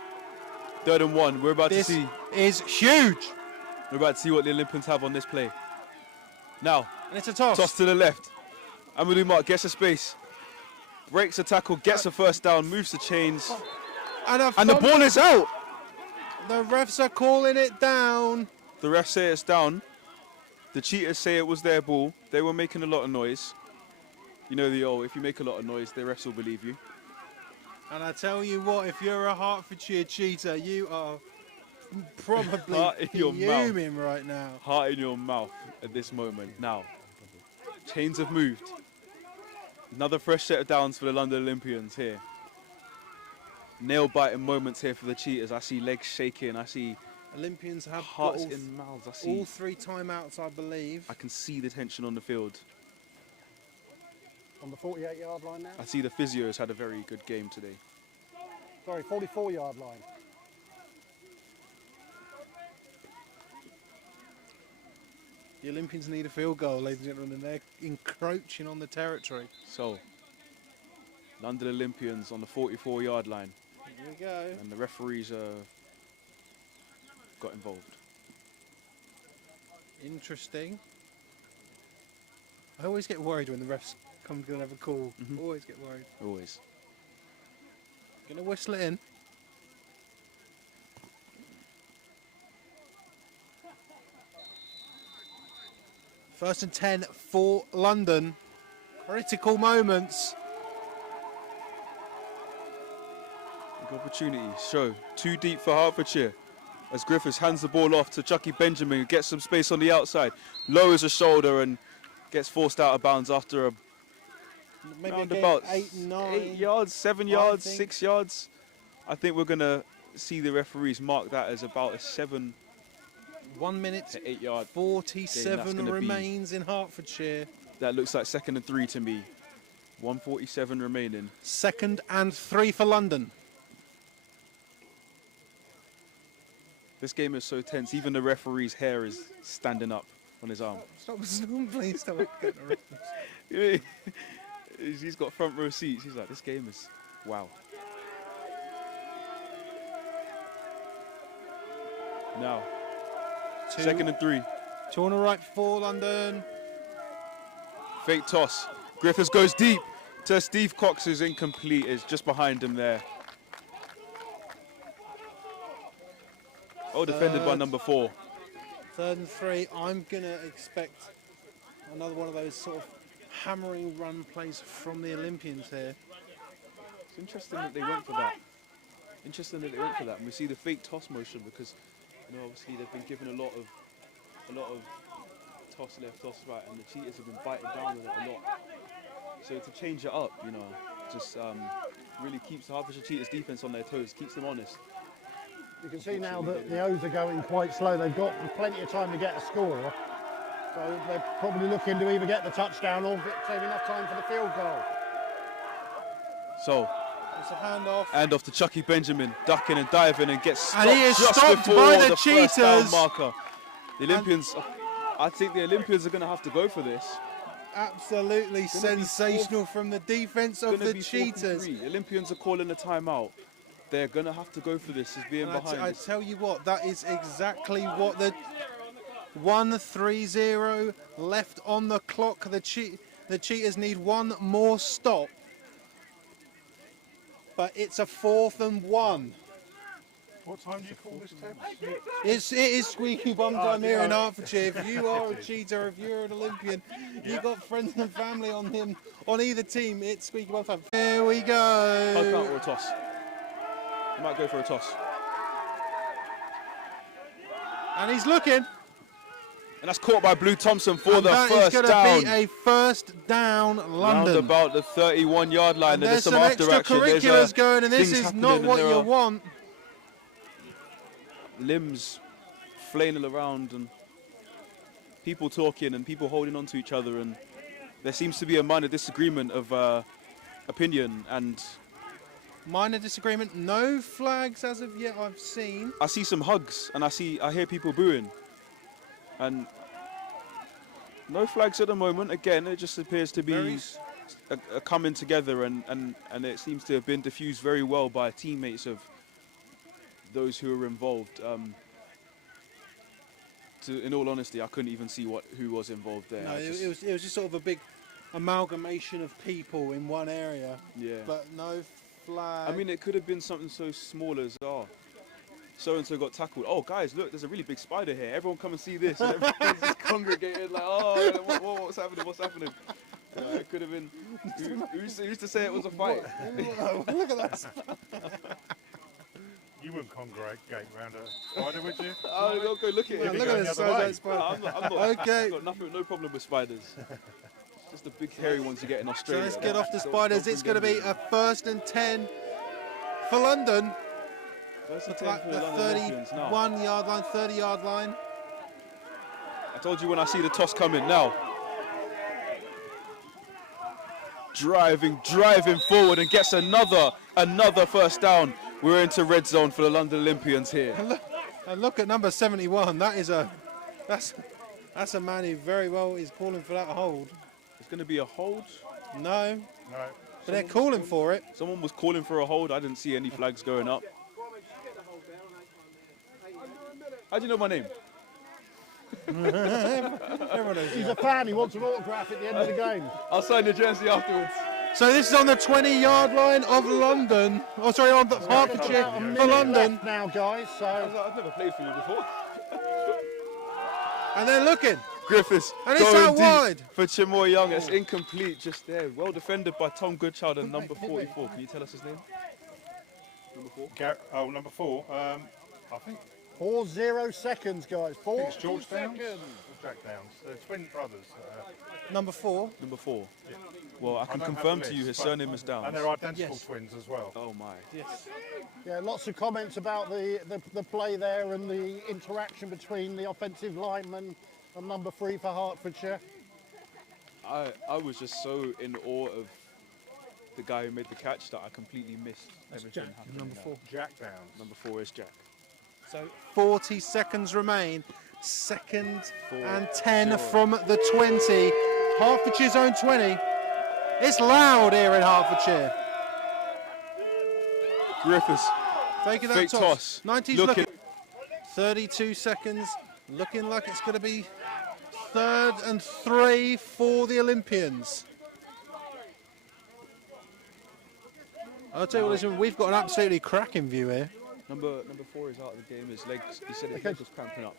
3rd and 1. We're about This to see. is huge. We're about to see what the Olympians have on this play. Now, And it's a toss. toss to the left. Amadou Mak gets a space. Breaks a tackle, gets a first down, moves the chains. And The ball is out. The refs are calling it down. The refs say it's down. The Cheetahs say it was their ball. They were making a lot of noise. You know if you make a lot of noise, the refs will believe you. And I tell you what, if you're a Hertfordshire Cheetah, you are probably Heart in your mouth. fuming right now. Heart in your mouth at this moment. Now, chains have moved. Another fresh set of downs for the London Olympians here. Nail-biting moments here for the Cheetahs. I see legs shaking. I see Olympians have got hearts in mouths. I see. all 3 timeouts, I believe. I can see the tension on the field. On the 48-yard line now? I see the physios had a very good game today. Sorry, 44-yard line. The Olympians need a field goal, ladies and gentlemen, and they're encroaching on the territory. So, London Olympians on the 44-yard line. Here we go. And the referees got involved. Interesting. I always get worried when the refs come to have a call. Always get worried. Always. Gonna whistle it in. First and 10 for London. Critical moments. Big opportunity. Show. Too deep for Hertfordshire. As Griffiths hands the ball off to Chucky Benjamin, who gets some space on the outside. Lowers a shoulder and gets forced out of bounds after a Maybe round a game about 8, 9. 8 yards, 7 I yards, think. 6 yards. I think we're going to see the referees mark that as about a 7 1 minute to 8 yard. 47 gonna be- remains in Hertfordshire. That looks like 2nd and 3 to me. 1:47 remaining. 2nd and 3 for London. This game is so tense. Even the referee's hair is standing up on his arm. Stop, please stop. Getting the reference. He's got front row seats. He's like, this game is wow. Now, 2nd and 3. 2 on the right for London. Fake toss. Griffiths goes deep to Steve Cox, who's incomplete. Is just behind him there. Oh, defended by number 4. 3rd and 3. I'm going to expect another one of those sort of hammering run plays from the Olympians here. It's interesting that they went for that. And we see the fake toss motion because, you know, obviously they've been given a lot of toss left, toss right, and the Cheetahs have been biting down on it a lot. So to change it up, you know, just really keeps the Hertfordshire Cheetahs defence on their toes, keeps them honest. You can see now that the O's are going quite slow. They've got plenty of time to get a score. So they're probably looking to either get the touchdown or save enough time for the field goal. So, it's a handoff. Handoff to Chucky Benjamin, ducking and diving and gets stopped. And he is just stopped before by the first down Cheetahs. marker. The Olympians, I think the Olympians are going to have to go for this. Absolutely sensational from the defence of the Cheetahs. The Olympians are calling a timeout. They're going to have to go for this as being behind. I tell you what, that is exactly what the 1:30 left on the clock. The Cheetahs need one more stop. But it's a 4th and 1. What time do you call this, Ted? It is squeaky bum time here in Hertfordshire. If you are a Cheetah, if you're an Olympian, you've got friends and family on either team, it's squeaky bum time. Here we go. Hug out or a toss. I might go for a toss. And he's looking. And that's caught by Blue Thompson for the that first is down. going to be a first down, London. Round about the 31-yard line. And there's there's some after action. extracurriculars going, and this things is not happening, what and you there are want. Limbs flailing around and people talking and people holding on to each other, and there seems to be a minor disagreement of opinion, and Minor disagreement, no flags as of yet I've seen. I see some hugs and I hear people booing, and no flags at the moment. Again, it just appears to be a coming together, and it seems to have been diffused very well by teammates of those who are involved. In all honesty, I couldn't even see who was involved there. No, it was just sort of a big amalgamation of people in one area. Yeah. But no flag. I mean, it could have been something so small as, so-and-so got tackled. Oh, guys, look, there's a really big spider here. Everyone come and see this. And everyone's just congregated like, oh, what's happening, what's happening? It could have been, who's to say it was a fight? Look at that. You wouldn't congregate around a spider, would you? Oh, go look at it. Look at the size of that spider. I'm not, Okay. I've got no problem with spiders. Just the big hairy ones you get in So Australia. let's get off the Don't spiders. bring It's going to them be in. a 1st and 10 for London. First and 10 Like for the London Olympians now. 31-yard line, 30-yard line. I told you when I see the toss coming now. Driving forward and gets another first down. We're into red zone for the London Olympians here. And look at number 71. That's a man who very well is calling for that hold. It's going to be a hold. No, No. but they're calling for it. Someone was calling for a hold. I didn't see any flags going up. How do you know my name? Everyone knows He's that. a fan. He wants an autograph at the end of the game. I'll sign your jersey afterwards. So this is on the 20-yard line of London. Oh, sorry, on the Hertfordshire About a for minute London. left now, guys. So I've never played for you before. And they're looking. Griffiths And it's going out deep wide. for Chimoy Young. It's incomplete just there. Well defended by Tom Goodchild and number 44. Can you tell us his name? Number 4? Number 4. I think 4-0 seconds, guys. it's George Downs or Jack Downs. They're twin brothers. Number 4. Number 4. Well, I can don't have confirm the to you list, his but- surname is Downs. And they're identical Yes. twins as well. Oh my. Yes. Yeah, lots of comments about the play there and the interaction between the offensive lineman and number 3 for Hertfordshire. I was just so in awe of the guy who made the catch that I completely missed everything happening. Number there. 4. Jack Downs. Number 4 is Jack. So 40 seconds remain. Second and 10 from the 20. Hertfordshire's own 20. It's loud here in Hertfordshire. Griffiths. Taking that Fake toss. 90's looking. 32 seconds. Looking like it's going to be 3rd and 3 for the Olympians. I'll tell you what, listen, we've got an absolutely cracking view here. Number 4 is out of the game. His legs, he said his legs was cramping up.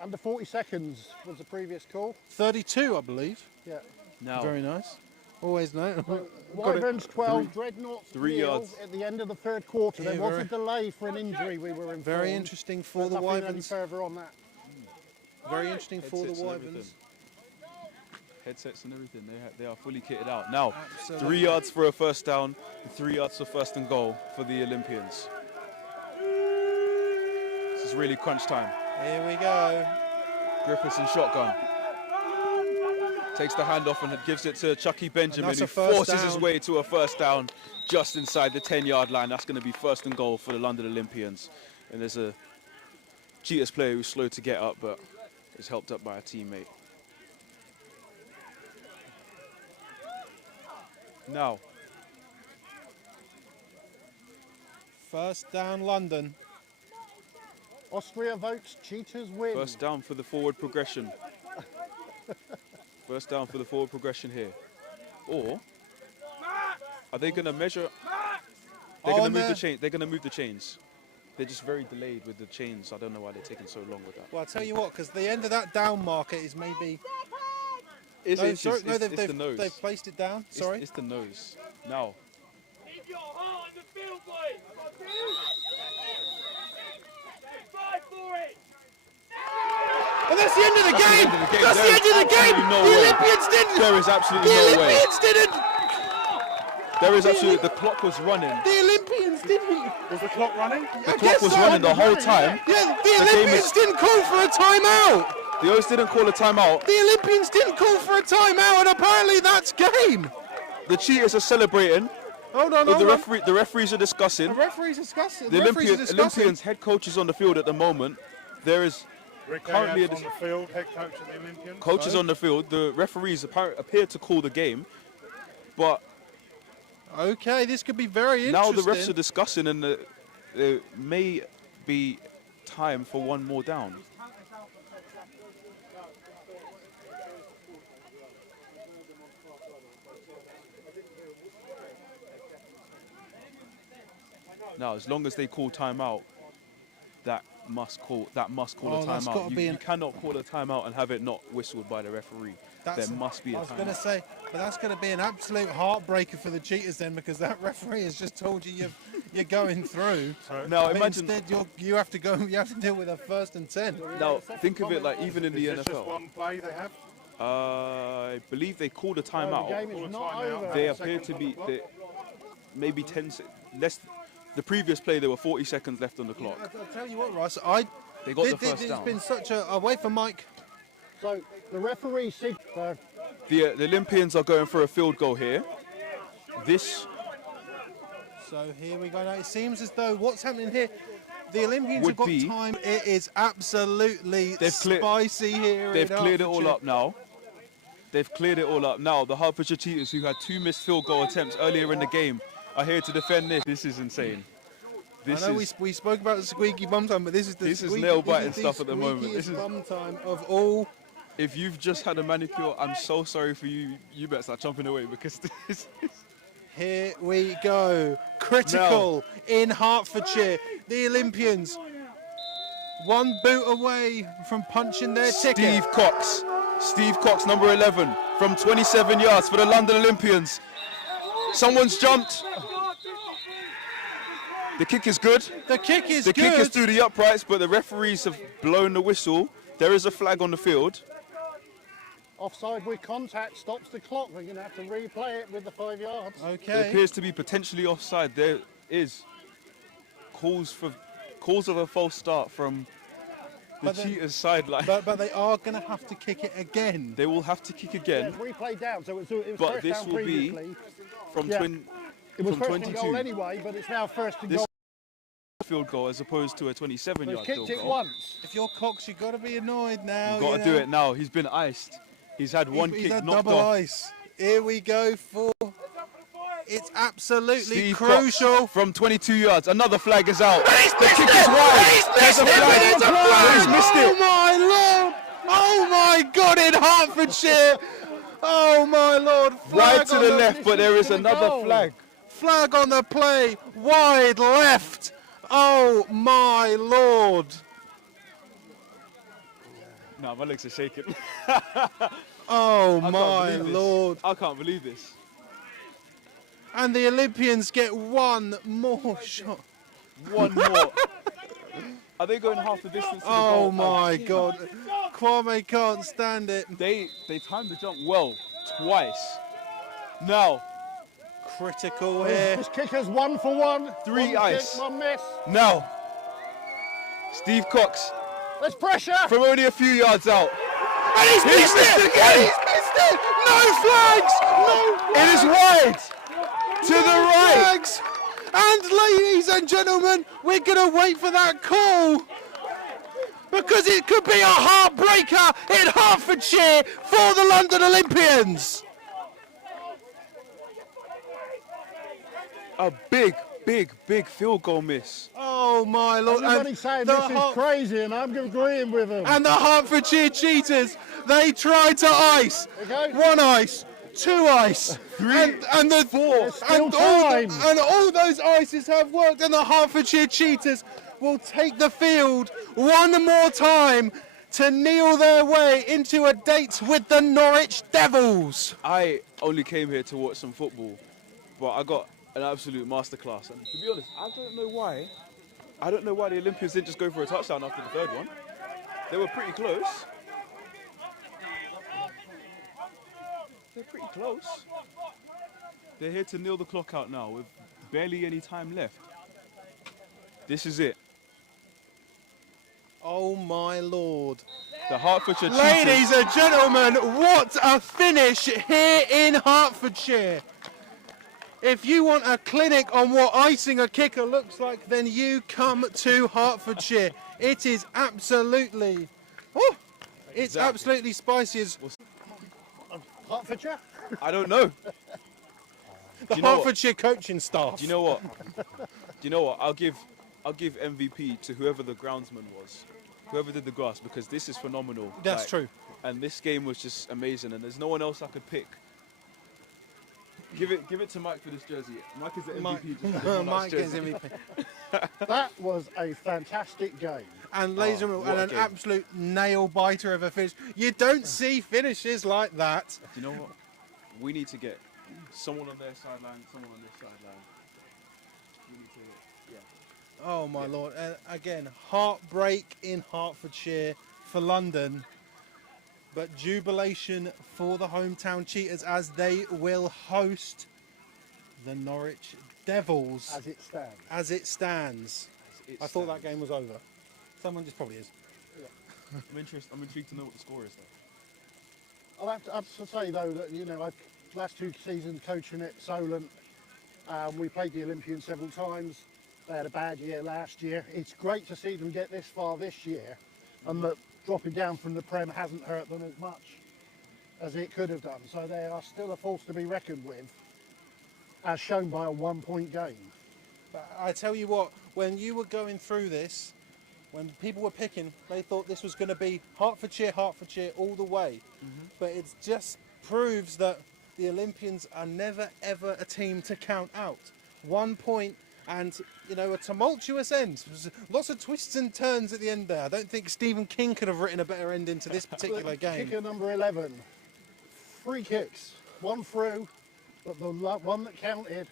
Under 40 seconds was the previous call. 32, I believe. Yeah. Now, Very nice. Always know. Wyverns 12, Dreadnoughts 3 nil yards. at the end of the 3rd quarter. Yeah, There was very- a delay for an injury, we were informed. Very interesting for the Nothing any Wyverns. further on that. Very interesting for the Headsets and Wyverns. everything. Headsets and everything. They are fully kitted out. Now, Absolutely. 3 yards for a first down, and 3 yards for 1st and goal for the Olympians. This is really crunch time. Here we go. Griffiths in shotgun. Takes the handoff and gives it to Chucky Benjamin, that's who a first forces his down. way to a first down just inside the 10-yard line. That's going to be 1st and goal for the London Olympians. And there's a Cheetahs player who's slow to get up, but is helped up by a teammate. Now, First down, London. Austria votes Cheetahs win. first down for the forward progression. First down for the forward progression here. Or are they going to measure? They're going to move the chain. They're going to move the chains. They're just very delayed with the chains. I don't know why they're taking so long with that. Well, I'll tell you what, because the end of that down marker is maybe... It's No, inches. sorry, no, It's the nose. they've placed it down. Sorry. It's the nose. Now, Keep your heart on the field, boys. Fight for it. And that's the end of the game! That's the There end of the is game! absolutely no The way. Olympians didn't! there is absolutely The no way. Olympians didn't! There is absolutely. The clock was running. The Olympians didn't! Was the clock running? The clock was running the whole time. Yeah, the game Olympians is- didn't call for a timeout! The O's didn't call a timeout. The Olympians didn't call for a timeout, and apparently that's game! The Cheetahs are celebrating. Hold on, The hold on. referees are discussing. The referees discussing. The Olympians head coach is on the field at the moment. There is Rick Currently Currently on the field, head coach of the Olympians. coaches on the field. The referees appear to call the game, but Okay, this could be very now interesting. the refs are discussing, and there may be time for one more down. Now, as long as they call timeout, that must call a that's gotta timeout. be You cannot call a timeout and have it not whistled by the referee. There must be a I was going to timeout. say, but that's going to be an absolute heartbreaker for the Cheetahs then, because that referee has just told you you're going through. Now But imagine. instead you have to go. You have to deal with a 1st and 10. Now think of it like even in the Is this just NFL. one play they have? I believe they called a The timeout. game is not over. They at the appear second to be clock. maybe 10 less. The previous play there were 40 seconds left on the clock. I'll tell you what, Russ. They got the first It's down. been such a away from Mike. So the referee said, so The Olympians are going for a field goal here. This So here we go. Now it seems as though what's happening here. The Olympians Would have got be- time. It is absolutely They've spicy here. They've in cleared it all Hertfordshire. up now. They've cleared it all up now. The Hertfordshire Cheetahs, who had 2 missed field goal attempts earlier in the game, are here to defend this. This is insane. This I know is we spoke about the squeaky bum time, but this is the This is squeaky- nail-biting this is stuff at the moment. squeakiest This is- bum time of all. if you've just had a manicure, I'm so sorry for you. You better start jumping away because this is Here we go. Critical in Hertfordshire. The Olympians, one boot away from punching their ticket. Steve Cox. Steve Cox, number 11, from 27 yards for the London Olympians. Someone's jumped. The kick is good. The kick is The good. kick is through the uprights, but the referees have blown the whistle. There is a flag on the field. offside with contact stops the clock. We're going to have to replay it with the 5 yards. It Okay. appears to be potentially offside. There is calls of a false start from the But then- Cheetahs sideline. But they are going to have to kick it again. They will have to kick Yeah, again it's replayed down, so it was But first this down will be previously. from Yeah. twin. It was from first and goal 22. anyway, but it's now first and This goal. field goal as opposed to a 27-yard He's field kicked it goal. once. If you're Cox, you've got to be annoyed now. You've got to do it now. He's been iced. He's had one He's kick had knocked double off. ice. Here we go for. It's absolutely Steve crucial. Cox from 22 yards. Another flag is out. The kick is wide. There's a flag. It's a flag. He's missed Oh it. my lord! Oh my God! In Hertfordshire. Oh my lord! Flag Wide to on the left, but there is the another goal. flag. Flag on the play. Wide left. Oh my lord! No, my legs are shaking. Oh I can't my believe this. lord! I can't believe this. And the Olympians get one more shot. One more. Are they going half the distance to the goal? Oh my God! Kwame can't stand it. They timed the jump well twice. Now, Critical here. This kicker's 1 for 1. Three One ice. Kick, 1 miss. now, Steve Cox There's pressure. from only a few yards out. And he's missed it again. He's missed it. No flags. No flags. It is wide to the right. Flags. And ladies and gentlemen, we're going to wait for that call. Because it could be a heartbreaker in Hertfordshire for the London Olympians. A big field goal miss. Oh my lord. Everybody's saying the this is crazy, and I'm agreeing with them. And the Hertfordshire Cheetahs, they tried to ice. Okay. 1 ice, 2 ice, and the 4. There's still And time. all those ices have worked, and the Hertfordshire Cheetahs will take the field one more time to kneel their way into a date with the Norwich Devils. I only came here to watch some football, but I got an absolute masterclass. And to be honest, I don't know why the Olympians didn't just go for a touchdown after the third one. They were pretty close. They're pretty close. They're here to kneel the clock out now with barely any time left. This is it. Oh my lord. The Hertfordshire Cheetahs. Ladies and gentlemen, what a finish here in Hertfordshire. If you want a clinic on what icing a kicker looks like, then you come to Hertfordshire. It is absolutely, it's Exactly. absolutely spicy as Hertfordshire. I don't know. the you know what? Hertfordshire coaching staff. Do you know what? I'll give MVP to whoever the groundsman was, whoever did the grass, because this is phenomenal. That's true. And this game was just amazing, and there's no one else I could pick. Give it to Mike for this jersey. Mike is the MVP. Just Mike jersey. is MVP. That was a fantastic game. And ladies and what gentlemen, a and an game. absolute nail biter of a finish. You don't see finishes like that. Do you know what? We need to get someone on their sideline, someone on this sideline. We need to, yeah. Oh my lord! Again, heartbreak in Hertfordshire for London, but jubilation for the hometown Cheetahs as they will host the Norwich Devils As it stands. as it stands. I thought that game was over. Someone just probably is. I'm intrigued to know what the score is though. I'll have to say though that I've last 2 seasons coaching at Solent. We played the Olympians several times. They had a bad year last year. It's great to see them get this far this year, and that dropping down from the Prem hasn't hurt them as much as it could have done. So they are still a force to be reckoned with, as shown by a 1-point game. But I tell you what, when you were going through this, when people were picking, they thought this was going to be Hertfordshire all the way. But it just proves that the Olympians are never ever a team to count out. 1 point and a tumultuous end. Lots of twists and turns at the end there. I don't think Stephen King could have written a better ending to this particular game. Kicker number 11, 3 kicks, 1 through, but the one that counted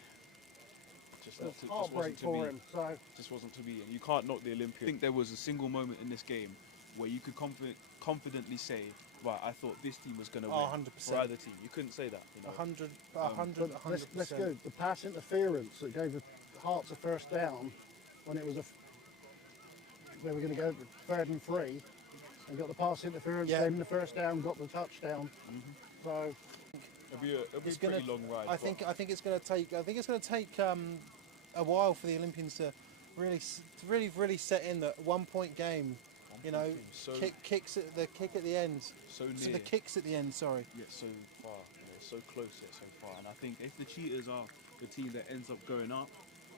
was heartbreak for him. So Just wasn't to be. And you can't knock the Olympians. I think there was a single moment in this game where you could confidently say, right, I thought this team was going to win 100%. for either team. You couldn't say that. 100%. let's go. The pass interference that gave the Hearts a first down when it was they were going to go 3rd and 3, and got the pass interference, Yeah. gave them the first down, got the touchdown. So It'll be a It's pretty gonna- long ride. I think it's going to take a while for the Olympians to really set in that 1 point game. You know, So kicks at the kick at the end. so near. So the kicks at the end. Sorry. Yet so far, so close yet so far. And I think if the Cheetahs are the team that ends up going up,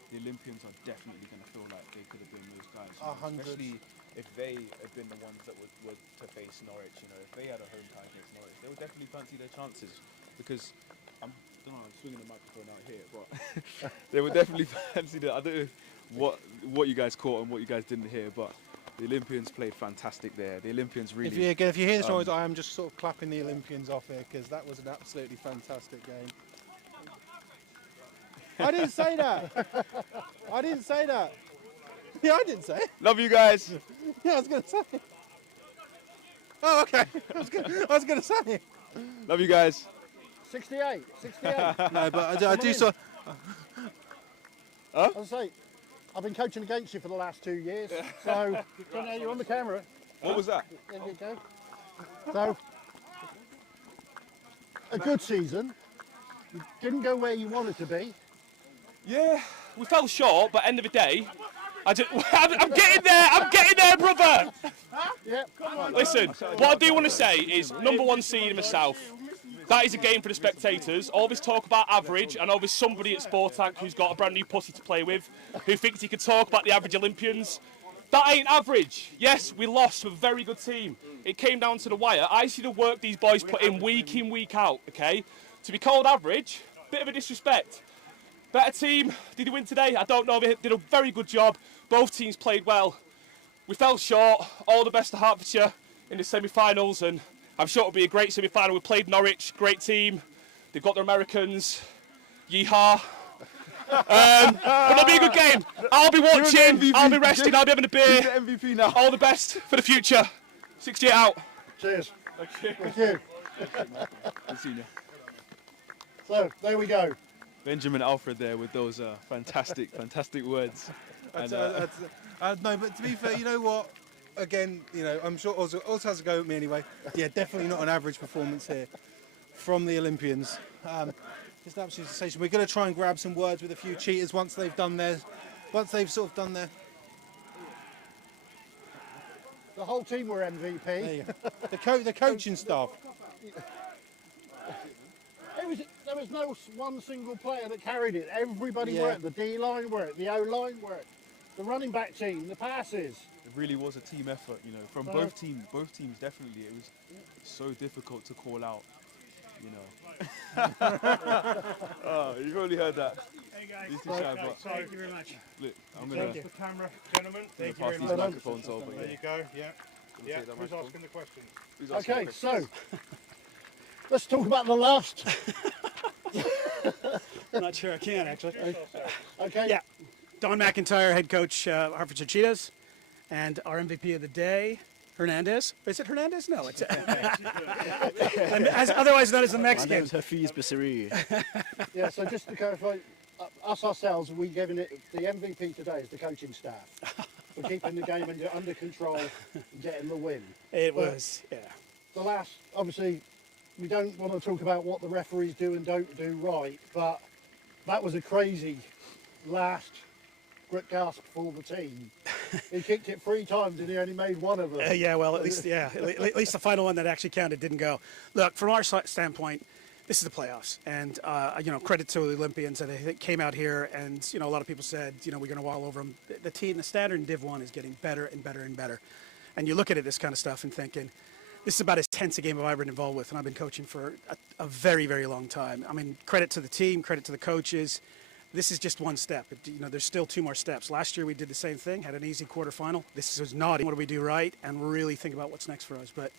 the Olympians are definitely going to feel like they could have been those guys. You know, 100. especially if they had been the ones that were to face Norwich. You know, if they had a home tie against Norwich, they would definitely fancy their chances. Because I don't know, I'm swinging the microphone out here, but they would definitely fancy that. I don't know what you guys caught and what you guys didn't hear, but the Olympians played fantastic there. The Olympians really. If you hear this noise, I am just sort of clapping the Olympians off here because that was an absolutely fantastic game. I didn't say that. I didn't say that. Yeah, I didn't say it. Love you guys. Yeah, I was going to say it. Oh, okay. I was going to say it. Love you guys. 68. No, but I do sort. As I say, I've been coaching against you for the last 2 years, so you're on the camera. What was that? There you go. So, a good season. You didn't go where you wanted to be. Yeah, we fell short, but end of the day, I'm getting there. I'm getting there, brother. Yeah, come on. Listen, what I do want to say is number one seed in the south. That is a game for the spectators. All this talk about average, I know there's somebody at Sportac who's got a brand new pussy to play with, who thinks he can talk about the average Olympians. That ain't average. Yes, we lost to a very good team. It came down to the wire. I see the work these boys put in, week out, okay? To be called average, bit of a disrespect. Better team, did they win today? I don't know, they did a very good job. Both teams played well. We fell short. All the best to Hertfordshire in the semi-finals, and I'm sure it'll be a great semi-final. We played Norwich, great team. They've got their Americans. Yeehaw. But it'll be a good game. I'll be watching, I'll be resting, I'll be having a beer. MVP now. All the best for the future. 68 out. Cheers. Thank you. Good seeing you. So, there we go. Benjamin Alfred there with those fantastic words. And, No, but to be fair, you know what? Again, you know, I'm sure Oz has a go at me anyway. Yeah, definitely not an average performance here from the Olympians. It's an absolute sensation. We're going to try and grab some words with a few cheaters once they've sort of done their. The whole team were MVP. There you go. The coaching staff. There was no one single player that carried it. Everybody Yeah. worked. The D-line worked. The O-line worked. The running back team. The passes. it really was a team effort, you know, from both teams. Both teams definitely. It was so difficult to call out, you know. Oh, you've already heard that. Hey guys, This is shy, but thank you very much. look, I'm gonna The camera, gentlemen. Thank you pass very these much. microphones over. There Yeah. you go. Yeah. Yeah. take that Who's microphone? asking the questions? Who's asking Okay, the so let's talk about the last. I'm not sure I can, actually. Okay. Yeah. Don McIntyre, head coach, Hertfordshire Cheetahs, and our MVP of the day, Hernandez. Is it Hernandez? No, it's otherwise known as the Mexican. Hafiz Basiri. Yeah. So just to clarify, us ourselves, we given it the MVP today is the coaching staff for keeping the game under control and getting the win. It was, yeah. The last, obviously, we don't want to talk about what the referees do and don't do right, but that was a crazy last gasp for the team. He kicked it 3 times and he only made one of them. Yeah, well, at least the final one that actually counted didn't go. Look, from our standpoint, this is the playoffs, and you know, credit to the Olympians that they came out here, and you know, a lot of people said, you know, we're going to wall over them. The team, the standard in Div 1 is getting better and better and better, and you look at it, this kind of stuff, and thinking, this is about as tense a game I've ever been involved with, and I've been coaching for a very, very long time. I mean, credit to the team, credit to the coaches. This is just one step. You know, there's still 2 more steps. Last year we did the same thing, had an easy quarterfinal. This was not. What do we do right? And really think about what's next for us. But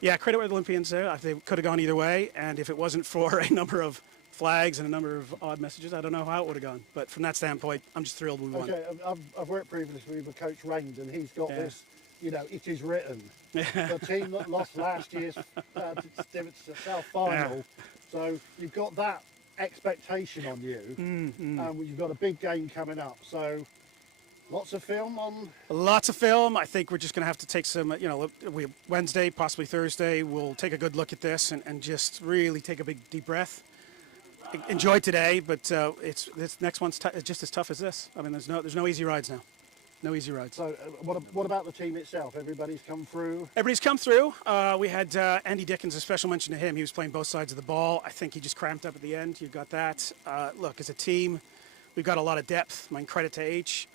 yeah, credit where the Olympians there. They could have gone either way, and if it wasn't for a number of flags and a number of odd messages, I don't know how it would have gone. But from that standpoint, I'm just thrilled we won. Okay, I've worked previously with Coach Rains, and he's got this, you know, it is written. The team that lost last year's South final, so you've got that expectation on you, and you've got a big game coming up. So lots of film on. Lots of film. I think we're just going to have to take some, you know, Wednesday, possibly Thursday, we'll take a good look at this and just really take a big deep breath. enjoyed today, but this next one's just as tough as this. I mean, there's no easy rides now. No easy rides. So what about the team itself? Everybody's come through? Everybody's come through. We had Andy Dickens, a special mention to him. He was playing both sides of the ball. I think he just cramped up at the end. You've got that. Look, as a team, we've got a lot of depth. My credit to H.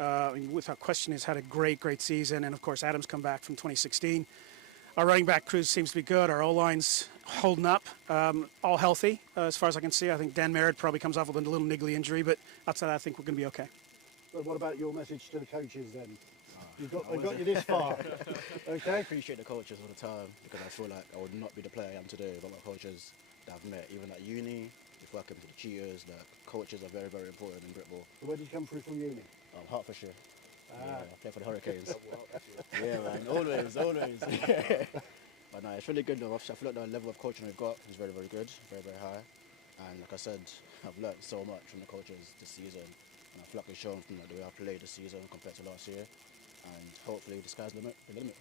Without question, has had a great season. And, of course, Adam's come back from 2016. Our running back crew seems to be good. Our O-line's holding up, all healthy as far as I can see. I think Dan Merritt probably comes off with a little niggly injury, but outside that, I think we're going to be okay. But what about your message to the coaches then? They've got you this far. Okay. I appreciate the coaches all the time because I feel like I would not be the player I am today without my coaches that I've met, even at uni, before I came to the Cheetahs. Like, coaches are very important in Britball. Where did you come through from uni? Hertfordshire. Yeah, I play for the Hurricanes. Yeah, man, always. But no, it's really good though. I feel like the level of coaching we've got is very good, very high. And like I said, I've learned so much from the coaches this season. And I feel like it's shown from the way I played this season compared to last year. And hopefully the sky's the limit.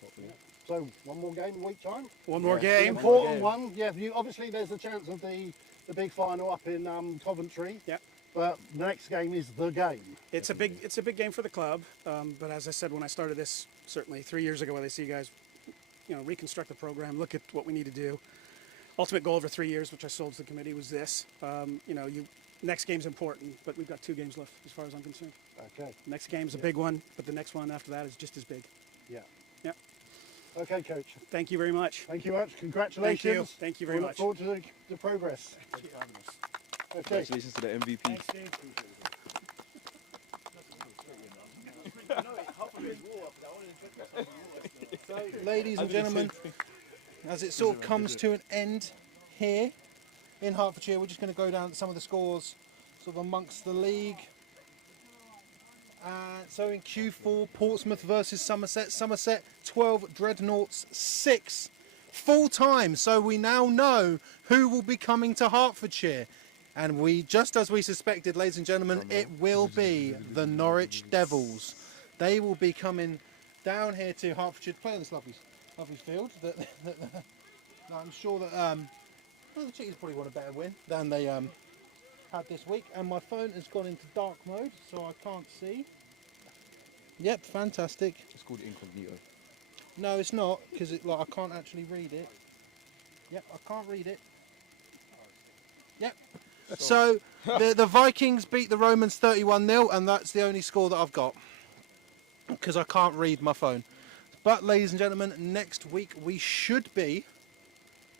Hopefully. So one more game a week time? One more The game. important one. Yeah, obviously there's a chance of the big final up in Coventry. Yeah. But the next game is the game. It's a big game for the club. But as I said when I started this, certainly 3 years ago, when I see you guys, reconstruct the program, look at what we need to do. Ultimate goal over 3 years, which I sold to the committee, was this. Next game's important, but we've got 2 games left as far as I'm concerned. Okay. Next game's a big one, but the next one after that is just as big. Yeah. Yeah. Okay, Coach. Thank you very much. Thank you much. Congratulations. Thank you very much. Look forward to the progress. Okay. Congratulations to the MVP. So, ladies and gentlemen, as it sort of comes to an end here in Hertfordshire, we're just going to go down some of the scores sort of amongst the league. So in Q4, Portsmouth versus Somerset. Somerset 12, Dreadnoughts 6. Full time, so we now know who will be coming to Hertfordshire. And we, just as we suspected, ladies and gentlemen, it will be the Norwich Devils. They will be coming down here to Hertfordshire to play on this lovely field. I'm sure that the Cheetahs probably want a better win than they had this week. And my phone has gone into dark mode, so I can't see. Yep, fantastic. It's called incognito. No, it's not, because I can't actually read it. Yep, I can't read it. Yep. So the Vikings beat the Romans 31-0, and that's the only score that I've got, because I can't read my phone. But ladies and gentlemen, next week we should be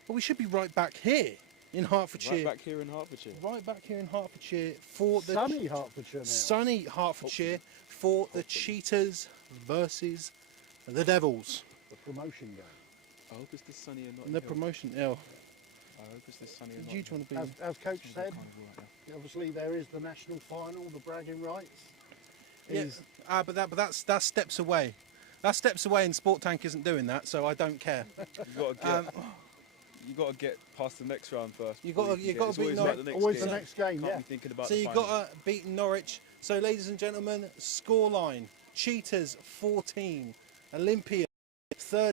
right back here in Hertfordshire. Right back here in Hertfordshire. Right back here in Hertfordshire for the Sunny Hertfordshire now. Sunny Hertfordshire for the Cheetahs versus the Devils. The promotion game. I hope it's this sunny and not The promotion. Oh, I hope it's this sunny and do you not want to be? As Coach said, Carnival right now. obviously there is the national final, the bragging rights. Yeah, but that's steps away. That steps away, and Sport Tank isn't doing that, so I don't care. You got to get past the next round first. You got to beat Norwich. Always the next game, Can't yeah. be thinking about So the you final. got to beat Norwich. So, ladies and gentlemen, scoreline: Cheetahs 14, Olympians 30.